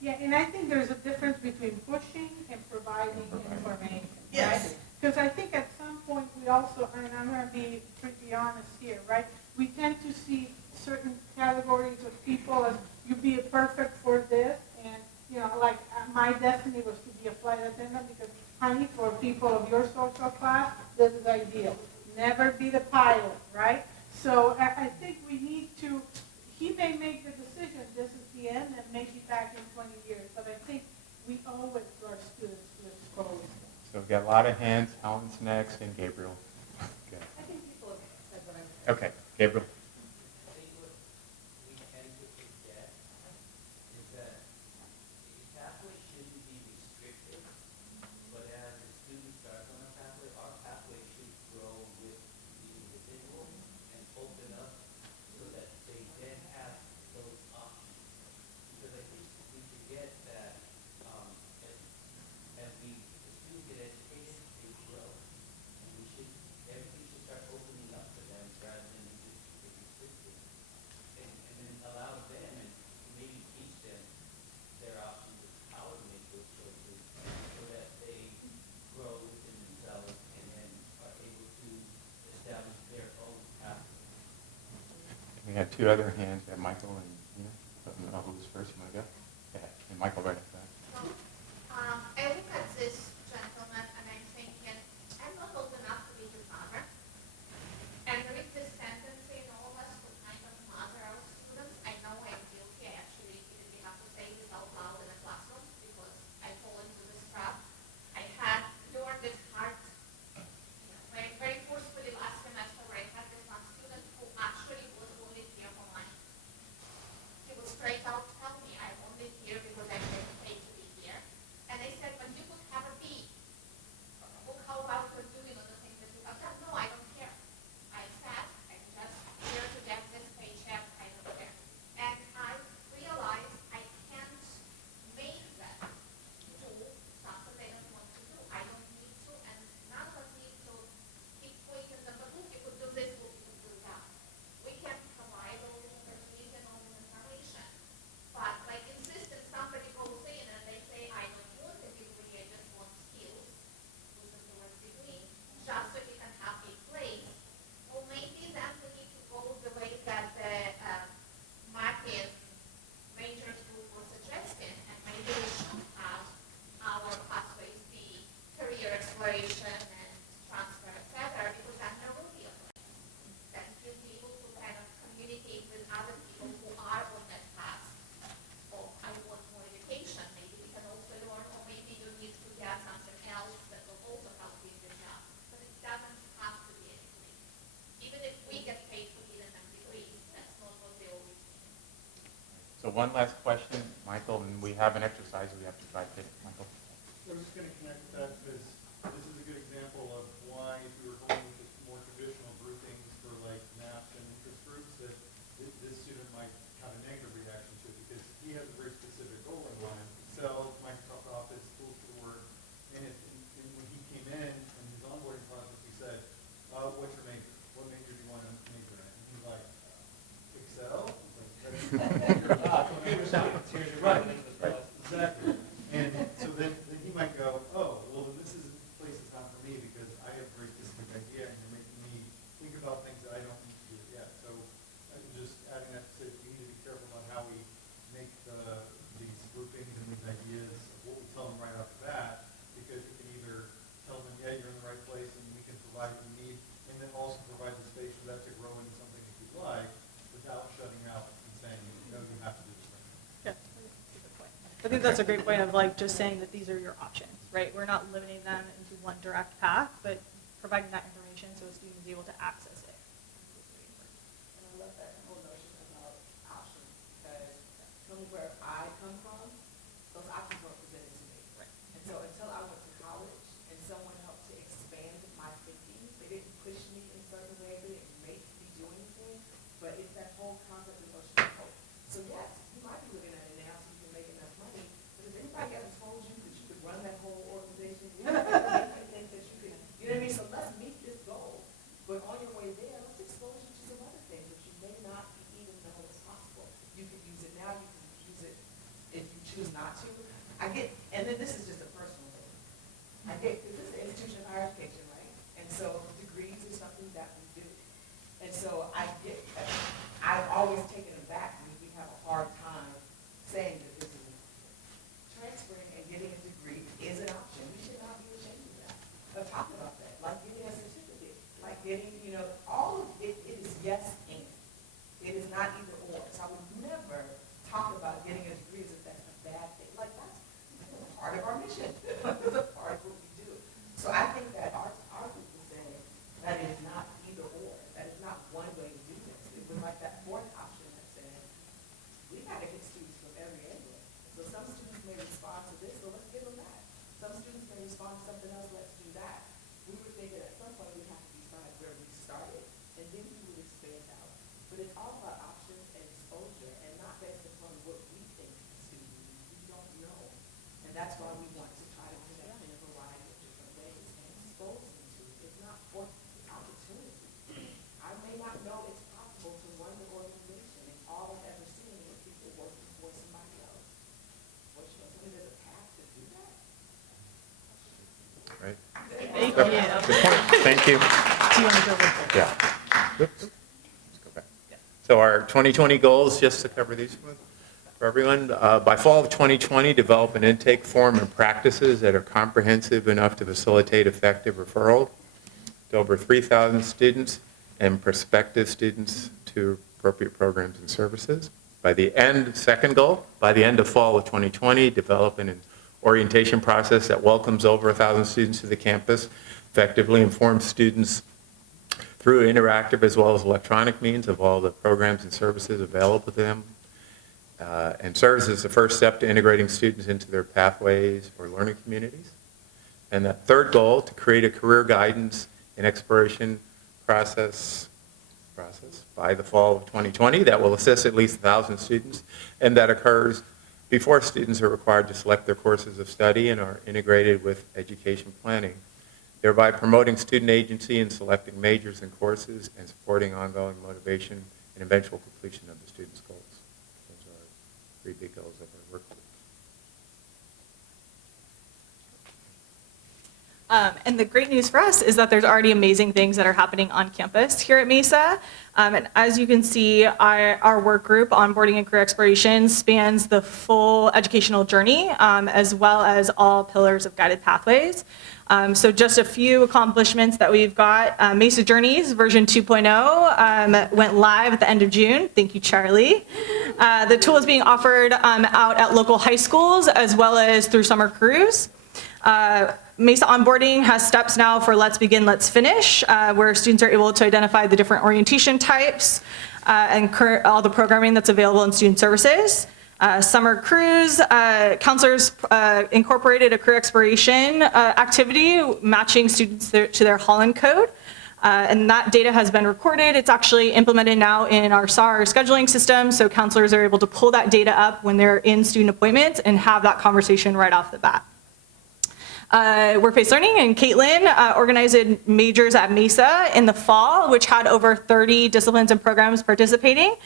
Yeah, and I think there's a difference between pushing and providing information, Yes. right? Because I think at some point we also, and I'm going to be pretty honest here, right? We tend to see certain categories of people as you'd be perfect for this, and, like my destiny was to be a flight attendant because, honey, for people of your social class, this is ideal. Never be the pilot, right? So I think we need to, he may make the decision, this is the end, and maybe back in 20 years, but I think we owe it to our students to expose them. So we've got a lot of hands. Helen's next, and Gabriel. Okay. I think people have said what I was. Okay, Gabriel. I think what we tend to forget is that the pathway shouldn't be restricted, but as the student starts on a pathway, our pathway should grow with the individual and open up so that they then have those options. Because I think we forget that as the students get educated, they grow. And everything should start opening up for them rather than just get restricted. And then allow them and maybe teach them their options of how to make those choices so that they grow within themselves and then are able to establish their own pathway. We have 2 other hands. We have Michael and Nina. I don't know who's first. You want to go? Yeah, and Michael right after that. I look at this gentleman and I'm thinking, I'm not old enough to be his mother. And read this sentence saying all of us were kind of not one last question, Michael, and we have an exercise we have to try to take. Michael? I'm just going to connect with that because this is a good example of why if we were going with more traditional groupings for like math and interest groups, that this student might have a negative reaction to it because he has a very specific goal in mind. Excel, Microsoft Office, tools for work, and when he came in his onboarding process, we said, what's your major? What major do you want to major in? And he's like, Excel? Computer science. Here's your right. Exactly. And so then he might go, oh, well, this place is not for me because I have a very specific idea and you're making me think about things that I don't need to do yet. So I'm just adding that to say we need to be careful about how we make these groupings and these ideas of what we tell them right off the bat, because we can either tell them, yeah, you're in the right place and we can provide what you need, and then also provide the space for that to grow into something if you'd like, without shutting out and saying, no, you have to do this right now. Yeah, that's a good point. I think that's a great point of like just saying that these are your options, right? We're not limiting them into one direct path, but providing that information so a student is able to access it. And I love that whole notion about options because from where I come from, those options weren't presented to me. Right. And so until I went to college and someone helped to expand my thinking, they didn't push me in certain ways, they didn't make me do anything, but it's that whole concept of notion of hope. So yes, you might be looking at it now so you can make enough money, but if anybody ever told you that you could run that whole organization, you know what I mean? So let's meet this goal. But on your way there, let's expose you to some other things that you may not even know is possible. You can use it now, you can use it if you choose not to. And then this is just a personal thing. This is the institution of higher education, right? And so degrees is something that we do. And so I've always taken it back when we have a hard time saying that this is transferring and getting a degree is an option. We should not be ashamed of that, of talking about that. Like getting a certificate, like getting, all of it is yes and. It is not either or. So I would never talk about getting a degree as if that's a bad thing. Like that's part of our mission. It's a part of what we do. So I think that our group is saying that it is not either or. That is not one way to do this. It was like that fourth option that said, we got to get students from every angle. So some students may respond to this, so let's give them that. Some students may respond to something else, let's do that. We were thinking at some point we have to decide where we started, and then we would expand out. But it's all about options and exposure, and not based upon what we think the student needs. We don't know. And that's why we want to try to connect in a variety of different ways and expose them to it. It's not for it's opportunity. I may not know it's possible to run the organization, and all I've ever seen is people working for somebody else. Or somebody there's a path to do that. Right. Thank Good you. point. Thank you. Do you want to go with that? Yeah. Let's go back. So our 2020 goals, just to cover these for everyone, by fall of 2020, develop an intake form and practices that are comprehensive enough to facilitate effective referral to over 3,000 students and prospective students to appropriate programs and services. By the end, second goal, by the end of fall of 2020, develop an orientation process that welcomes over 1,000 students to the campus, effectively informs students through interactive as well as electronic means of all the programs and services available to them, and serves as the first step to integrating students into their pathways or learning communities. And that third goal, to create a career guidance and exploration process by the fall of 2020 that will assist at least 1,000 students, and that occurs before students are required to select their courses of study and are integrated with education planning, thereby promoting student agency in selecting majors and courses and supporting ongoing motivation and eventual completion of the student's goals. Those are 3 big goals of our work group. And the great news for us is that there's already amazing things that are happening on campus here at Mesa. And as you can see, our work group, Onboarding and Career Exploration, spans the full educational journey, as well as all pillars of guided pathways. So just a few accomplishments that we've got. Mesa Journeys version 2.0 went live at the end of June. Thank you, Charlie. The tool is being offered out at local high schools as well as through summer crews. Mesa Onboarding has steps now for Let's Begin, Let's Finish, where students are able to identify the different orientation types and all the programming that's available in student services. Summer cruise, counselors incorporated a career exploration activity matching students to their Holland code. And that data has been recorded. It's actually implemented now in our SAR scheduling system, so counselors are able to pull that data up when they're in student appointments and have that conversation right off the bat. Work-based learning and Caitlin organized majors at Mesa in the fall, which had over 30 disciplines and programs participating.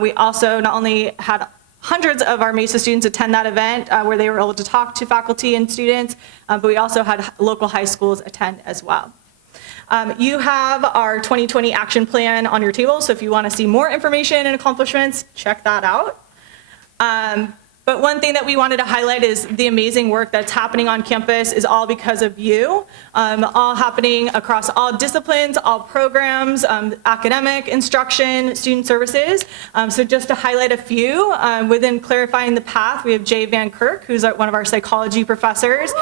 We also not only had hundreds of our Mesa students attend that event where they were able to talk to faculty and students, but we also had local high schools attend as well. You have our 2020 action plan on your table, so if you want to see more information and accomplishments, check that out. But one thing that we wanted to highlight is the amazing work that's happening on campus is all because of you, all happening across all disciplines, all programs, academic, instruction, student services. So just to highlight a few, within Clarifying the Path, we have Jay Van Kirk, who's one of our psychology professors.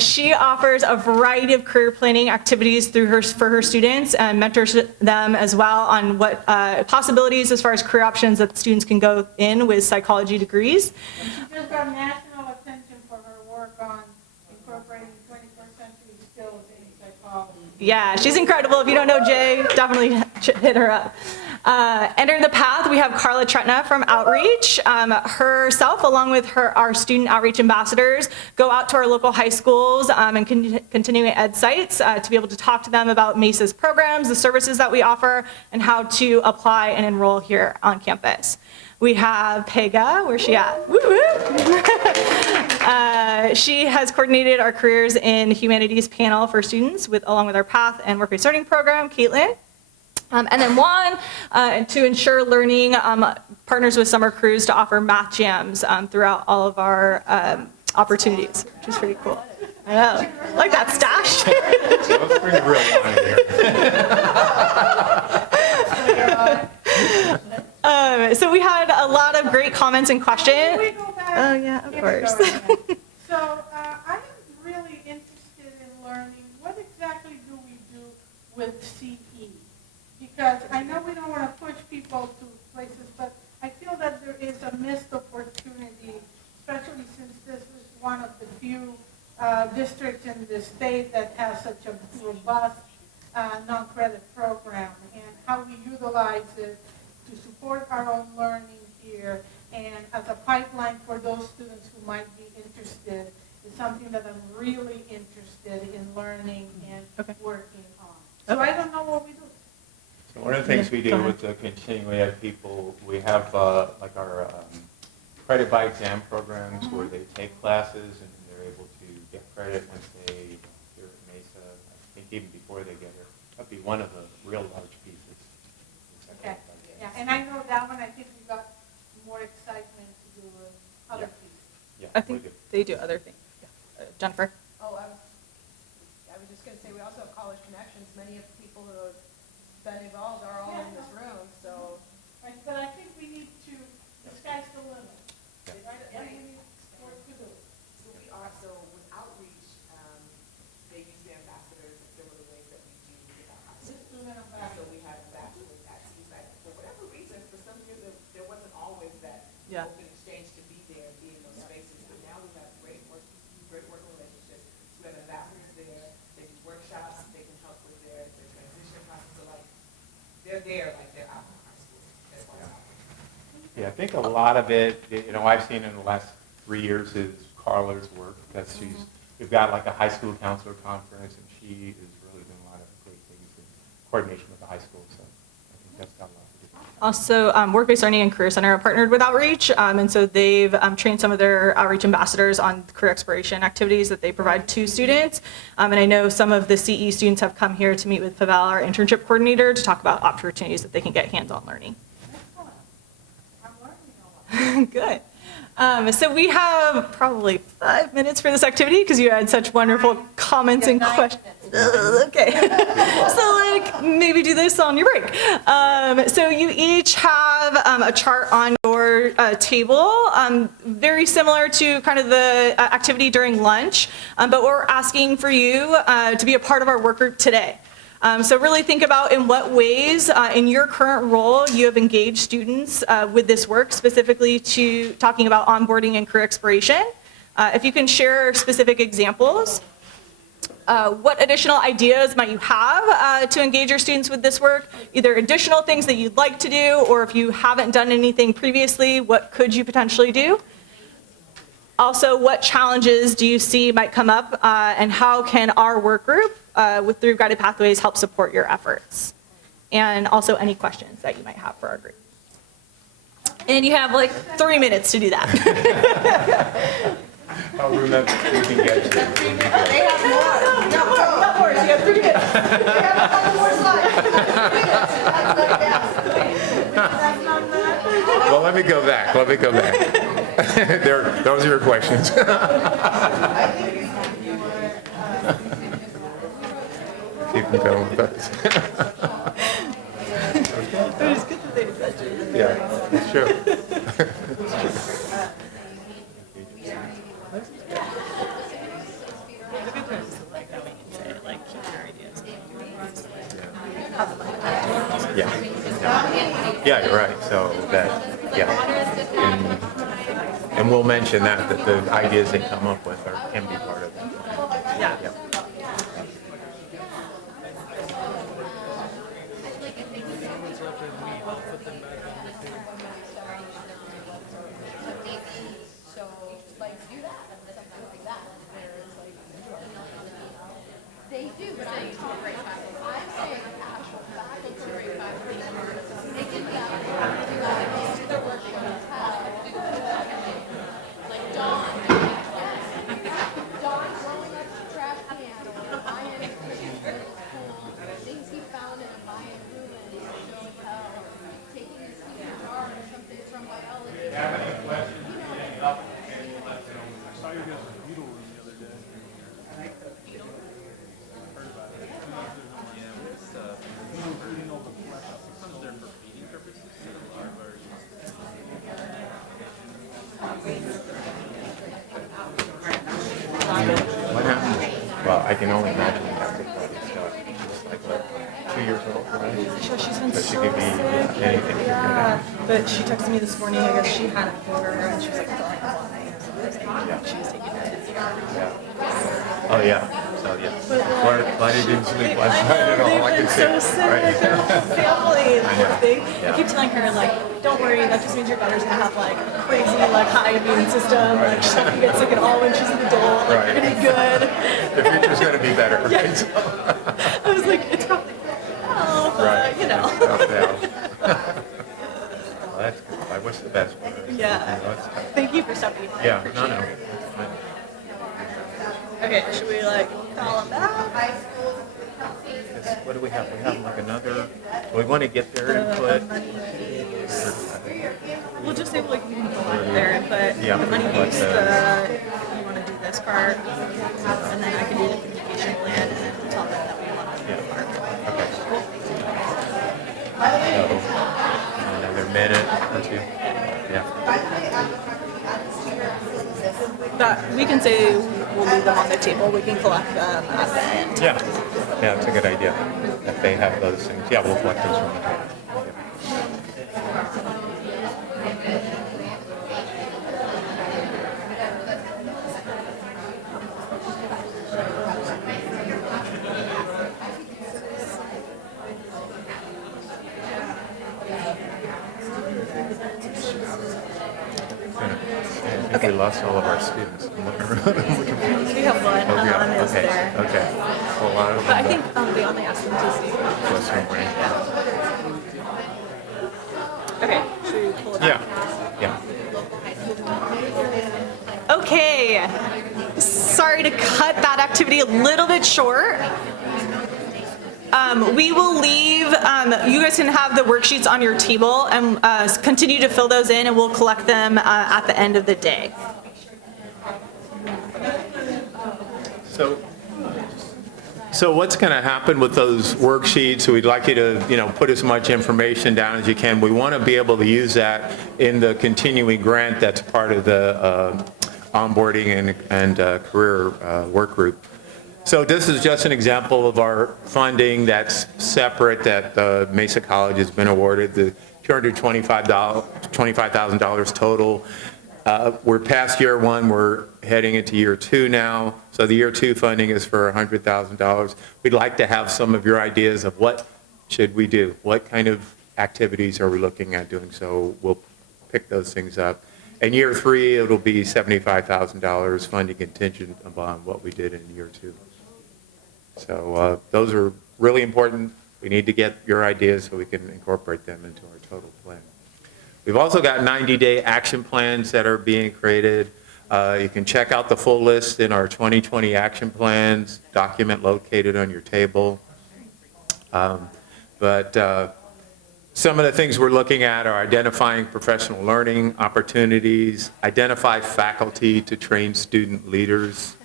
She offers a variety of career planning activities for her students and mentors them as well on what possibilities as far as career options that students can go in with psychology degrees. And she just got national attention for her work on incorporating 21st century skills in psychology. Yeah, she's incredible. If you don't know Jay, definitely hit her up. Entering the Path, we have Carla Tretna from Outreach. Herself, along with our student outreach ambassadors, go out to our local high schools and continuing ed sites to be able to talk to them about Mesa's programs, the services that we offer, and how to apply and enroll here on campus. We have Pega, where's she at? Woo woo. She has coordinated our careers in humanities panel for students along with our Path and work-based learning program, Caitlin. And then Juan, to ensure learning, partners with Summer Cruise to offer math jams throughout all of our opportunities, which is pretty cool. I know, like that stash. Let's bring the real one in here. So we had a lot of great comments and questions. Can we go back? Oh yeah, of course. So I'm really interested in learning what exactly do we do with CE? Because I know we don't want to push people to places, but I feel that there is a missed opportunity, especially since this is one of the few districts in the state that has such a robust non-credit program, and how we utilize it to support our own learning here, and as a pipeline for those students who might be interested, is something that I'm really interested in learning and working on. So I don't know what we do. So one of the things we do with the continuing ed people, we have like our credit by exam programs where they take classes and they're able to get credit once they here at Mesa. I think even before they get here. That'd be one of the real large pieces. Okay. Yeah, and I know that one. I think we got more excitement to do with other pieces. Yeah, I think they do other things. Yeah. Jennifer. Oh, I was just going to say we also have college connections. Many of the people who have been involved are all in this room. So, but I think we need to discuss the limit. Right? Yeah. We need work to do. So we are. So with outreach, they use the ambassadors in similar ways that we do with our high school. So we have ambassadors at Seaside. For whatever reason, for some years there wasn't always that open exchange to be there, be in those spaces. But now we have great working relationships. So we have ambassadors there. They do workshops. They can help with their transition process. So like they're there, like they're out in our schools as well. Yeah, I think a lot of it, I've seen in the last 3 years is Carla's work, because we've got like a high school counselor conference, and she is really doing a lot of great things in coordination with the high school, so I think that's got a lot to do. Also, Work-Based Learning and Career Center are partnered with Outreach, and so they've trained some of their Outreach ambassadors on career exploration activities that they provide to students. And I know some of the CE students have come here to meet with Pavel, our internship coordinator, to talk about opportunities that they can get hands-on learning. Good. So we have probably 5 minutes for this activity because you had such wonderful comments and questions. Okay. So maybe do this on your break. So you each have a chart on your table, very similar to kind of the activity during lunch, but we're asking for you to be a part of our work group today. So really think about in what ways in your current role you have engaged students with this work, specifically to talking about onboarding and career exploration. If you can share specific examples. What additional ideas might you have to engage your students with this work? Either additional things that you'd like to do, or if you haven't done anything previously, what could you potentially do? Also, what challenges do you see might come up, and how can our work group through Guided Pathways help support your efforts? And also any questions that you might have for our group. And you have like 3 minutes to do that. I'll remember, we can get to it. They have more. Not more, you have 3 minutes. They have a couple more slides. Well, let me go back. Those are your questions. Keep them going with us. It was good that they said you. Yeah, it's true. Yeah, you're right. So that, and we'll mention that the ideas they come up with can be part of that. Yeah. They do, but I'm talking right back. I'm saying actual faculty right back. They can do their work like Dawn. Dawn throwing up the trash can or Mayan things he found in a Mayan ruin showing how taking a steam jar or something from biology. If you have any questions, hang up and we'll let you know. I saw you guys in beetle room the other day. What happened? Well, I can only imagine everybody stuff. She's like, what, 2 years old, right? Sure, she's been But she so could be sick. anything. Yeah, but she texted me this morning, I guess she had a fever and she was like throwing up all night. So I was like, she was taking it. Yeah. Oh, yeah. So, yeah. Why did you sleep last night at all? I They've can been so see. sick, Right. their whole family, I poor know. thing. Yeah. I keep telling her, like, don't worry, that just means your daughter's gonna have like a crazy, like high immune system, like she's not gonna get sick at all when she's an adult, like you're gonna be good. The future's going to be better. Yeah. Right? I was like, it's probably, oh, but, Right. you know. Well, that's good. I wish the best for her. Yeah. You know, it's- Thank you for stopping. Yeah, no. Okay, should we like call them back? What do we have? We have like another, we want to get their input. We'll just say like we can collect their input, Yeah, the money collect piece, the- you want to do this part, and then I can do the communication plan and then tell them that we want to do the part. So, another minute or two. Yeah. That we can say we'll leave them on the table. We can collect them at the end. Yeah, it's a good idea. If they have those things, yeah, we'll collect those from the table. I think we lost all of our students. I'm looking around. We have one. Oh, yeah. Is Okay. there. Okay. Well, a lot of But I them think they only asked them to see. was from where? Okay, should we pull it up? Yeah. Okay. Sorry to cut that activity a little bit short. We will leave, you guys can have the worksheets on your table and continue to fill those in and we'll collect them at the end of the day. So what's going to happen with those worksheets? We'd like you to, put as much information down as you can. We want to be able to use that in the continuing grant that's part of the onboarding and career work group. So this is just an example of our funding that's separate that Mesa College has been awarded, the $225,000 total. We're past year one, we're heading into year two now. So the year two funding is for $100,000. We'd like to have some of your ideas of what should we do? What kind of activities are we looking at doing? So we'll pick those things up. In year three, it'll be $75,000 funding contingent upon what we did in year two. So those are really important. We need to get your ideas so we can incorporate them into our total plan. We've also got 90-day action plans that are being created. You can check out the full list in our 2020 action plans document located on your table. But some of the things we're looking at are identifying professional learning opportunities, identify faculty to train student leaders,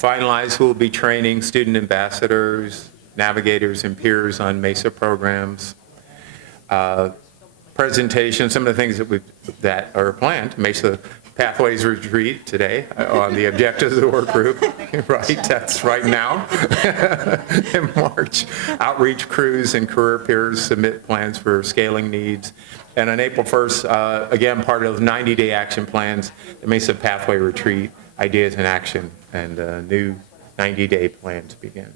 finalize who will be training student ambassadors, navigators, and peers on MESA programs. Presentation, some of the things that are planned, MESA Pathways Retreat today on the objectives of the work group, right? That's right now. In March, outreach crews and career peers submit plans for scaling needs. And on April 1st, again, part of 90-day action plans, the Mesa Pathway Retreat, ideas in action, and new 90-day plans begin.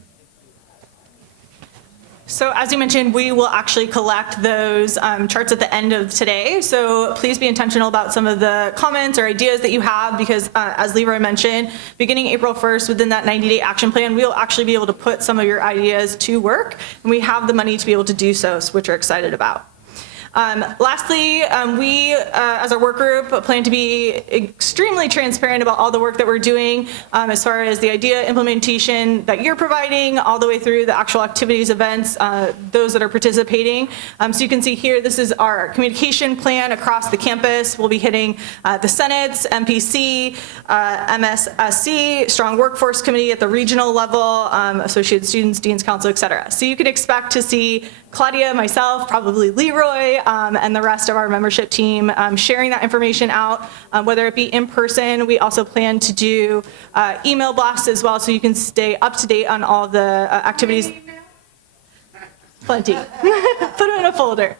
So as you mentioned, we will actually collect those charts at the end of today. So please be intentional about some of the comments or ideas that you have, because as Leroy mentioned, beginning April 1st, within that 90-day action plan, we'll actually be able to put some of your ideas to work, and we have the money to be able to do so, which we're excited about. Lastly, we, as our work group, plan to be extremely transparent about all the work that we're doing as far as the idea implementation that you're providing, all the way through the actual activities, events, those that are participating. So you can see here, this is our communication plan across the campus. We'll be hitting the Senates, MPC, MSSC, Strong Workforce Committee at the regional level, Associated Students, Dean's Council, et cetera. So you can expect to see Claudia, myself, probably Leroy, and the rest of our membership team sharing that information out, whether it be in person. We also plan to do email blasts as well, so you can stay up to date on all the activities. Plenty. Put them in a folder.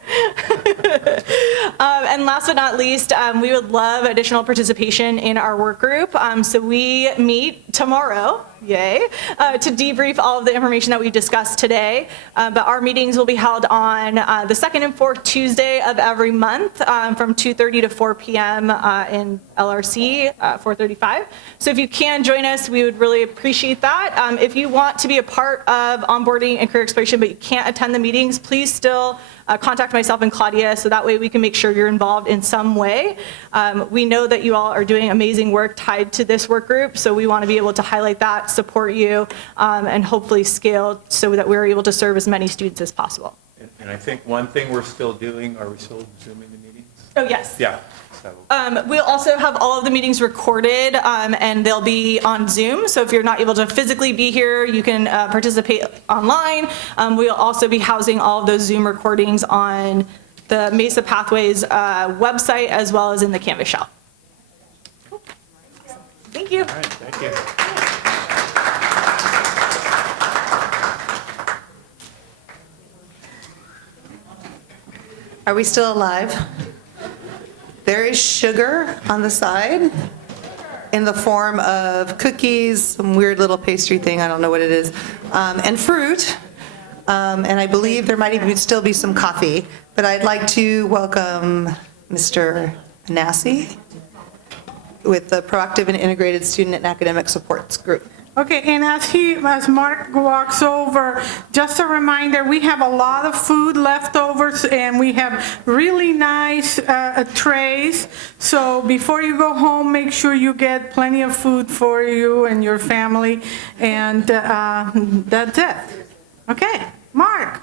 And last but not least, we would love additional participation in our work group. So we meet tomorrow, yay, to debrief all of the information that we discussed today. But our meetings will be held on the second and fourth Tuesday of every month from 2:30 to 4 p.m. In LRC 435. So if you can join us, we would really appreciate that. If you want to be a part of onboarding and career exploration, but you can't attend the meetings, please still contact myself and Claudia, so that way we can make sure you're involved in some way. We know that you all are doing amazing work tied to this work group, so we want to be able to highlight that, support you, and hopefully scale so that we're able to serve as many students as possible. And I think one thing we're still doing, are we still Zooming the meetings? Oh, yes. Yeah. We'll also have all of the meetings recorded, and they'll be on Zoom. So if you're not able to physically be here, you can participate online. We'll also be housing all of those Zoom recordings on the Mesa Pathways website, as well as in the Canvas shell. Cool. Thank you. All right, thank you. Are we still alive? There is sugar on the side in the form of cookies, some weird little pastry thing, I don't know what it is, and fruit. And I believe there might even still be some coffee. But I'd like to welcome Mr. Anassi with the Proactive and Integrated Student and Academic Supports Group. Okay, and as Mark walks over, just a reminder, we have a lot of food leftovers, and we have really nice trays. So before you go home, make sure you get plenty of food for you and your family, and that's it. Okay, Mark.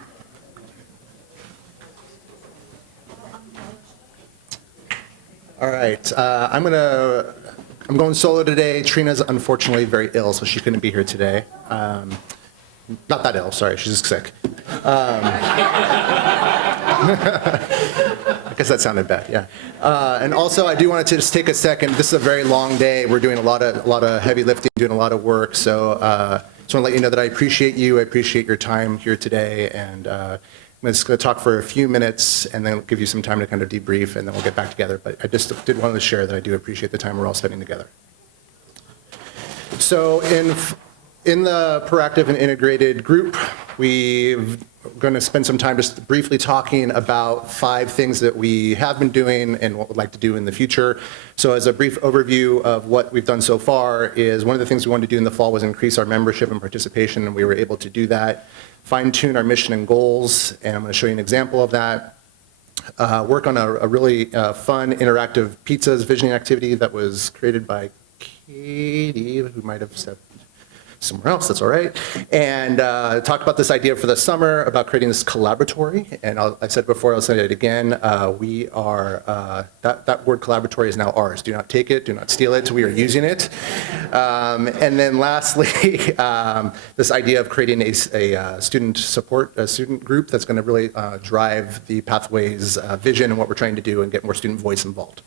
All right, I'm going solo today. Trina's unfortunately very ill, so she couldn't be here today. Not that ill, sorry, she's just sick. I guess that sounded bad, yeah. And also, I do want to just take a second. This is a very long day. We're doing a lot of heavy lifting, doing a lot of work. So just want to let you know that I appreciate you. I appreciate your time here today. And I'm just going to talk for a few minutes and then give you some time to kind of debrief, and then we'll get back together. But I just did want to share that I do appreciate the time we're all spending together. So in the proactive and integrated group, we're going to spend some time just briefly talking about 5 things that we have been doing and what we'd like to do in the future. So as a brief overview of what we've done so far is one of the things we wanted to do in the fall was increase our membership and participation, and we were able to do that. Fine-tune our mission and goals, and I'm going to show you an example of that. Work on a really fun interactive pizzas visioning activity that was created by Katie, who might have stepped somewhere else, that's all right, and talk about this idea for the summer about creating this collaboratory. And I said before, I'll say it again, we are, that word collaboratory is now ours. Do not take it, do not steal it, we are using it. And then lastly, this idea of creating a student group that's going to really drive the Pathways vision and what we're trying to do and get more student voice involved.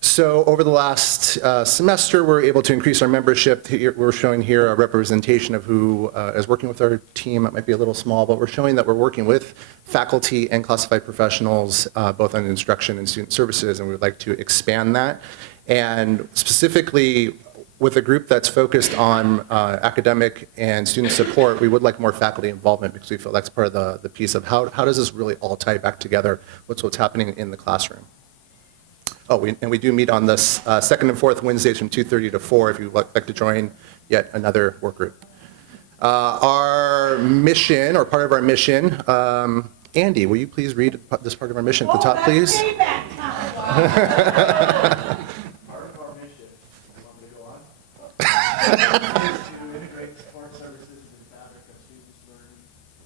So over the last semester, we're able to increase our membership. We're showing here a representation of who is working with our team. It might be a little small, but we're showing that we're working with faculty and classified professionals, both on instruction and student services, and we would like to expand that. And specifically, with a group that's focused on academic and student support, we would like more faculty involvement because we feel that's part of the piece of how does this really all tie back together, what's happening in the classroom. Oh, and we do meet on this second and fourth Wednesdays from 2:30 to 4 if you'd like to join yet another work group. Our mission, or part of our mission, Andy, will you please read this part of our mission at the top, please? Payback time. Part of our mission, you want me to go on? Is to integrate support services into the fabric of students' learning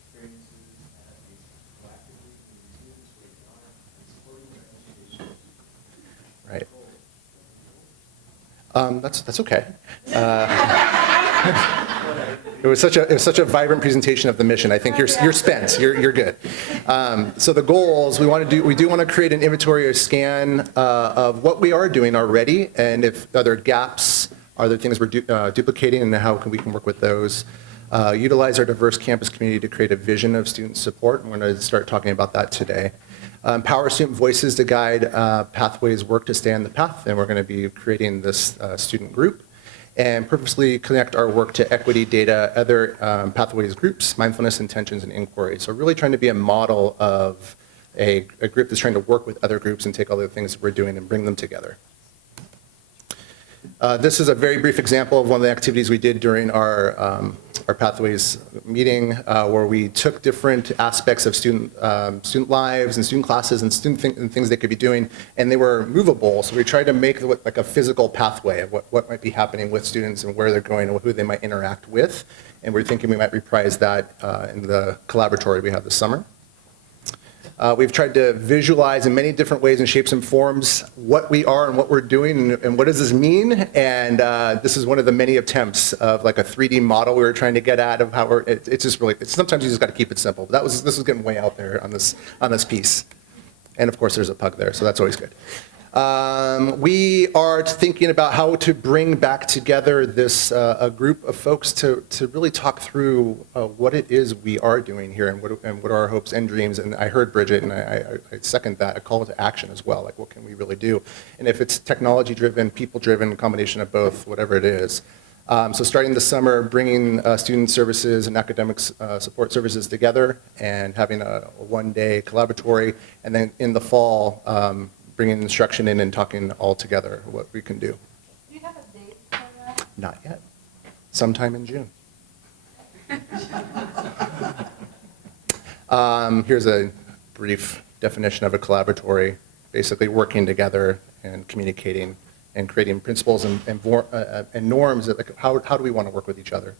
experiences at a proactively community students where we are and supporting their education. Right. That's okay. It was such a vibrant presentation of the mission. I think you're spent. You're good. So the goals we do want to create an inventory or scan of what we are doing already, and if other gaps, are there things we're duplicating, and how we can work with those. Utilize our diverse campus community to create a vision of student support. And we're going to start talking about that today. Empower student voices to guide Pathways work to stay on the path, and we're going to be creating this student group. And purposely connect our work to equity data, other Pathways groups, mindfulness, intentions, and inquiry. So really trying to be a model of a group that's trying to work with other groups and take all the things that we're doing and bring them together. This is a very brief example of one of the activities we did during our Pathways meeting, where we took different aspects of student lives and student classes and things they could be doing, and they were movable. So we tried to make like a physical pathway of what might be happening with students and where they're going and who they might interact with. And we're thinking we might reprise that in the Collaboratory we have this summer. We've tried to visualize in many different ways and shapes and forms what we are and what we're doing and what does this mean. And this is one of the many attempts of like a 3D model we were trying to get at of how it's just really, sometimes you just got to keep it simple. But this was getting way out there on this piece. And of course there's a pug there, so that's always good. We are thinking about how to bring back together this a group of folks to really talk through what it is we are doing here and what are our hopes and dreams. And I heard Bridget, and I second that, a call to action as well, like what can we really do? And if it's technology-driven, people-driven, a combination of both, whatever it is. So starting this summer, bringing student services and academic support services together and having a one-day collaboratory, and then in the fall, bringing instruction in and talking all together what we can do. Do you have a date for that? Not yet. Sometime in June. Here's a brief definition of a collaboratory, basically working together and communicating and creating principles and norms that, like, how do we want to work with each other?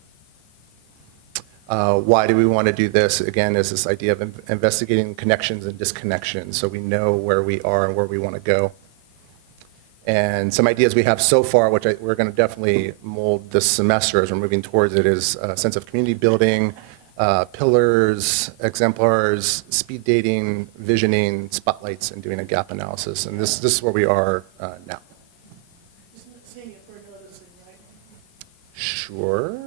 Why do we want to do this? Again, is this idea of investigating connections and disconnections so we know where we are and where we want to go. And some ideas we have so far, which we're going to definitely mold this semester as we're moving towards it, is a sense of community building, pillars, exemplars, speed dating, visioning, spotlights, and doing a gap analysis. And this is where we are now. Isn't it seeing if we're noticing, right? Sure.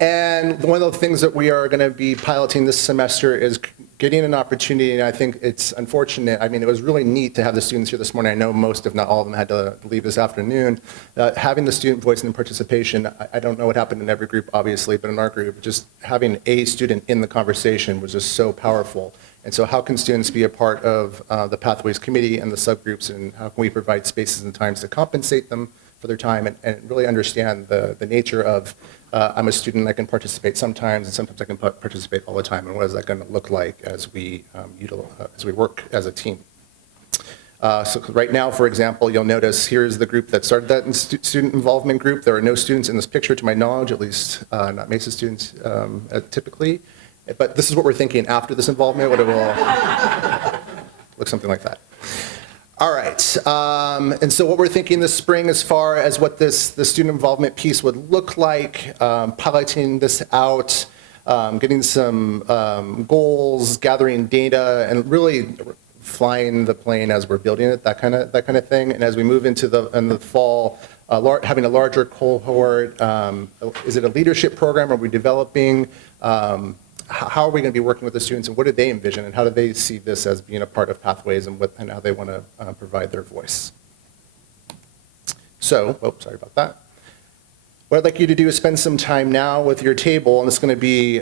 And one of the things that we are going to be piloting this semester is getting an opportunity, and I think it's unfortunate. I mean, it was really neat to have the students here this morning. I know most, if not all of them, had to leave this afternoon. Having the student voice and participation, I don't know what happened in every group, obviously, but in our group, just having a student in the conversation was just so powerful. And so how can students be a part of the Pathways Committee and the subgroups, and how can we provide spaces and times to compensate them for their time and really understand the nature of I'm a student, I can participate sometimes, and sometimes I can participate all the time, and what is that going to look like as we work as a team. So right now, for example, you'll notice here's the group that started that student involvement group. There are no students in this picture, to my knowledge, at least not Mesa students typically. But this is what we're thinking after this involvement, what it will look something like that. All right, and so what we're thinking this spring as far as what the student involvement piece would look like, piloting this out, getting some goals, gathering data, and really flying the plane as we're building it, that kind of thing. And as we move into the fall, having a larger cohort, is it a leadership program? Are we developing? How are we going to be working with the students, and what do they envision, and how do they see this as being a part of Pathways, and how they want to provide their voice? So, sorry about that. What I'd like you to do is spend some time now with your table, and it's going to be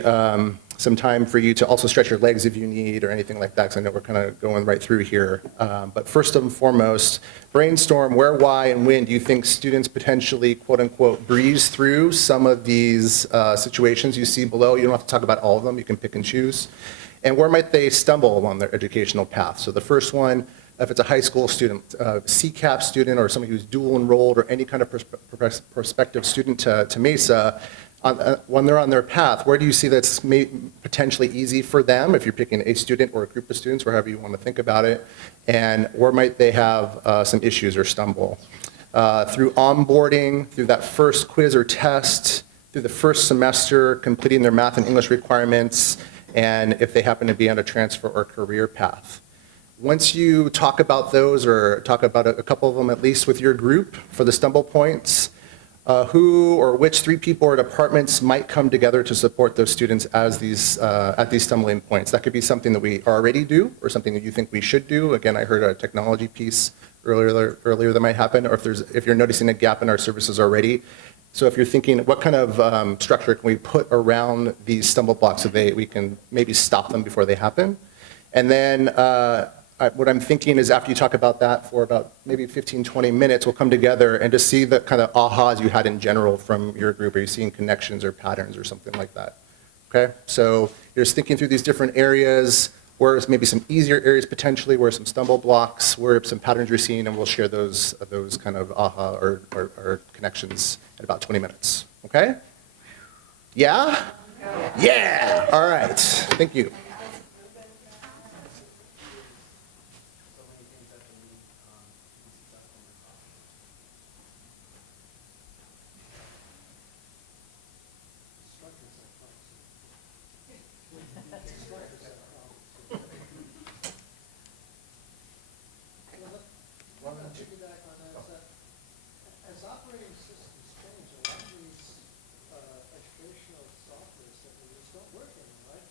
some time for you to also stretch your legs if you need or anything like that, because I know we're kind of going right through here. But first and foremost, brainstorm where, why, and when do you think students potentially, quote unquote, breeze through some of these situations you see below. You don't have to talk about all of them, you can pick and choose. And where might they stumble along their educational path? So the first one, if it's a high school student, CCAP student, or somebody who's dual enrolled, or any kind of prospective student to Mesa, when they're on their path, where do you see that's potentially easy for them, if you're picking a student or a group of students, or however you want to think about it, and where might they have some issues or stumble? Through onboarding, through that first quiz or test, through the first semester, completing their math and English requirements, and if they happen to be on a transfer or career path. Once you talk about those, or talk about a couple of them at least with your group for the stumble points, who or which 3 people or departments might come together to support those students as at these stumbling points. That could be something that we already do, or something that you think we should do. Again, I heard a technology piece earlier that might happen, or if you're noticing a gap in our services already. So if you're thinking, what kind of structure can we put around these stumble blocks so we can maybe stop them before they happen? And then what I'm thinking is, after you talk about that for about maybe 15, 20 minutes, we'll come together and just see the kind of ahas you had in general from your group. Are you seeing connections or patterns or something like that? Okay, so you're just thinking through these different areas, where maybe some easier areas potentially, where some stumble blocks, where some patterns you're seeing, and we'll share those kind of aha or connections in about 20 minutes. Okay? Yeah? Yeah! All right, thank you. As operating systems change, a lot of these educational softwares that we use don't work anymore, right?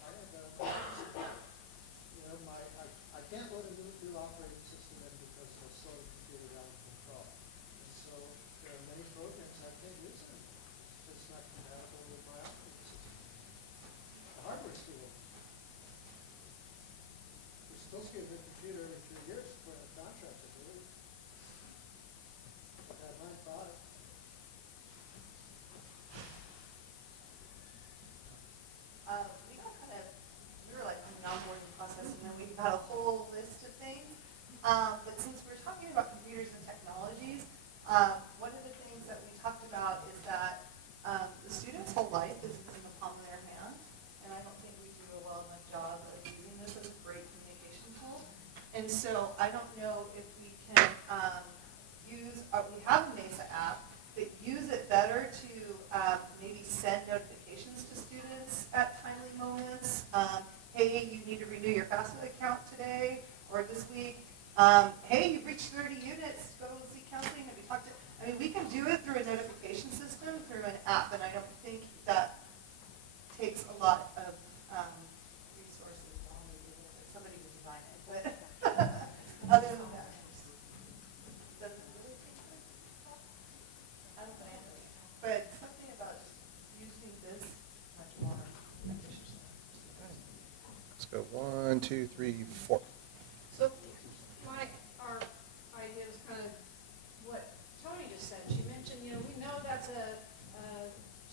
I can't load a new operating system in because it'll slow the computer down to control. And so there are many programs I can't use it. It's not compatible with my operating system. The hardware's still working. We're supposed to get a new computer every 3 years for a contract, I believe. I've had mine 5. We were like in the onboarding process, and then we've got a whole list of things. But since we're talking about computers and technologies, one of the things that we talked about is that the student's whole life is in the palm of their hand, and I don't think we do a well enough job of using this as a great communication tool. And so I don't know if we can we have a Mesa app, but use it better to maybe send notifications to students at timely moments. Hey, you need to renew your FAFSA account today or this week. Hey, you've reached 30 units, go see counseling. Have you talked to, I mean, we can do it through a notification system, through an app, and I don't think that takes a lot of resources. Somebody would design it, but other than that. Doesn't really take much. But something about using this much more efficiently. Let's go 1, 2, 3, 4. So our idea is kind of what Tony just said. She mentioned, we know that's a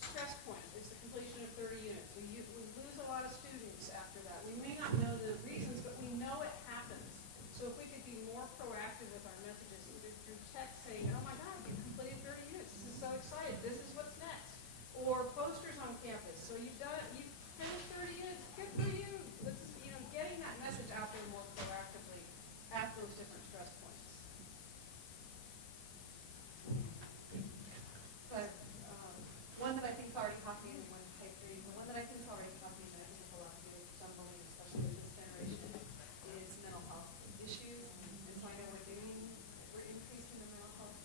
stress point, is the completion of 30 units. We lose a lot of students after that. We may not know the reasons, but we know it happens. So if we could be more proactive with our messages, either through text saying, oh my God, you completed 30 units, this is so exciting, this is what's next. Or posters on campus, so you've finished 30 units, good for you. This is, getting that message out there more proactively at those different stress points. But one that I think is already happening, and one type 3, the one that I think is already happening, and I think it's a lot to do with stumbling, especially with this generation, is mental health issues. And so I know we're increasing the mental health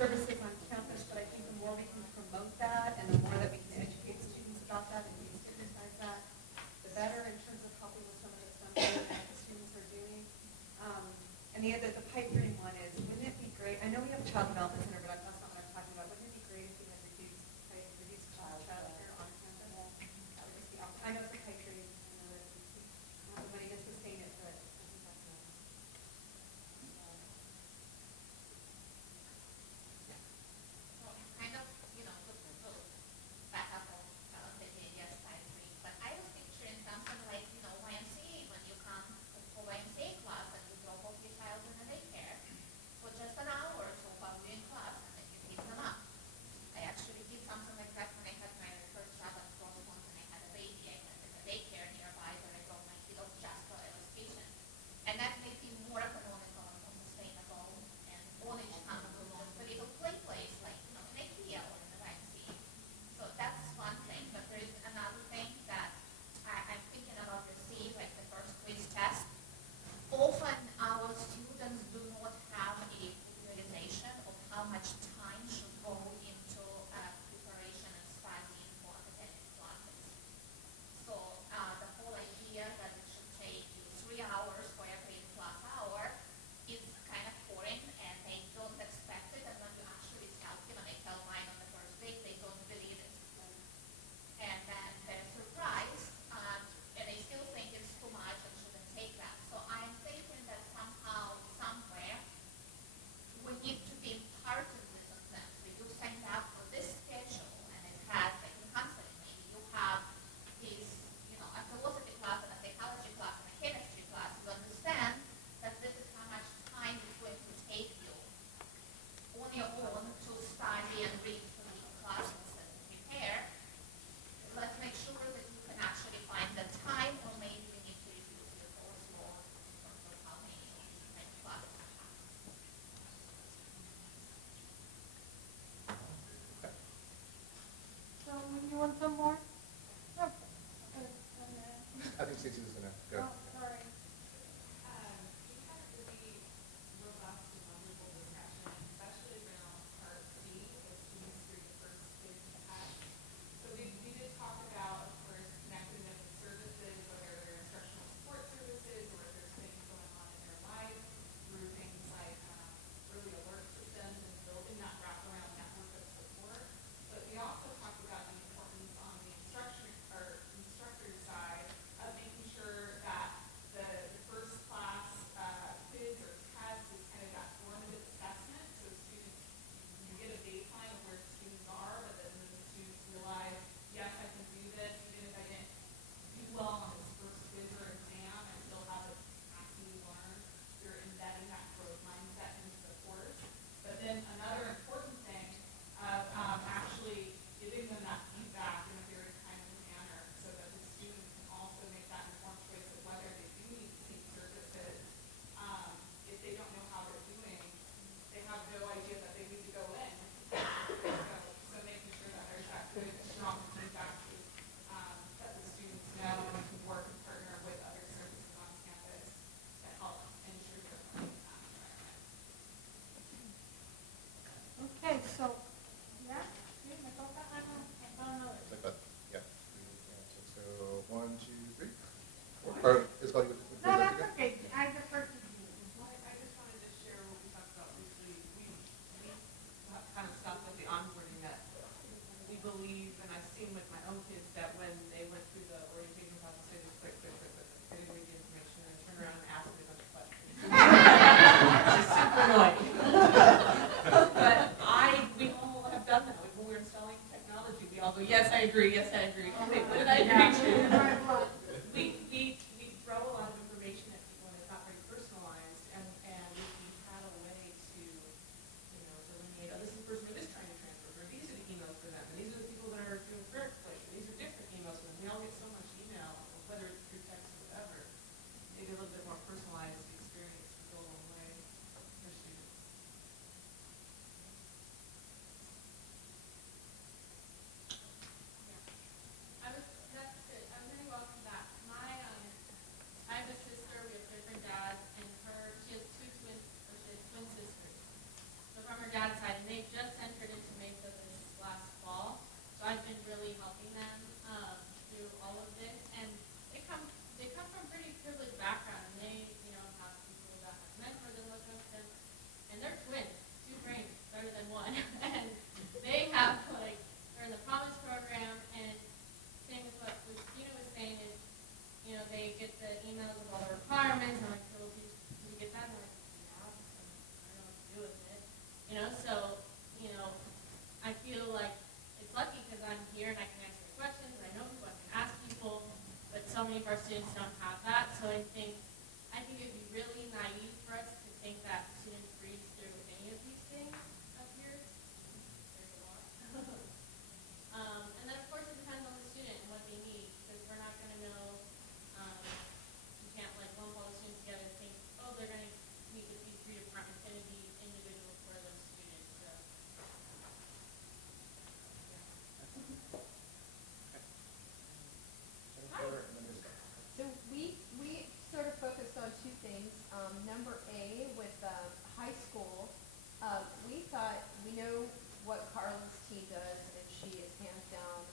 services on campus, but I think the more we can promote that and the more that we can educate students about that and destigmatize that, the better in terms of helping with some of the stumbling that the students are doing. And the pipe dream one is, wouldn't it be great, I know we have a child development center, but that's not what I'm talking about. Wouldn't it be great if we had reduced child care on campus? That would just be awesome. I know it's a pipe dream. I know that we don't have the money to sustain it, but I think that's nice. Kind of, to back up on the areas type 3, but I was picturing something like, YMCA, when you come for YMCA class and you drop off your child in the daycare for just an hour or so while you're in class, and then you pick them up. I actually did something like that when I had my first job at Crosspoint and I had a baby. I had a daycare nearby where I dropped my kid off just for education. And that made it more economical and more sustainable, and on each campus was just a little play place, like, an IKEA or an YMCA. So that's one thing, but there is another thing that I'm thinking about receiving, like the first quiz test. Often our students do not have a realization of how much time should go into preparation and studying for academic classes. So the whole idea that it should take you 3 hours for every class hour is kind of foreign, and they don't expect it. And when you actually tell them, and I tell mine on the first day, they don't believe it. And then they're surprised, and they still think it's too much and shouldn't take that. So I'm thinking that somehow, somewhere, we need to be imparting this on them. So you signed up for this schedule, and it has, like in counseling, maybe you have this, a philosophy class and a psychology class and a chemistry class. You understand that this is how much time it's going to take you on your own to study and read for these classes and prepare. Let's make sure that you can actually find the time, or maybe you need to reduce your course load in terms of how many classes you have. So you want some more? No. I think Stacey was going to go. Oh, sorry. We had a really robust and wonderful discussion, especially around part C, the students through the first quiz test. So we did talk about, of course, connecting them with services, whether they're instructional support services or if there's things going on in their life through things like early alert systems and building that wraparound network of support. But we also talked about the importance on the instructor side of making sure call you. No, that's okay. I defer to you. I just wanted to share what we talked about briefly. We kind of stopped at the onboarding that we believe, and I've seen with my own kids, that when they went through the orientation process, they just quick, I didn't read the information, and turn around and ask me a bunch of questions. It's super annoying. But we all have done that. When we're installing technology, we all go, yes, I agree, yes, I agree. Oh, wait, what did I agree to? We throw a lot of information at people, and it's not very personalized, and if we had a way to, delineate, oh, this is the person who is trying to transfer, or these are the emails for them, and these are the people that are doing career exploration, these are different emails for them. We all get so much email, whether it's through text or whatever. Maybe a little bit more personalized experience would go a long way for students. I was really welcome back. I have a sister, we have different dads, and she has she has twin sisters. So from her dad's side, and they just entered into Mesa this last fall. So I've been really helping them through all of this, and they come from pretty privileged background, and they have people that have mentored them, look up to them, and they're twins, 2 brains, better than 1, and they have they're in the Promise program, and same as what Christina was saying is, they get the emails with all the requirements, and like, so did you get that? And they're like, yeah, I don't know what to do with it. So, I feel like it's lucky because I'm here and I can answer questions, and I know people, I can ask people, but so many of our students don't have that. So I think it'd be really naive for us to think that students breeze through any of these things up here. There's a lot. And then of course it depends on the student and what they need, because we're not going to know, you can't lump all the students together and think, oh, they're going to meet with these 3 departments, going to be individual for those students. So. So we sort of focused on 2 things. Number A, with high school, we thought, we know what Carla's team does, and she is hands down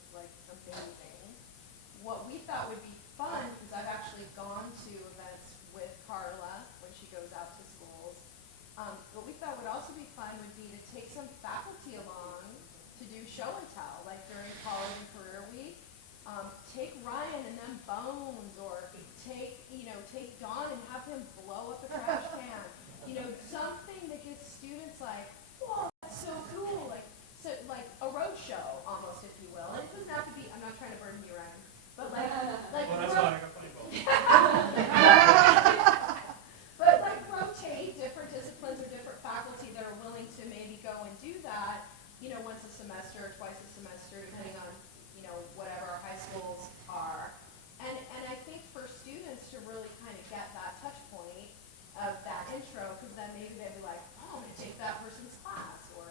amazing. What we thought would be fun, because I've actually gone to events with Carla when she goes out to schools, what we thought would also be fun would be to take some faculty along to do show and tell, like during College and Career Week. Take Ryan and them bones, or take Don and have him blow up a trash can. Something that gets students whoa, that's so cool. Like a road show almost, if you will. And it doesn't have to be, I'm not trying to burden you, Ryan, but well, that's fine, I got plenty of But rotate different disciplines or different faculty that are willing to maybe go and do that, once a semester or twice a semester, depending on whatever our high schools are. And I think for students to really kind of get that touch point of that intro, because then maybe they'd be like, oh, I'm going to take that person's class or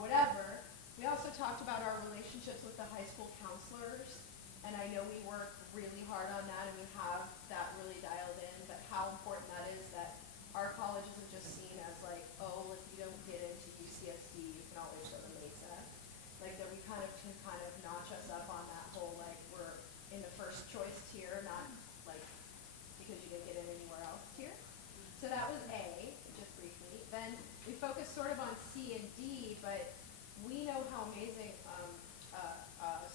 whatever. We also talked about our relationships with the high school counselors, and I know we work really hard on that, and we have that really dialed in, but how important that is, that our college isn't just seen as oh, if you don't get into UCSD, you can always go to Mesa. That we can kind of notch us up on that whole, we're in the first choice tier, not because you didn't get in anywhere else tier. So that was A, just briefly. Then we focused sort of on C and D, but we know how amazing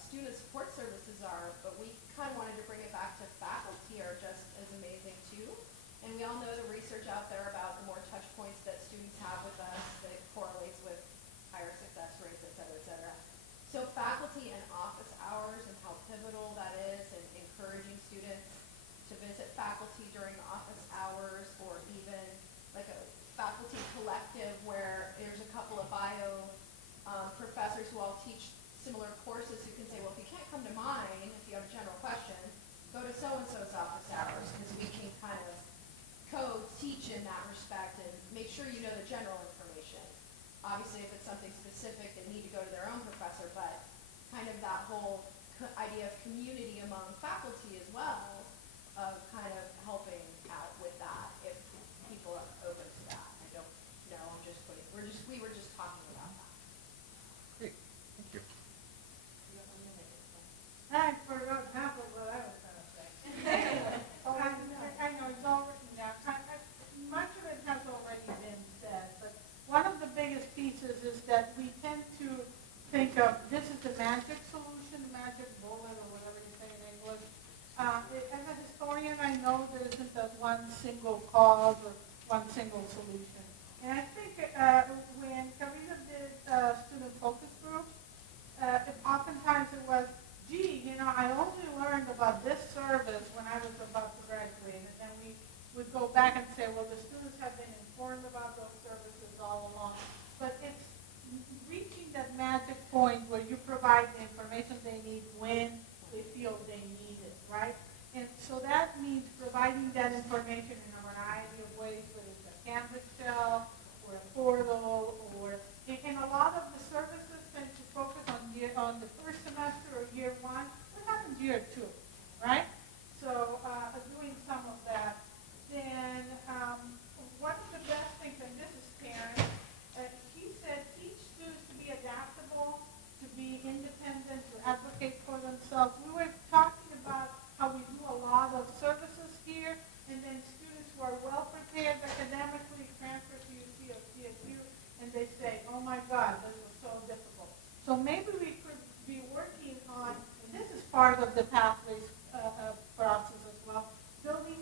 student support services are, but we kind of wanted to bring it back to faculty are just as amazing too. And we all know the research out there about the more touch points that students have with us that correlates with higher success rates, et cetera, et cetera. So faculty and office hours and how pivotal that is, and encouraging students to visit faculty during office hours, or even a faculty collective where there's a couple of bio professors who all teach similar courses who can say, well, if you can't come to mine, if you have a general question, go to so-and-so's office hours, because we can kind of co-teach in that respect and make sure you know the general information. Obviously, if it's something specific, they need to go to their own professor, but kind of that whole idea of community among faculty as well, of kind of helping out with that, if people are open to that. I don't know, we were just talking about that. Great, thank you. I forgot half of what I was going to say. I one single cause or one single solution. And I think when Karina did student focus groups, oftentimes it was, gee, I only learned about this service when I was about to graduate. And then we would go back and say, well, the students have been informed about those services all along. But it's reaching that magic point where you provide the information they need when they feel they need it, right? And so that means providing that information in a variety of ways, whether it's a Canvas shell or a portal, and a lot of the services tend to focus on the first semester or year one. What happens year two, right? So doing some of that. Then one of the best things, and this is Karen, he said teach students to be adaptable, to be independent, to advocate for themselves. We were talking about how we do a lot of services here, and then students who are well prepared academically transfer to UC or CSU, and they say, oh my God, this was so difficult. So maybe we could be working on, and this is part of the pathways process as well, building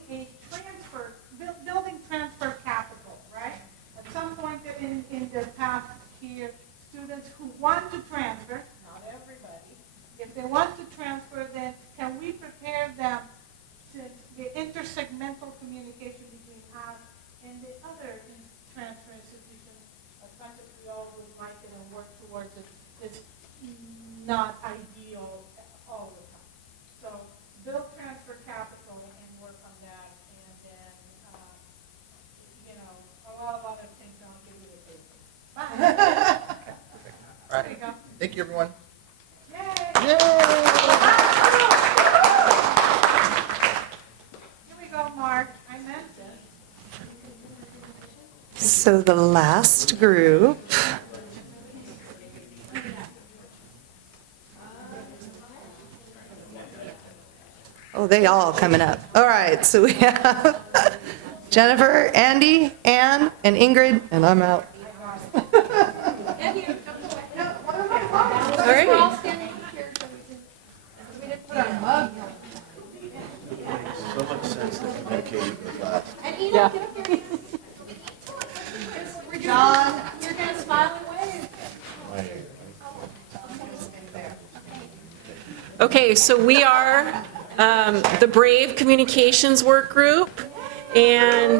transfer capital, right? At some point in the path here, students who want to transfer, not everybody, if they want to transfer, then can we prepare them to the intersegmental communication between us and the other transfer institutions, as much as we all would like it and work towards it, it's not ideal all the time. So build transfer capital and work on that, and then, a lot of other things I'll give you the paper. All There you go. Thank you, everyone. Yay! Here we go, Mark. I meant it. So the last group. Oh, they all coming up. All right, so we have Jennifer, Andy, Ann, and Ingrid, and I'm out. All right. So much sense that communication was last. And Ina, get up here. John, you're going to smile and wave. Okay, so we are the Brave Communications Workgroup, and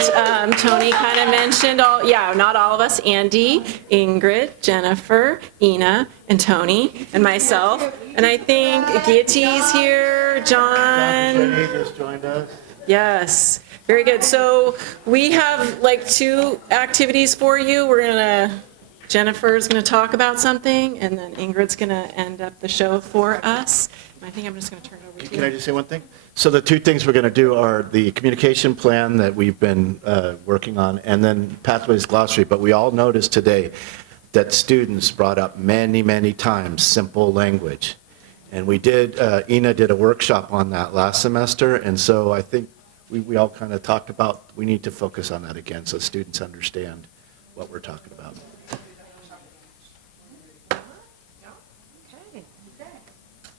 Tony kind of mentioned not all of us, Andy, Ingrid, Jennifer, Ina, and Tony, and myself, and I think Gitty's here, John. Just joined us. Yes, very good. So we have like 2 activities for you. Jennifer's going to talk about something, and then Ingrid's going to end up the show for us. I think I'm just going to turn it over to you. Can I just say one thing? So the 2 things we're going to do are the communication plan that we've been working on, and then Pathways Glossary. But we all noticed today that students brought up many, many times simple language. And we did, Ina did a workshop on that last semester, and so I think we all kind of talked about we need to focus on that again so students understand what we're talking about.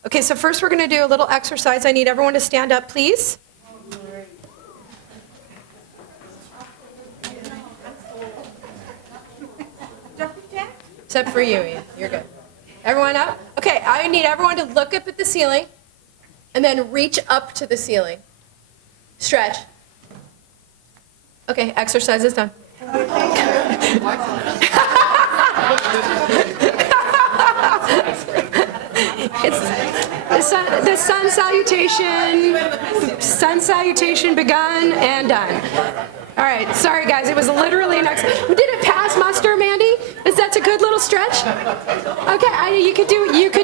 Okay, so first we're going to do a little exercise. I need everyone to stand up, please. Except for you, Ian. You're good. Everyone up? Okay, I need everyone to look up at the ceiling and then reach up to the ceiling. Stretch. Okay, exercise is done. It's the sun salutation begun and done. All right, sorry guys, it was literally next. Did it pass muster, Mandy? Is that a good little stretch? Okay, you could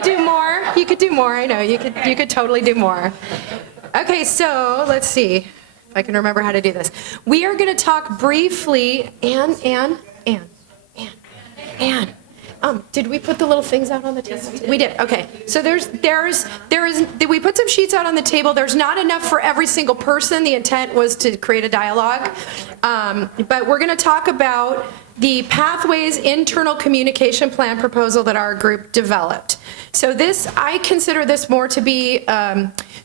do more. You could do more. I know you could totally do more. Okay, so let's see if I can remember how to do this. We are going to talk briefly. Ann. Did we put the little things out on the table? Yes, we did. Okay. So we put some sheets out on the table. There's not enough for every single person. The intent was to create a dialogue. But we're going to talk about the Pathways internal communication plan proposal that our group developed. So this, I consider this more to be,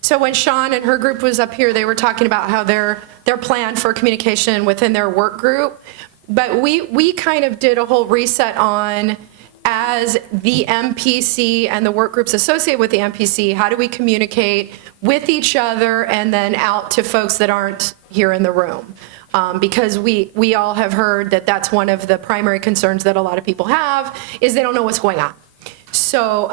so when Sean and her group was up here, they were talking about how their plan for communication within their work group. But we kind of did a whole reset on, as the MPC and the work groups associated with the MPC, how do we communicate with each other and then out to folks that aren't here in the room? Because we all have heard that that's one of the primary concerns that a lot of people have, is they don't know what's going on. So,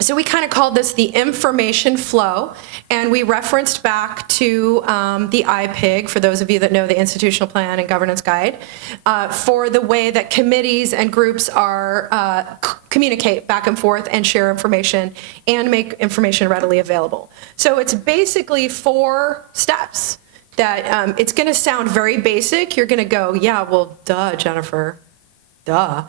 so we kind of called this the information flow, and we referenced back to the IPIG, for those of you that know the Institutional Plan and Governance Guide, for the way that committees and groups are communicate back and forth and share information and make information readily available. So it's basically 4 steps that it's going to sound very basic. You're going to go, yeah, well, duh, Jennifer, duh.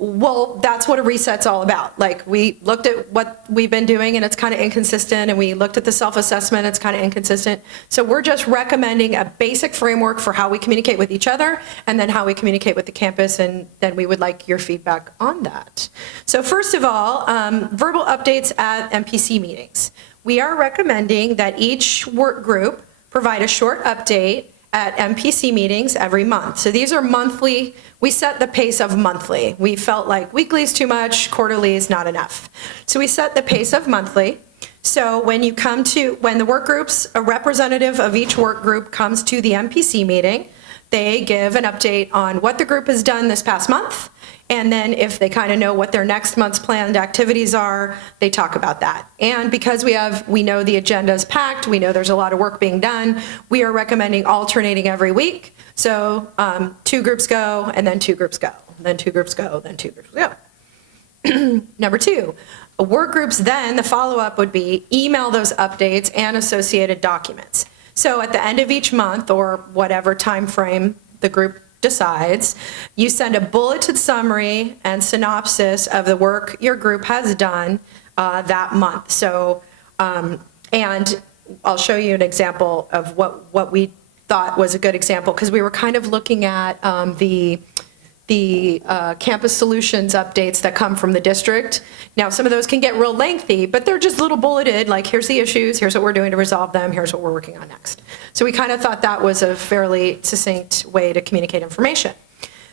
Well, that's what a reset's all about. Like, we looked at what we've been doing and it's kind of inconsistent, and we looked at the self-assessment, it's kind of inconsistent. So we're just recommending a basic framework for how we communicate with each other and then how we communicate with the campus, and then we would like your feedback on that. So first of all, verbal updates at MPC meetings. We are recommending that each work group provide a short update at MPC meetings every month. So these are monthly. We set the pace of monthly. We felt like weekly is too much, quarterly is not enough. So we set the pace of monthly. So when the work groups, a representative of each work group comes to the MPC meeting, they give an update on what the group has done this past month, and then if they kind of know what their next month's planned activities are, they talk about that. And because we know the agenda is packed, we know there's a lot of work being done, we are recommending alternating every week. So 2 groups go, and then 2 groups go, then 2 groups go, then 2 groups go. Number 2, work groups, then the follow-up would be email those updates and associated documents. So at the end of each month, or whatever time frame the group decides, you send a bulleted summary and synopsis of the work your group has done that month. So, and I'll show you an example of what we thought was a good example, because we were kind of looking at the campus solutions updates that come from the district. Now, some of those can get real lengthy, but they're just little bulleted, like, here's the issues, here's what we're doing to resolve them, here's what we're working on next. So we kind of thought that was a fairly succinct way to communicate information.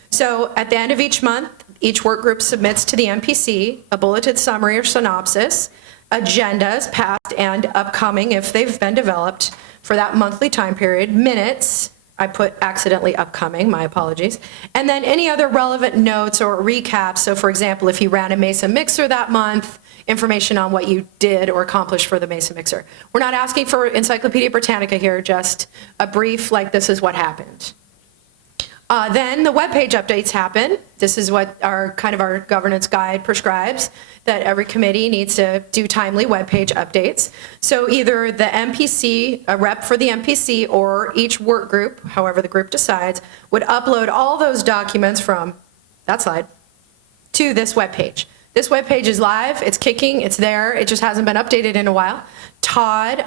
So at the end of each month, each work group submits to the MPC a bulleted summary or synopsis, agendas, past and upcoming if they've been developed for that monthly time period, minutes, I put accidentally upcoming, my apologies, and then any other relevant notes or recaps. So for example, if you ran a Mesa Mixer that month, information on what you did or accomplished for the Mesa Mixer. We're not asking for Encyclopedia Britannica here, just a brief, like, this is what happened. Then the webpage updates happen. This is what our governance guide prescribes, that every committee needs to do timely webpage updates. So either the MPC, a rep for the MPC, or each work group, however the group decides, would upload all those documents from that slide to this webpage. This webpage is live, it's kicking, it's there, it just hasn't been updated in a while. Todd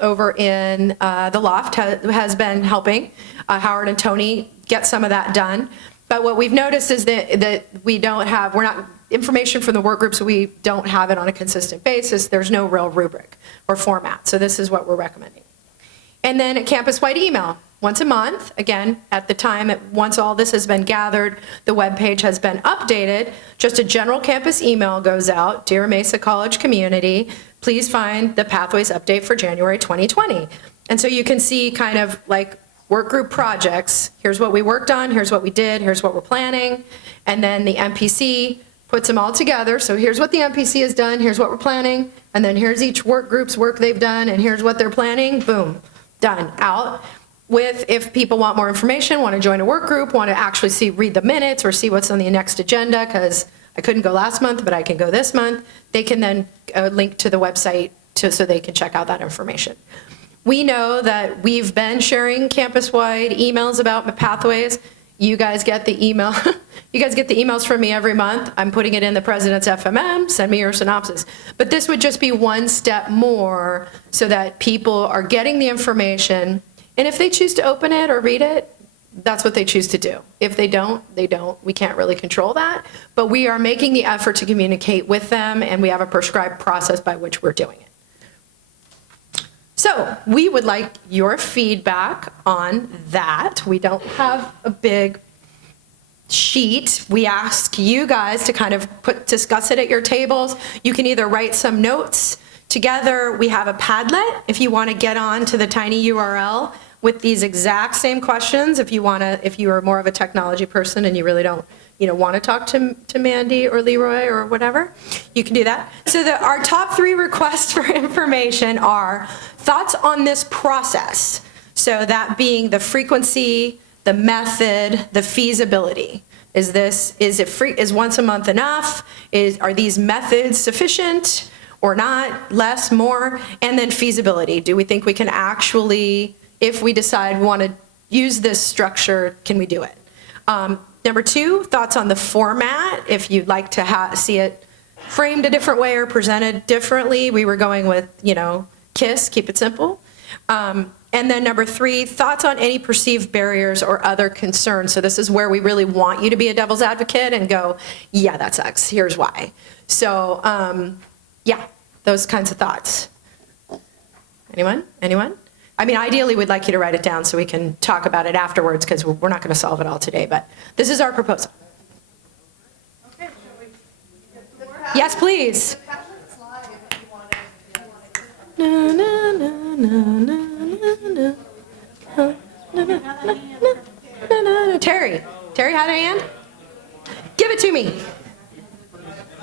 over in the loft has been helping Howard and Tony get some of that done. But what we've noticed is that information from the work groups, we don't have it on a consistent basis. There's no real rubric or format. So this is what we're recommending. And then a campus-wide email once a month. Again, at the time, once all this has been gathered, the web page has been updated, just a general campus email goes out. Dear Mesa College community, please find the Pathways update for January 2020. And so you can see kind of like work group projects. Here's what we worked on, here's what we did, here's what we're planning. And then the MPC puts them all together. So here's what the MPC has done, here's what we're planning, and then here's each work group's work they've done, and here's what they're planning, boom, done, out. With, if people want more information, want to join a work group, want to actually read the minutes or see what's on the next agenda, because I couldn't go last month, but I can go this month, they can then link to the website so they can check out that information. We know that we've been sharing campus-wide emails about Pathways. You guys get the email. You guys get the emails from me every month. I'm putting it in the President's FMM. Send me your synopsis. But this would just be one step more so that people are getting the information. And if they choose to open it or read it, that's what they choose to do. If they don't, they don't. We can't really control that. But we are making the effort to communicate with them, and we have a prescribed process by which we're doing it. So we would like your feedback on that. We don't have a big sheet. We ask you guys to kind of discuss it at your tables. You can either write some notes together. We have a Padlet if you want to get on to the tiny URL with these exact same questions. If you are more of a technology person and you really don't, want to talk to Mandy or Leroy or whatever, you can do that. So our top 3 requests for information are thoughts on this process. So that being the frequency, the method, the feasibility. Is once a month enough? Are these methods sufficient or not? Less, more? And then feasibility. Do we think we can actually, if we decide we want to use this structure, can we do it? Number 2, thoughts on the format. If you'd like to see it framed a different way or presented differently, we were going with, KISS, keep it simple. And then number 3, thoughts on any perceived barriers or other concerns. So this is where we really want you to be a devil's advocate and go, yeah, that sucks, here's why. So yeah, those kinds of thoughts. Anyone? I mean, ideally, we'd like you to write it down so we can talk about it afterwards, because we're not going to solve it all today, but this is our proposal. Okay, shall we get to work? Yes, please. Na, na, na, na, na, na, na. Terry, had a hand? Give it to me.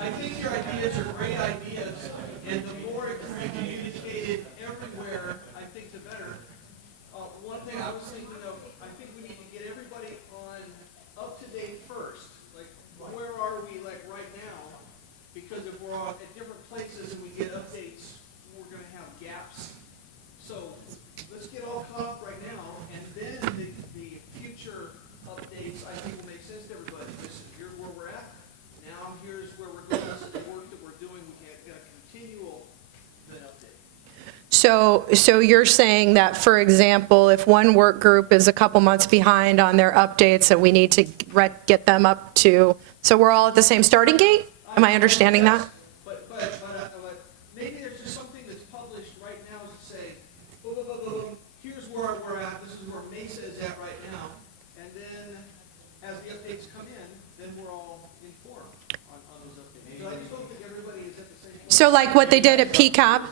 I think your ideas are great ideas, and the more it can be communicated everywhere, I think the better. One thing I was thinking of, I think we need to get everybody on up to date first. Like, where are we right now? Because if we're all at different places and we get updates, we're going to have gaps. So let's get all caught up right now, and then the future updates, I think, will make sense to everybody. Here's where we're at. Now here's where we're going. This is the work that we're doing. We can't get a continual update. So you're saying that, for example, if one work group is a couple months behind on their updates, that we need to get them up to, so we're all at the same starting gate? Am I understanding that? But maybe there's just something that's published right now to say, boom, boom, boom, boom, here's where we're at, this is where Mesa is at right now, and then as the updates come in, then we're all informed on those updates. So I just don't think everybody is at the same point. So like what they did at PCAP?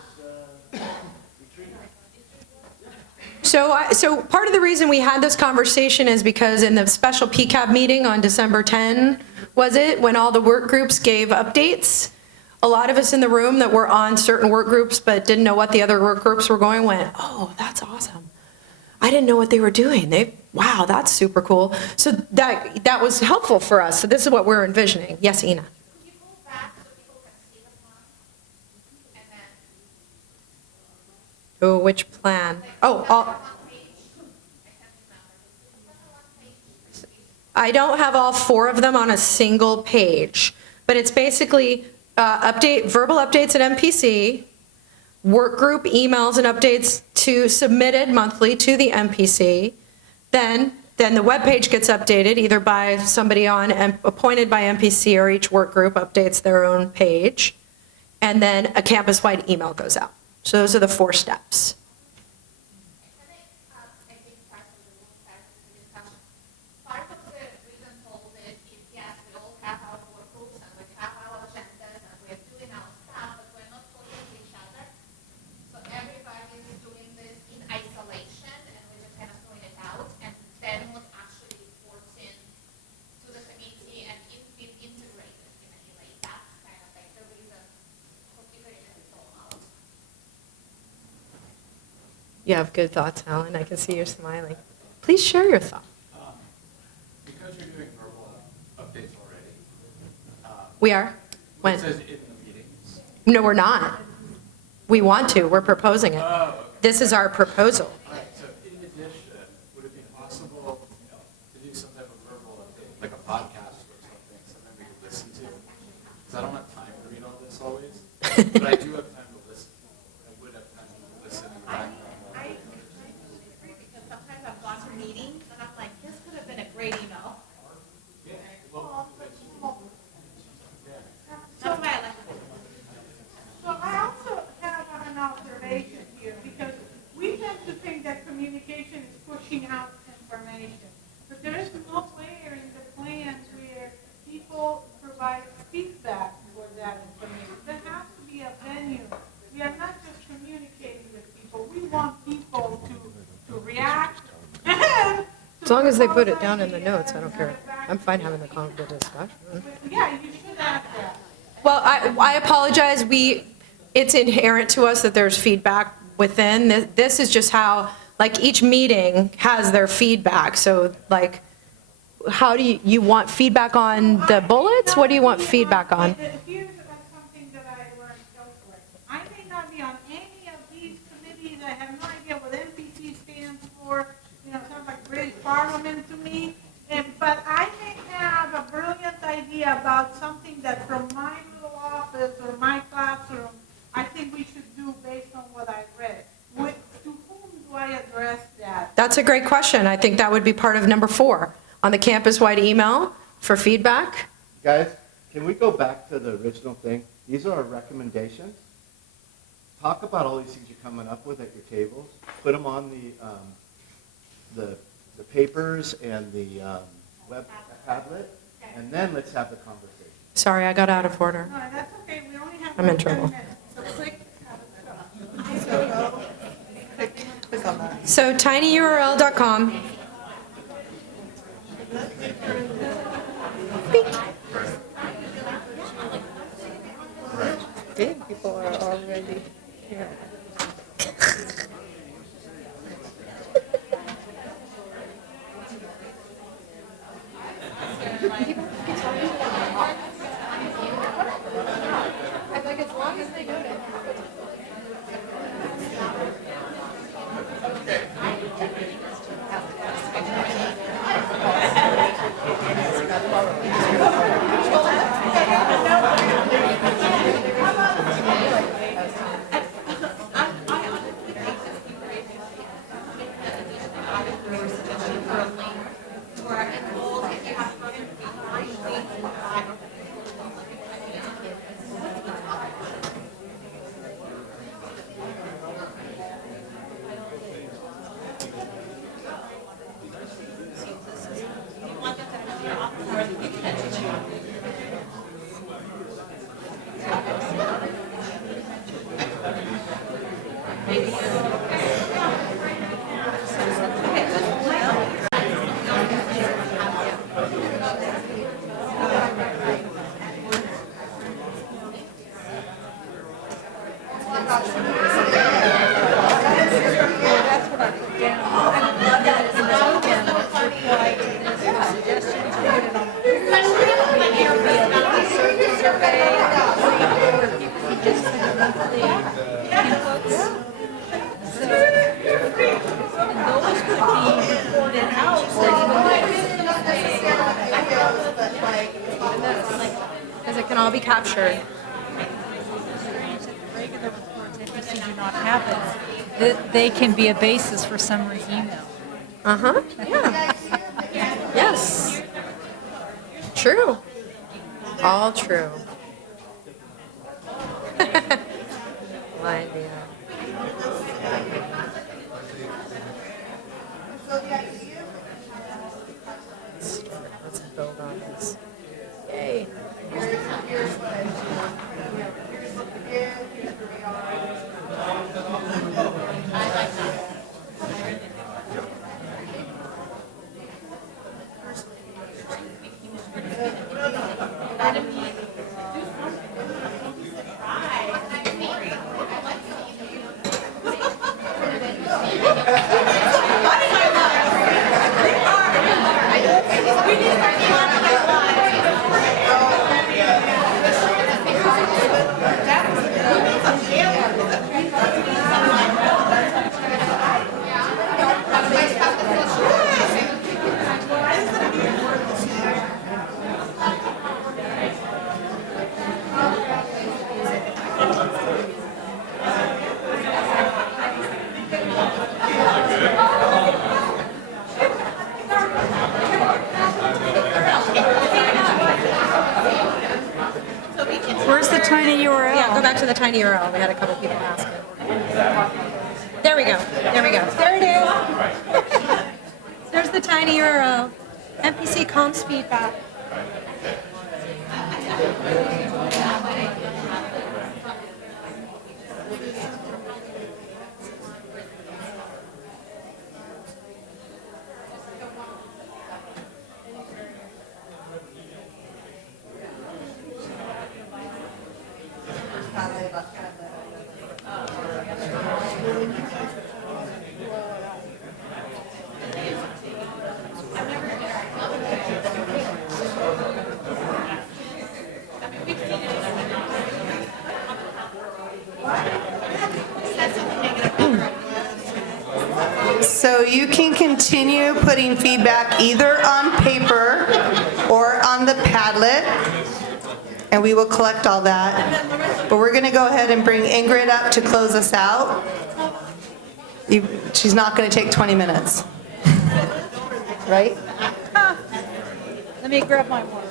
So part of the reason we had this conversation is because in the special PCAP meeting on December 10, was it, when all the work groups gave updates, a lot of us in the room that were on certain work groups but didn't know what the other work groups were going went, oh, that's awesome. I didn't know what they were doing. Wow, that's super cool. So that was helpful for us. So this is what we're envisioning. Yes, Ina. Oh, which plan? I don't have all 4 of them on a single page, but it's basically verbal updates at MPC, work group emails and updates submitted monthly to the MPC. Then the webpage gets updated either by somebody appointed by MPC, or each work group updates their own page. And then a campus-wide email goes out. So those are the 4 steps. Part of the reason for this is, yes, we all have our work groups and we have our agendas and we're doing our stuff, but we're not talking to each other. So everybody is doing this in isolation, and we're just kind of throwing it out, and then what actually reports in to the committee and being integrated in any way. That's kind of like the reason for figuring it all out. You have good thoughts, Alan. I can see you're smiling. Please share your thoughts. Because you're doing verbal updates already. We are? When? It says in the meetings. No, we're not. We want to. We're proposing it. Oh, okay. This is our proposal. All right, so in addition, would it be possible to do some type of verbal update, like a podcast or something we could listen to? Because I don't have time to read all this always, but I do have time to listen. I would have time to listen. I agree, because sometimes I've gone to meetings and I'm like, this could have pushing out information. But there is nowhere in the plans where people provide feedback for that information. There has to be a venue. We are not just communicating with people. We want people to react. As long as they put it down in the notes, I don't care. I'm fine having the discussion. Yeah, you should have that. Well, I apologize. It's inherent to us that there's feedback within. This is just how, like, each meeting has their feedback. So, like, how do you want feedback on the bullets? What do you want feedback on? Here's something that I learned elsewhere. I may not be on any of these committees. I have no idea what NPC stands for. You know, it sounds like British Parliament to me. But I may have a brilliant idea about something that from my little office or my classroom, I think we should do based on what I read. To whom do I address that? That's a great question. I think that would be part of number 4 on the campus-wide email for feedback. Guys, can we go back to the original thing? These are our recommendations. Talk about all these things you're coming up with at your tables. Put them on the papers and the web tablet, and then let's have the conversation. Sorry, I got out of order. No, that's okay. We only have I'm in trouble. 10 minutes. So click. Click on that. So tinyurl.com. People are already here. Like, as long as they know that. Because it can all be captured. Regular reports, if you do not have it, they can be a basis for summary email. Uh-huh, yeah. Yes. True. All true. Line, yeah. Let's build on this. Yay. Where's the tiny URL? Yeah, go back to the tiny URL. We had a couple people asking. There we go. There we go. There it is. There's the tiny arrow. NPC comms feedback. So you can continue putting feedback either on paper or on the Padlet, and we will collect all that. But we're going to go ahead and bring Ingrid up to close us out. She's not going to take 20 minutes. Right? Let me grab my water.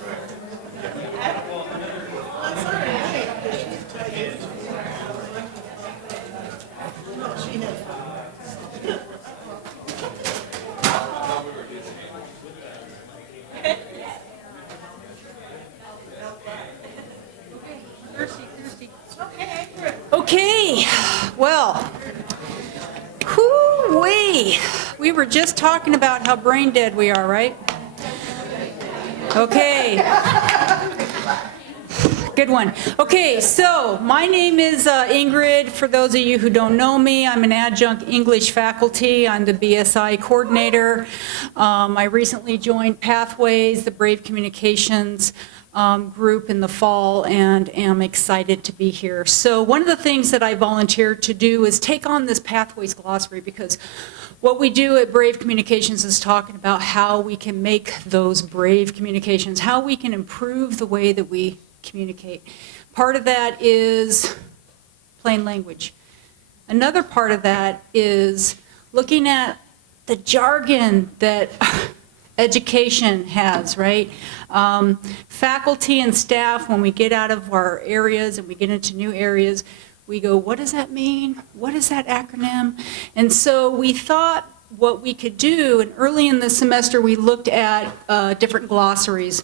Okay, well, whoo-wee. We were just talking about how brain dead we are, right? Okay. Good one. Okay, so my name is Ingrid. For those of you who don't know me, I'm an adjunct English faculty. I'm the BSI coordinator. I recently joined Pathways, the Brave Communications group in the fall, and am excited to be here. So one of the things that I volunteered to do is take on this Pathways Glossary, because what we do at Brave Communications is talking about how we can make those brave communications, how we can improve the way that we communicate. Part of that is plain language. Another part of that is looking at the jargon that education has, right? Faculty and staff, when we get out of our areas and we get into new areas, we go, what does that mean? What is that acronym? And so we thought what we could do, and early in the semester we looked at different glossaries.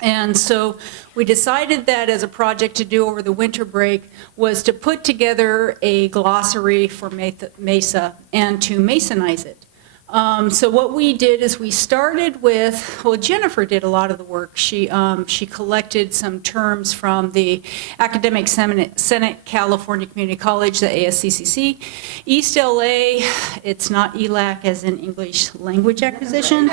And so we decided that as a project to do over the winter break was to put together a glossary for Mesa and to Masonize it. So what we did is we started with, well, Jennifer did a lot of the work. She collected some terms from the Academic Senate, California Community College, the ASCCC, East LA, it's not ELAC as in English Language Acquisition,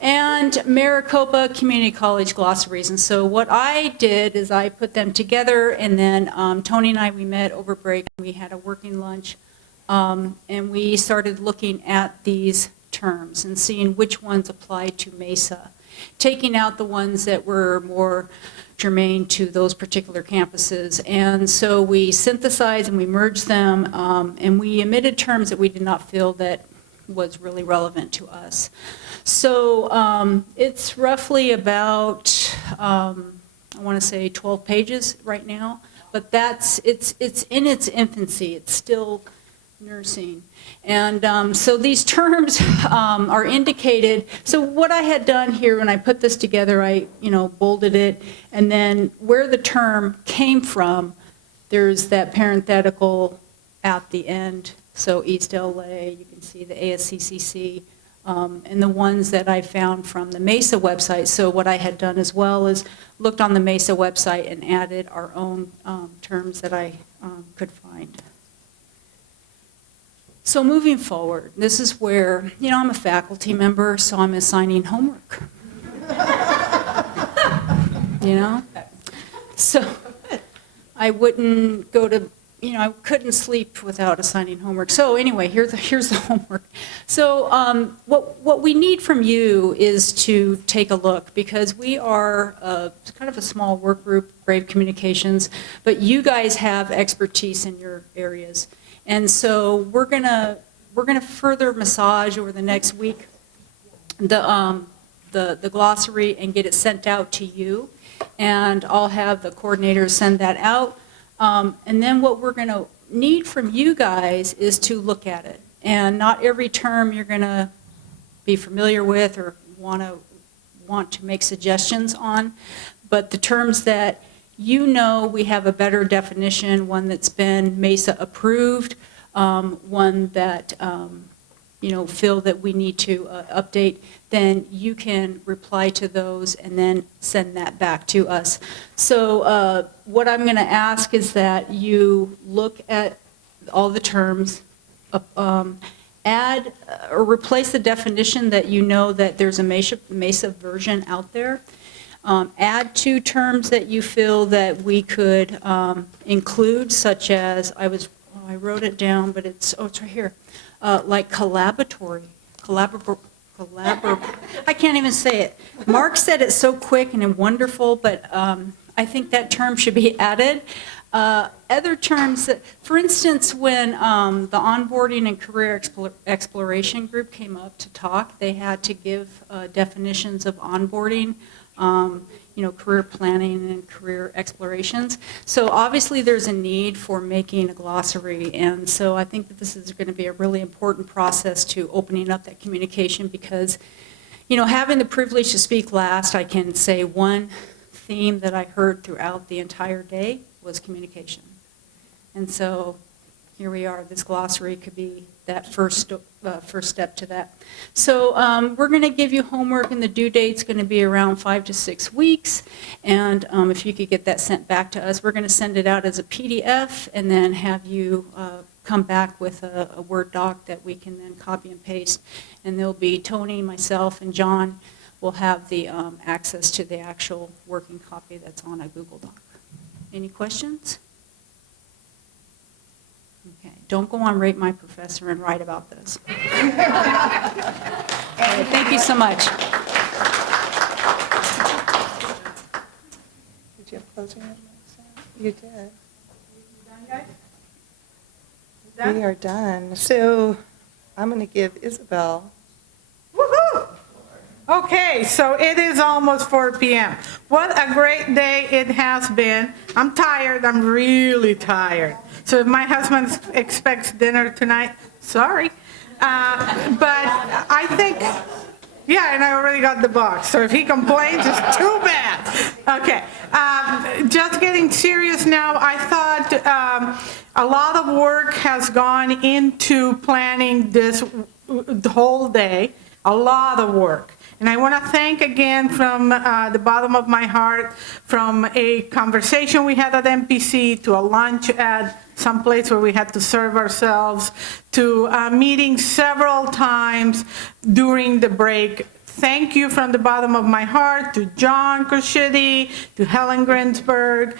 and Maricopa Community College glossaries. And so what I did is I put them together, and then Tony and I, we met over break, we had a working lunch. And we started looking at these terms and seeing which ones applied to Mesa, taking out the ones that were more germane to those particular campuses. And so we synthesized and we merged them, and we omitted terms that we did not feel that was really relevant to us. So it's roughly about, I want to say 12 pages right now, but it's in its infancy. It's still nursing. And so these terms are indicated. So what I had done here when I put this together, I bolded it, and then where the term came from, there's that parenthetical at the end. So East LA, you can see the ASCCC, and the ones that I found from the Mesa website. So what I had done as well is looked on the Mesa website and added our own terms that I could find. So moving forward, this is where, I'm a faculty member, so I'm assigning homework. So I wouldn't go to, I couldn't sleep without assigning homework. So anyway, here's the homework. So what we need from you is to take a look, because we are kind of a small work group, Brave Communications, but you guys have expertise in your areas. And so we're gonna further massage over the next week the glossary and get it sent out to you, and I'll have the coordinators send that out. And then what we're gonna need from you guys is to look at it And not every term you're going to be familiar with or want to make suggestions on, but the terms that you know we have a better definition, one that's been MESA approved, one that feel that we need to update, then you can reply to those and then send that back to us. So what I'm going to ask is that you look at all the terms, add or replace the definition that you know that there's a MESA version out there. Add 2 terms that you feel that we could include, such as, I wrote it down, but it's right here, like collaboratory. I can't even say it. Mark said it so quick and wonderful, but I think that term should be added. Other terms, for instance, when the Onboarding and Career Exploration group came up to talk, they had to give definitions of onboarding, career planning and career explorations. So obviously there's a need for making a glossary, and so I think that this is going to be a really important process to opening up that communication, because, having the privilege to speak last, I can say one theme that I heard throughout the entire day was communication. And so here we are. This glossary could be that first step to that. So we're going to give you homework, and the due date's going to be around 5 to 6 weeks. And if you could get that sent back to us, we're going to send it out as a PDF and then have you come back with a Word doc that we can then copy and paste. And there'll be Tony, myself, and John will have the access to the actual working copy that's on a Google Doc. Any questions? Okay, don't go on Rate My Professor and write about this. Thank you so much. Did you have closing remarks? You did. Done, guys? Done? We are done. So I'm going to give Isabel. Woohoo! Okay, so it is almost 4 p.m. What a great day it has been. I'm tired. I'm really tired. So if my husband expects dinner tonight, sorry. But I think, yeah, and I already got the box. So if he complains, it's too bad. Okay, just getting serious now. I thought a lot of work has gone into planning this whole day, a lot of work. And I want to thank again from the bottom of my heart, from a conversation we had at MPC to a lunch at some place where we had to serve ourselves, to meetings several times during the break. Thank you from the bottom of my heart to John Crescitti, to Helen Grinsberg,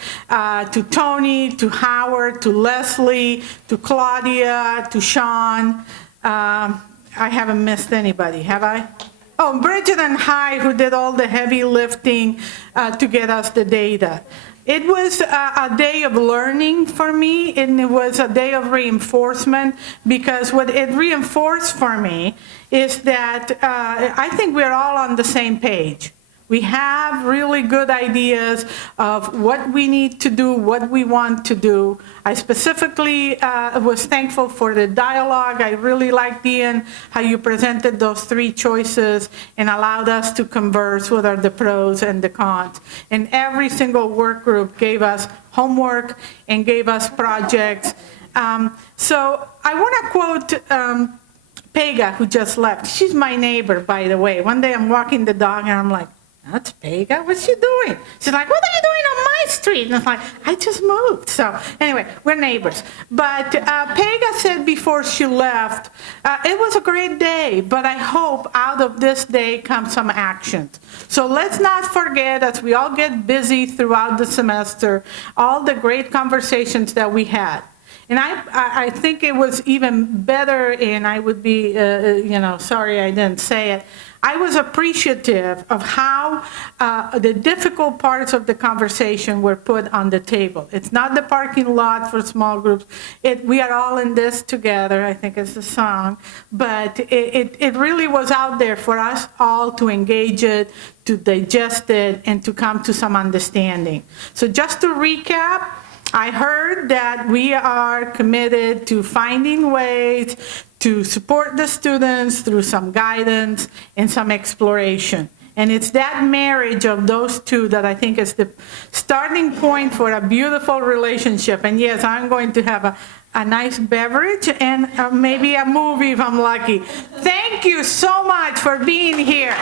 to Tony, to Howard, to Leslie, to Claudia, to Sean. I haven't missed anybody, have I? Oh, Bridget and Hy, who did all the heavy lifting to get us the data. It was a day of learning for me, and it was a day of reinforcement, because what it reinforced for me is that I think we're all on the same page. We have really good ideas of what we need to do, what we want to do. I specifically was thankful for the dialogue. I really liked, Ian, how you presented those 3 choices and allowed us to converse what are the pros and the cons. And every single work group gave us homework and gave us projects. So I want to quote Pega, who just left. She's my neighbor, by the way. One day I'm walking the dog and I'm like, that's Pega? What's she doing? She's like, what are you doing on my street? And I'm like, I just moved. So anyway, we're neighbors. But Pega said before she left, it was a great day, but I hope out of this day comes some actions. So let's not forget, as we all get busy throughout the semester, all the great conversations that we had. And I think it was even better, and I would be, sorry I didn't say it. I was appreciative of how the difficult parts of the conversation were put on the table. It's not the parking lot for small groups. We are all in this together, I think it's the song. But it really was out there for us all to engage it, to digest it, and to come to some understanding. So just to recap, I heard that we are committed to finding ways to support the students through some guidance and some exploration. And it's that marriage of those two that I think is the starting point for a beautiful relationship. And yes, I'm going to have a nice beverage and maybe a movie if I'm lucky. Thank you so much for being here.